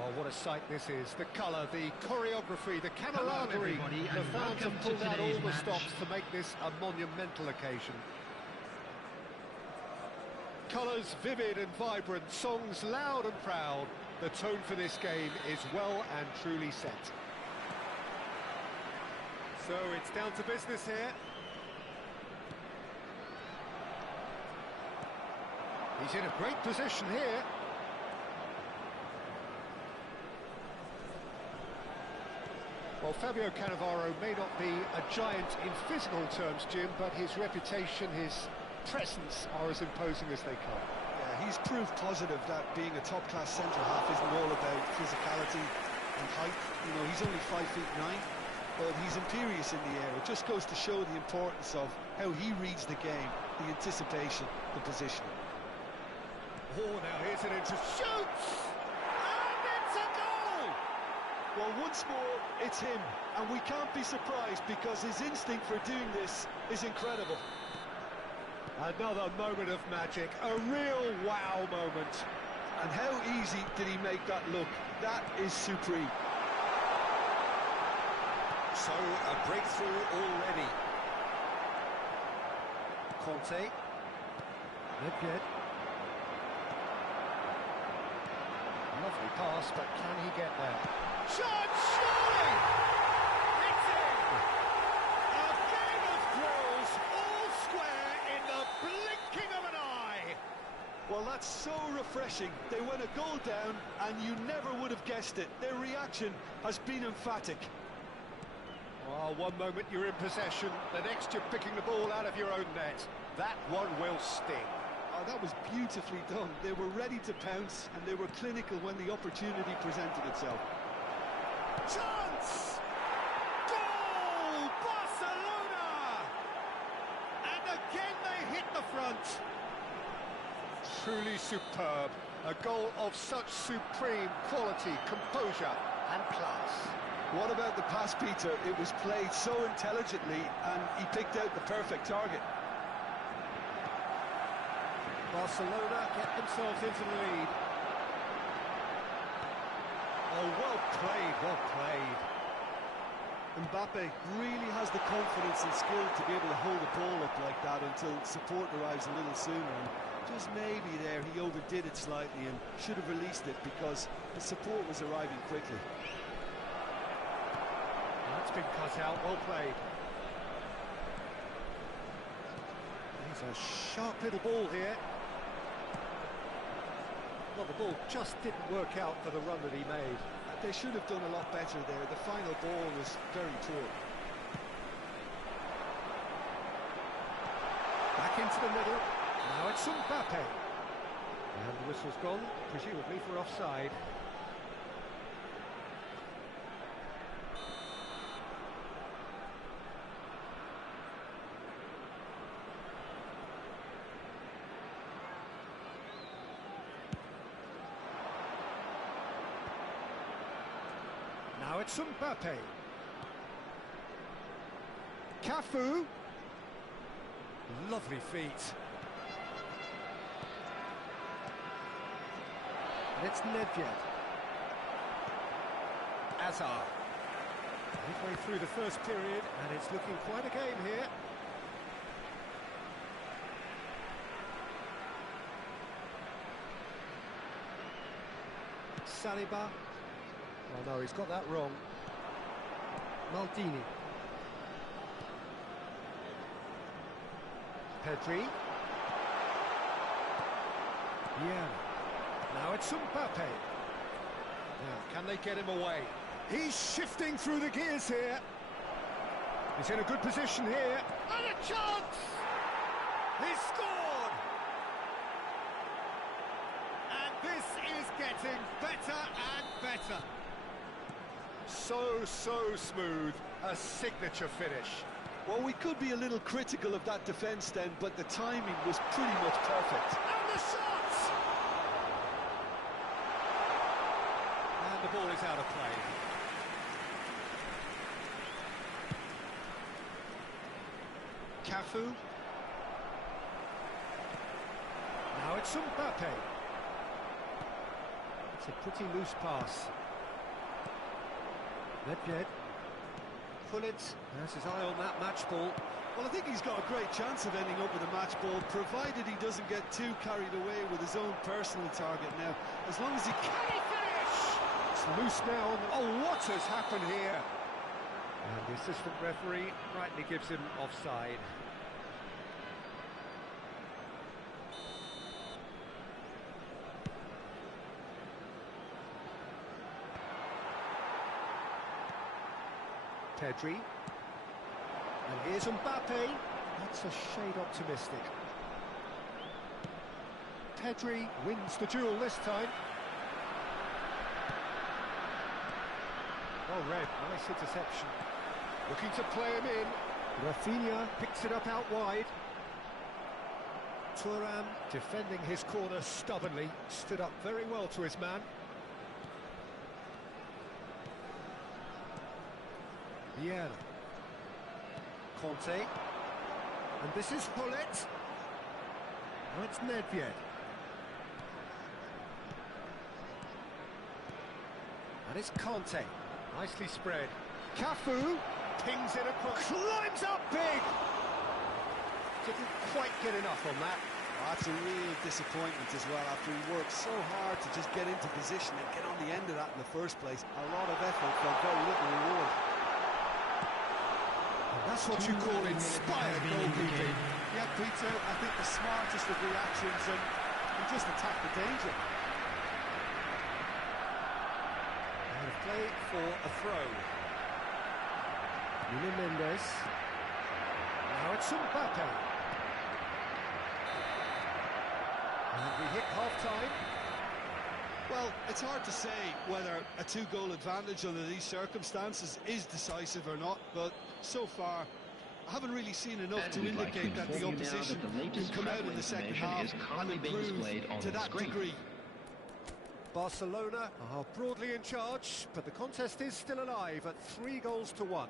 Well, what a sight this is. The colour, the choreography, the camaraderie. The fans have pulled out all the stops to make this a monumental occasion. Colours vivid and vibrant, songs loud and proud. The tone for this game is well and truly set. So it's down to business here. He's in a great position here. Well, Fabio Cannavaro may not be a giant in physical terms, Jim, but his reputation, his presence are as imposing as they come. Yeah, he's proof positive that being a top-class centre-half isn't all about physicality and height. You know, he's only 5'9", but he's imperious in the air. It just goes to show the importance of how he reads the game, the anticipation, the positioning. Oh, now here's an interest. Shoots! And it's a goal! Well, once more, it's him, and we can't be surprised because his instinct for doing this is incredible. Another moment of magic, a real wow moment. And how easy did he make that look? That is supreme. So, a breakthrough already. Conte. Nedved. Lovely pass, but can he get there? Shot, surely! It's in! A game of thrills, all square in the blinking of an eye! Well, that's so refreshing. They went a goal down, and you never would have guessed it. Their reaction has been emphatic. Well, one moment you're in possession, the next you're picking the ball out of your own net. That one will sting. Oh, that was beautifully done. They were ready to pounce, and they were clinical when the opportunity presented itself. Chance! Goal! Barcelona! And again they hit the front. Truly superb. A goal of such supreme quality, composure and class. What about the pass, Peter? It was played so intelligently, and he picked out the perfect target. Barcelona get themselves into the lead. Oh, well played, well played. Mbappe really has the confidence and skill to be able to hold the ball up like that until support arrives a little sooner. And just maybe there he overdid it slightly and should have released it because the support was arriving quickly. That's been cut out, well played. He's a sharp little ball here. Well, the ball just didn't work out for the run that he made. They should have done a lot better there. The final ball was very poor. Back into the middle. Now it's Mbappe. And the whistle's gone, presumably for offside. Now it's Mbappe. Cafu. Lovely feet. And it's Nedved. Hazard. Midway through the first period, and it's looking quite a game here. Saliba. Oh no, he's got that wrong. Maldini. Pedri. Yeah. Now it's Mbappe. Now, can they get him away? He's shifting through the gears here. He's in a good position here. And a chance! He's scored! And this is getting better and better. So smooth, a signature finish. Well, we could be a little critical of that defence then, but the timing was pretty much perfect. And the shot! And the ball is out of play. Cafu. Now it's Mbappe. It's a pretty loose pass. Nedved. Pullet has his eye on that match ball. Well, I think he's got a great chance of ending up with a match ball, provided he doesn't get too carried away with his own personal target now. As long as he Can he finish? It's loose now. Oh, what has happened here? And the assistant referee rightly gives him offside. Pedri. And here's Mbappe. That's a shade optimistic. Pedri wins the duel this time. Well read, nice interception. Looking to play him in. Rafinha picks it up out wide. Thuram defending his corner stubbornly. Stood up very well to his man. Vieira. Conte. And this is Pullet. Now it's Nedved. And it's Conte. Nicely spread. Cafu pings it across. Climbs up big. Didn't quite get enough on that. That's a real disappointment as well, after he worked so hard to just get into position and get on the end of that in the first place. A lot of effort for very little reward. And that's what you call inspired goalkeeping. Yeah, Peter, I think the smartest of reactions, and he just attacked the danger. And a play for a throw. Nuno Mendes. Now it's Mbappe. And we hit half-time. Well, it's hard to say whether a two-goal advantage under these circumstances is decisive or not, but so far I haven't really seen enough to indicate that the opposition can come out in the second half and improve to that degree. Barcelona are broadly in charge, but the contest is still alive at 3-1.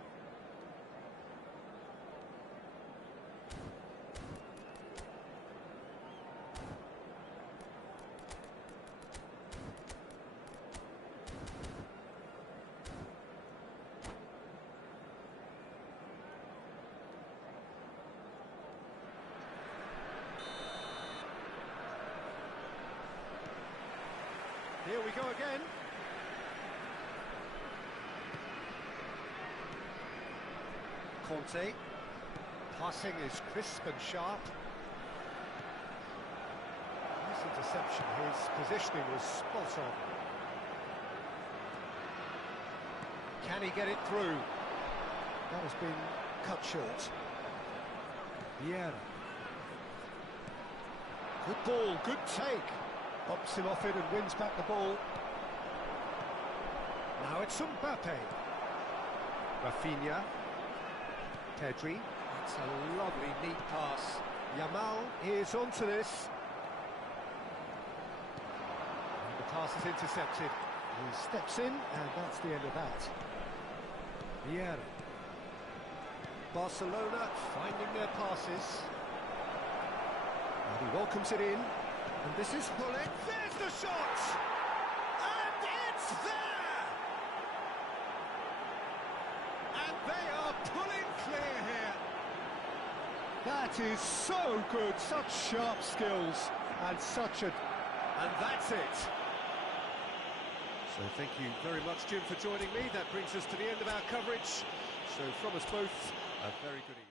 Here we go again. Conte. Passing is crisp and sharp. Nice interception. His positioning was spot on. Can he get it through? That has been cut short. Vieira. Good ball, good take. Pops him off it and wins back the ball. Now it's Mbappe. Rafinha. Pedri. It's a lovely, neat pass. Yamal is onto this. And the pass is intercepted. He steps in, and that's the end of that. Vieira. Barcelona finding their passes. And he welcomes it in. And this is Hullet. There's the shot! And it's there! And they are pulling clear here. That is so good. Such sharp skills. And such a... And that's it. So thank you very much, Jim, for joining me. That brings us to the end of our coverage. So from us both, a very good evening.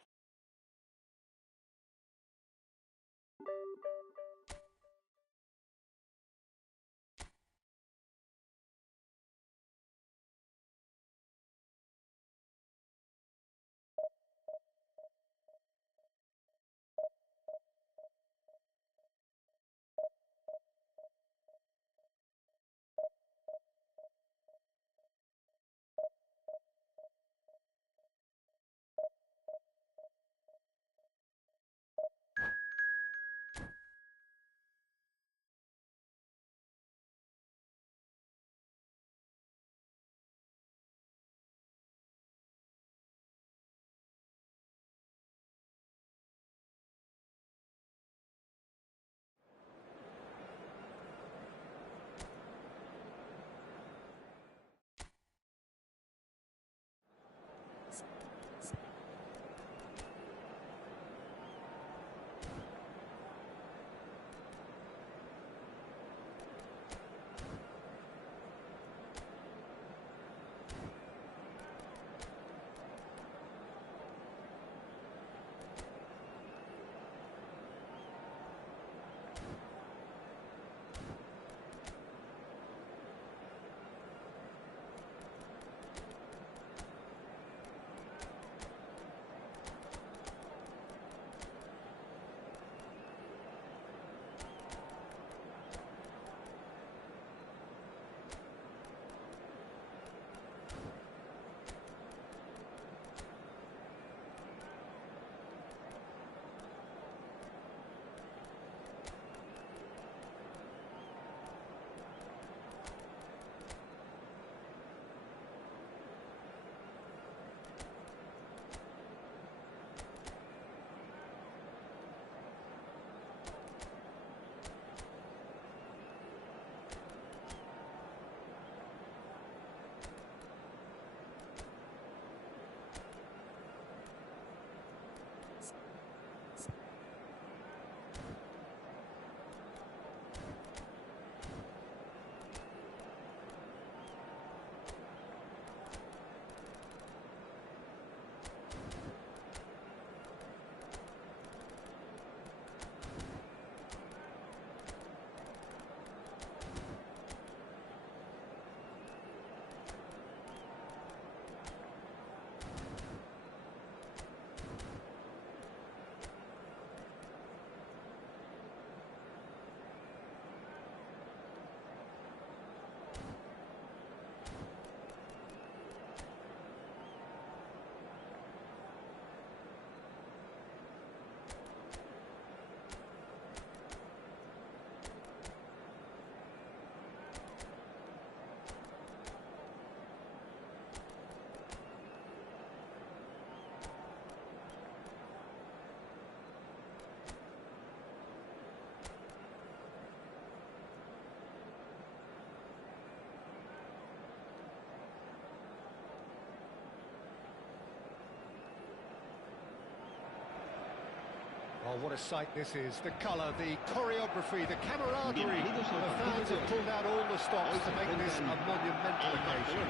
what a sight this is. The colour, the choreography, the camaraderie. The fans have pulled out all the stops to make this a monumental occasion.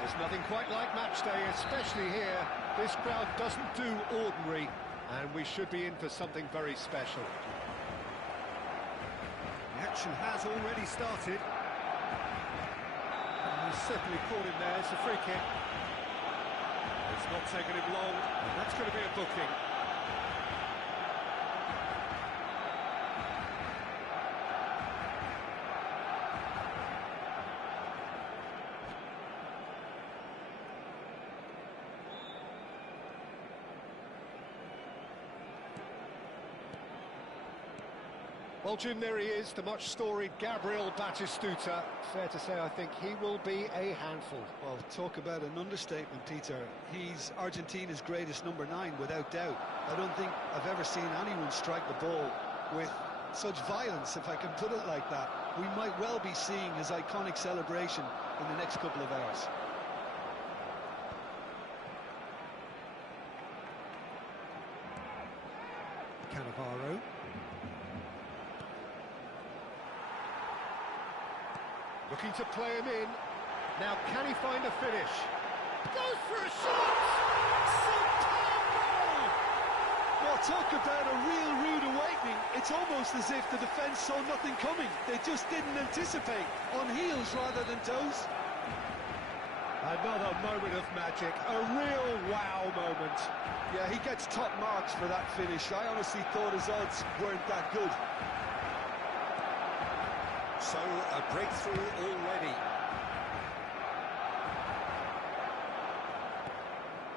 There's nothing quite like match day, especially here. This crowd doesn't do ordinary, and we should be in for something very special. The action has already started. And he's certainly caught him there. It's a free kick. It's not taken him long, and that's going to be a booking. Well, Jim, there he is, the much-storied Gabriel Batistuta. Fair to say, I think he will be a handful. Well, talk about an understatement, Peter. He's Argentina's greatest number 9, without doubt. I don't think I've ever seen anyone strike the ball with such violence, if I can put it like that. We might well be seeing his iconic celebration in the next couple of hours. Cannavaro. Looking to play him in. Now, can he find a finish? Goes for a shot! Superb goal! Well, talk about a real rude awakening. It's almost as if the defence saw nothing coming. They just didn't anticipate. On heels rather than toes. Another moment of magic. A real wow moment. Yeah, he gets top marks for that finish. I honestly thought his odds weren't that good. So, a breakthrough already.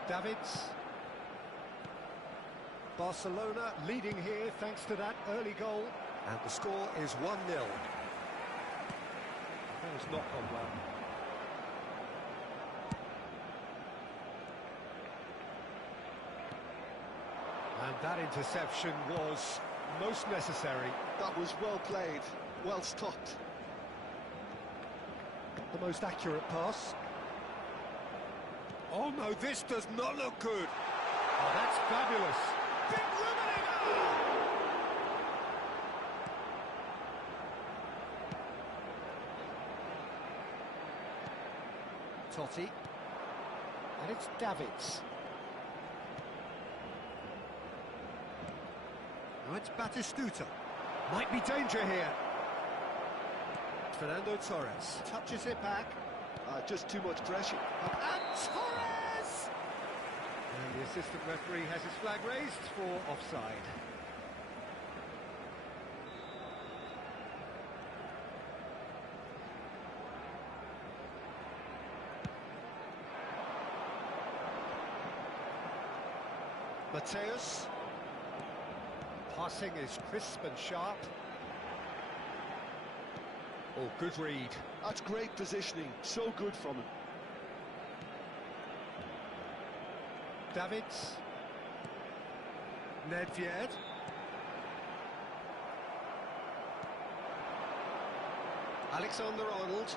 Davids. Barcelona leading here thanks to that early goal. And the score is 1-0. That has not gone well. And that interception was most necessary. That was well played. Well stopped. The most accurate pass. Oh no, this does not look good. Oh, that's fabulous. Big Totti. And it's Davids. Now it's Batistuta. Might be danger here. Fernando Torres touches it back. Just too much pressure. And Torres! And the assistant referee has his flag raised for offside. Mateus. Passing is crisp and sharp. Oh, good read. That's great positioning. So good from him. Davids. Nedved. Alexander-Arnold.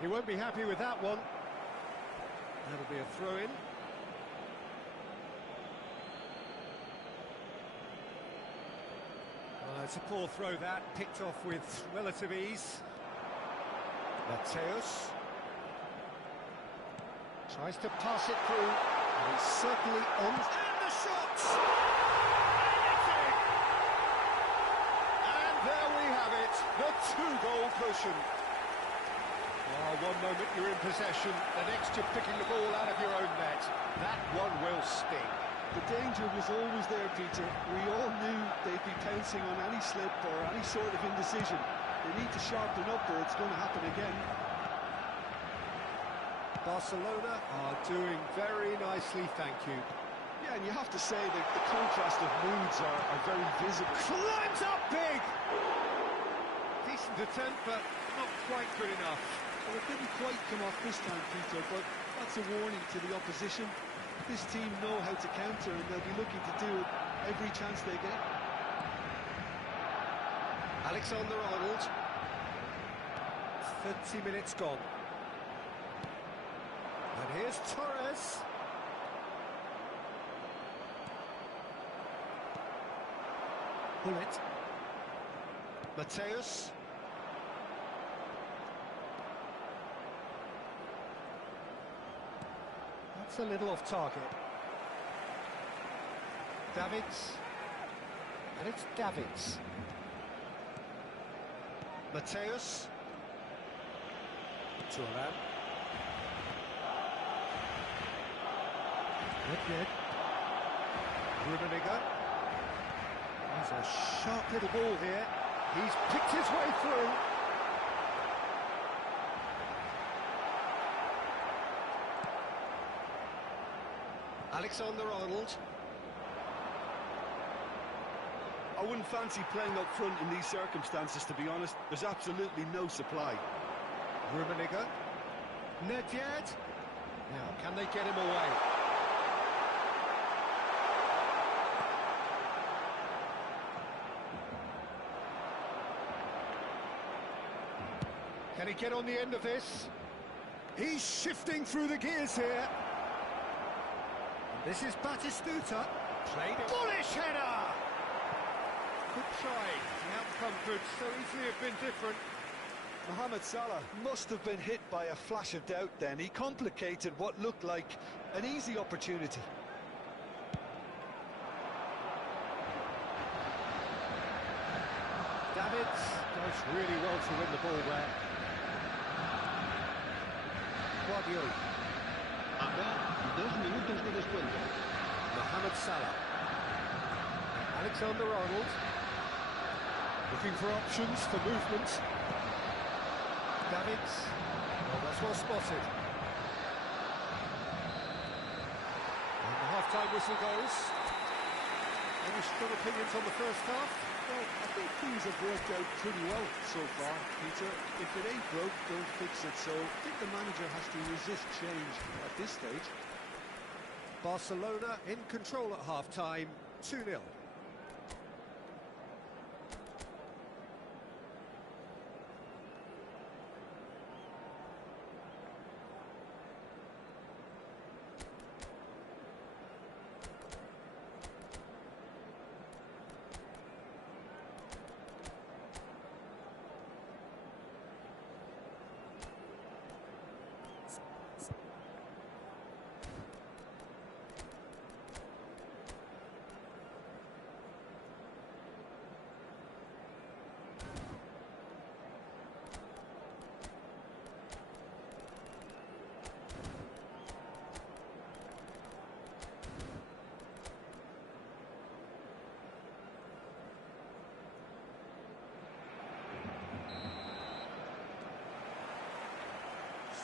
He won't be happy with that one. That'll be a throw-in. It's a poor throw that, picked off with relative ease. Mateus tries to pass it through, and he's certainly on. And the shots! And there we have it, the 2-goal cushion. One moment you're in possession, the next you're picking the ball out of your own net. That one will sting. The danger was always there, Peter. We all knew they'd be pouncing on any slip or any sort of indecision. They need to sharpen up or it's going to happen again. Barcelona are doing very nicely, thank you. Yeah, and you have to say that the contrast of moods are very visible. Climbs up big! Decent attempt, but not quite good enough. Well, it didn't quite come off this time, Peter, but that's a warning to the opposition. This team know how to counter and they'll be looking to do it every chance they get. Alexander-Arnold. 30 minutes gone. And here's Torres. Pull it. Mateus. That's a little off target. Davids. And it's Davids. Mateus. Turan. Good. Rummenigge. There's a sharp little ball here. He's picked his way through. Alexander-Arnold. I wouldn't fancy playing up front in these circumstances, to be honest. There's absolutely no supply. Rummenigge. Nedved. Now, can they get him away? Can he get on the end of this? He's shifting through the gears here. This is Batistuta. Played it. Bullish header! Good try. The outcome could so easily have been different. Mohamed Salah must have been hit by a flash of doubt then. He complicated what looked like an easy opportunity. Davids does really well to win the ball there. Guardiola. Habrá 2 minutos de descuento. Mohamed Salah. Alexander-Arnold. Looking for options for movement. Davids. Well, that's well spotted. And the half-time whistle goes. Any strong opinions on the first half? Well, I think things have worked out pretty well so far, Peter. If it ain't broke, don't fix it. So I think the manager has to resist change at this stage. Barcelona in control at half-time, 2-0.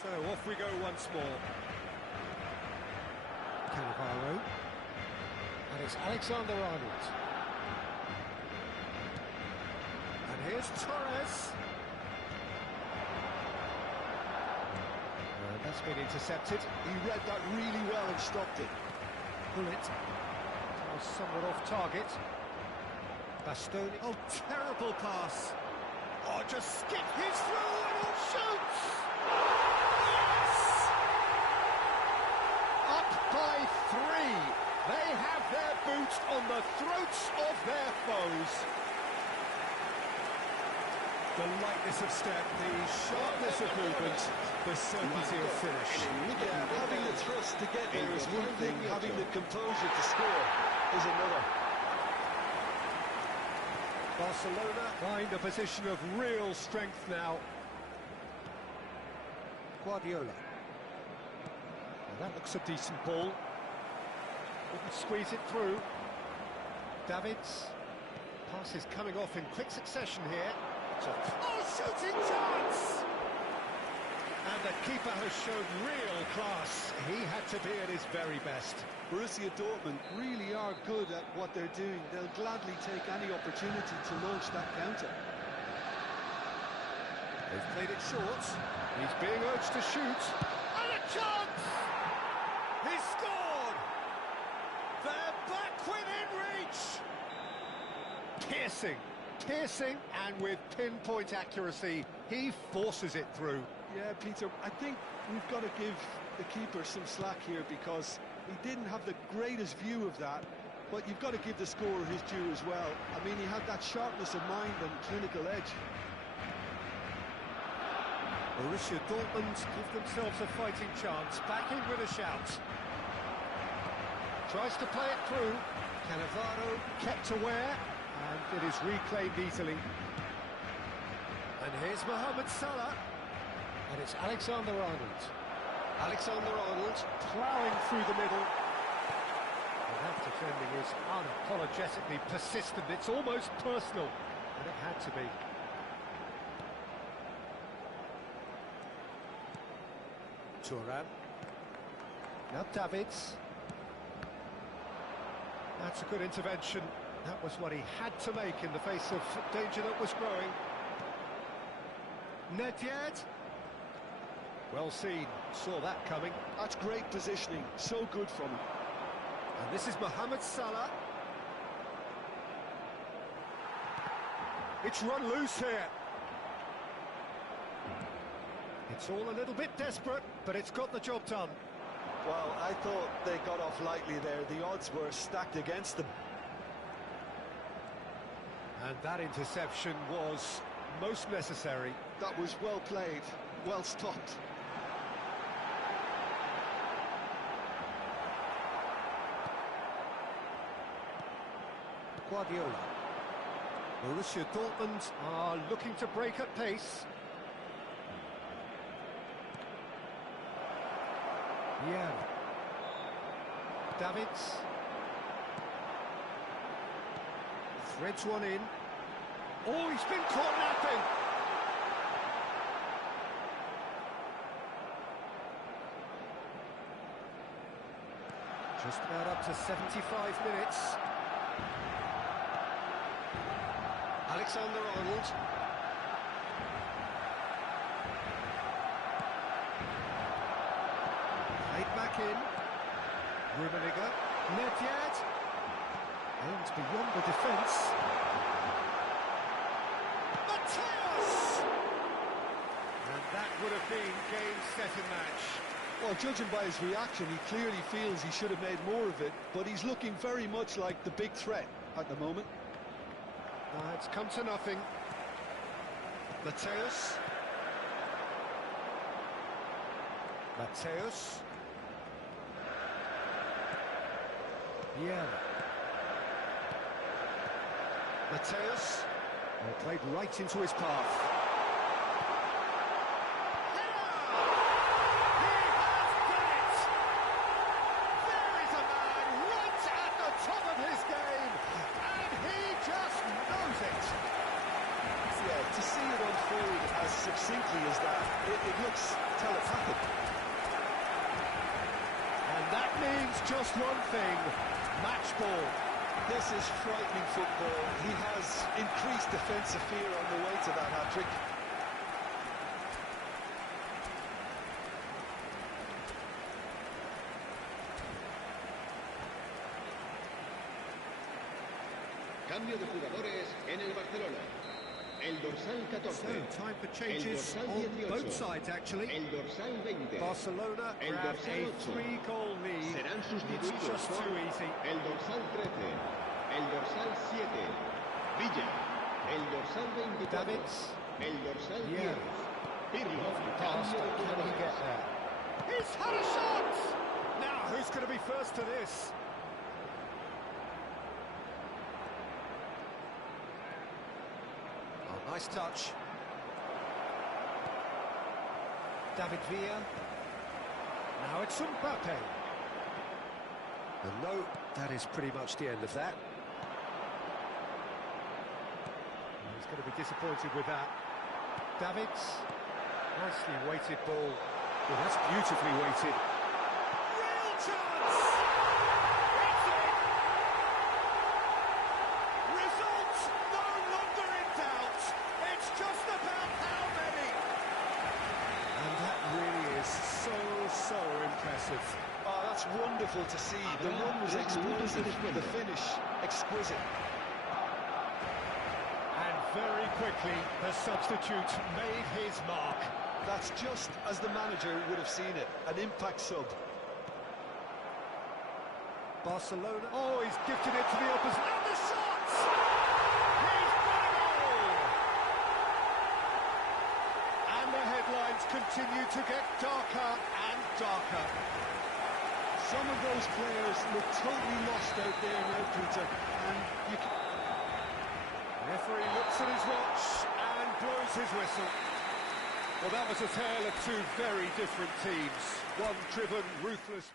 So off we go once more. Cannavaro. And it's Alexander-Arnold. And here's Torres. That's been intercepted. He read that really well and stopped it. Pull it. That was somewhat off target. Bastoni. Oh, terrible pass. Oh, just skip his through and he shoots! Yes! Up by 3. They have their boots on the throats of their foes. The lightness of step, the sharpness of movement, the certainty of finish. Yeah, having the thrust to get there is one thing, having the composure to score is another. Barcelona find a position of real strength now. Guardiola. Well, that looks a decent ball. Wouldn't squeeze it through. Davids. Pass is coming off in quick succession here. Oh, shooting chance! And the keeper has shown real class. He had to be at his very best. Borussia Dortmund really are good at what they're doing. They'll gladly take any opportunity to launch that counter. They've played it short. He's being urged to shoot. And a chance! He scored! They're back within reach! Piercing, and with pinpoint accuracy, he forces it through. Yeah, Peter, I think we've got to give the keeper some slack here because he didn't have the greatest view of that. But you've got to give the scorer his due as well. I mean, he had that sharpness of mind and clinical edge. Borussia Dortmund give themselves a fighting chance, back in with a shout. Tries to play it through. Cannavaro kept aware, and it is reclaimed easily. And here's Mohamed Salah. And it's Alexander-Arnold. Alexander-Arnold ploughing through the middle. And that defending is unapologetically persistent. It's almost personal, and it had to be. Thuram. Now Davids. That's a good intervention. That was what he had to make in the face of danger that was growing. Nedved. Well seen, saw that coming. That's great positioning, so good from him. And this is Mohamed Salah. It's run loose here. It's all a little bit desperate, but it's got the job done. Well, I thought they got off lightly there. The odds were stacked against them. And that interception was most necessary. That was well played, well stopped. Guardiola. Borussia Dortmund are looking to break at pace. Yeah. Davids. Threads one in. Oh, he's been caught napping. Just about up to 75 minutes. Alexander-Arnold. Played back in. Rummenigge. Nedved. Aims beyond the defence. Mateus! And that would have been game, set and match. Well, judging by his reaction, he clearly feels he should have made more of it, but he's looking very much like the big threat at the moment. It's come to nothing. Mateus. Mateus. Yeah. Mateus. Played right into his path. Succinctly as that, it looks telepathic. And that means just one thing, match ball. This is frightening football. He has increased defensive fear on the way to that hat-trick. Cambio de jugadores en el Barcelona. El dorsal 14. So, time for changes on both sides, actually. El dorsal 20. Barcelona El grab dorsal a 8. 3-goal lead. Serán It's sustituidos just por too easy. el dorsal 13, el dorsal 7, Villa, el dorsal 24, Davids. el dorsal 10, Yeah. Pirlo, Pass, cambio de but can he get jugadores. there? He's had a shot! Now, who's going to be first to this? Oh, nice touch. David Villa. Now it's Mbappe. And no, that is pretty much the end of that. He's going to be disappointed with that. Davids. Nicely weighted ball. Well, that's beautifully weighted. Real chance! It's in! Results no longer in doubt. It's just about how many. And that really is so impressive. Oh, that's wonderful to see. The run was explosive, the finish exquisite. And very quickly, the substitute made his mark. That's just as the manager would have seen it, an impact sub. Barcelona. Oh, he's gifted it to the opposite. And the shots! He's got it all! And the headlines continue to get darker and darker. Some of those players look totally lost out there now, Peter, and you can... The referee looks at his watch and blows his whistle. Well, that was a tale of two very different teams. One driven, ruthless...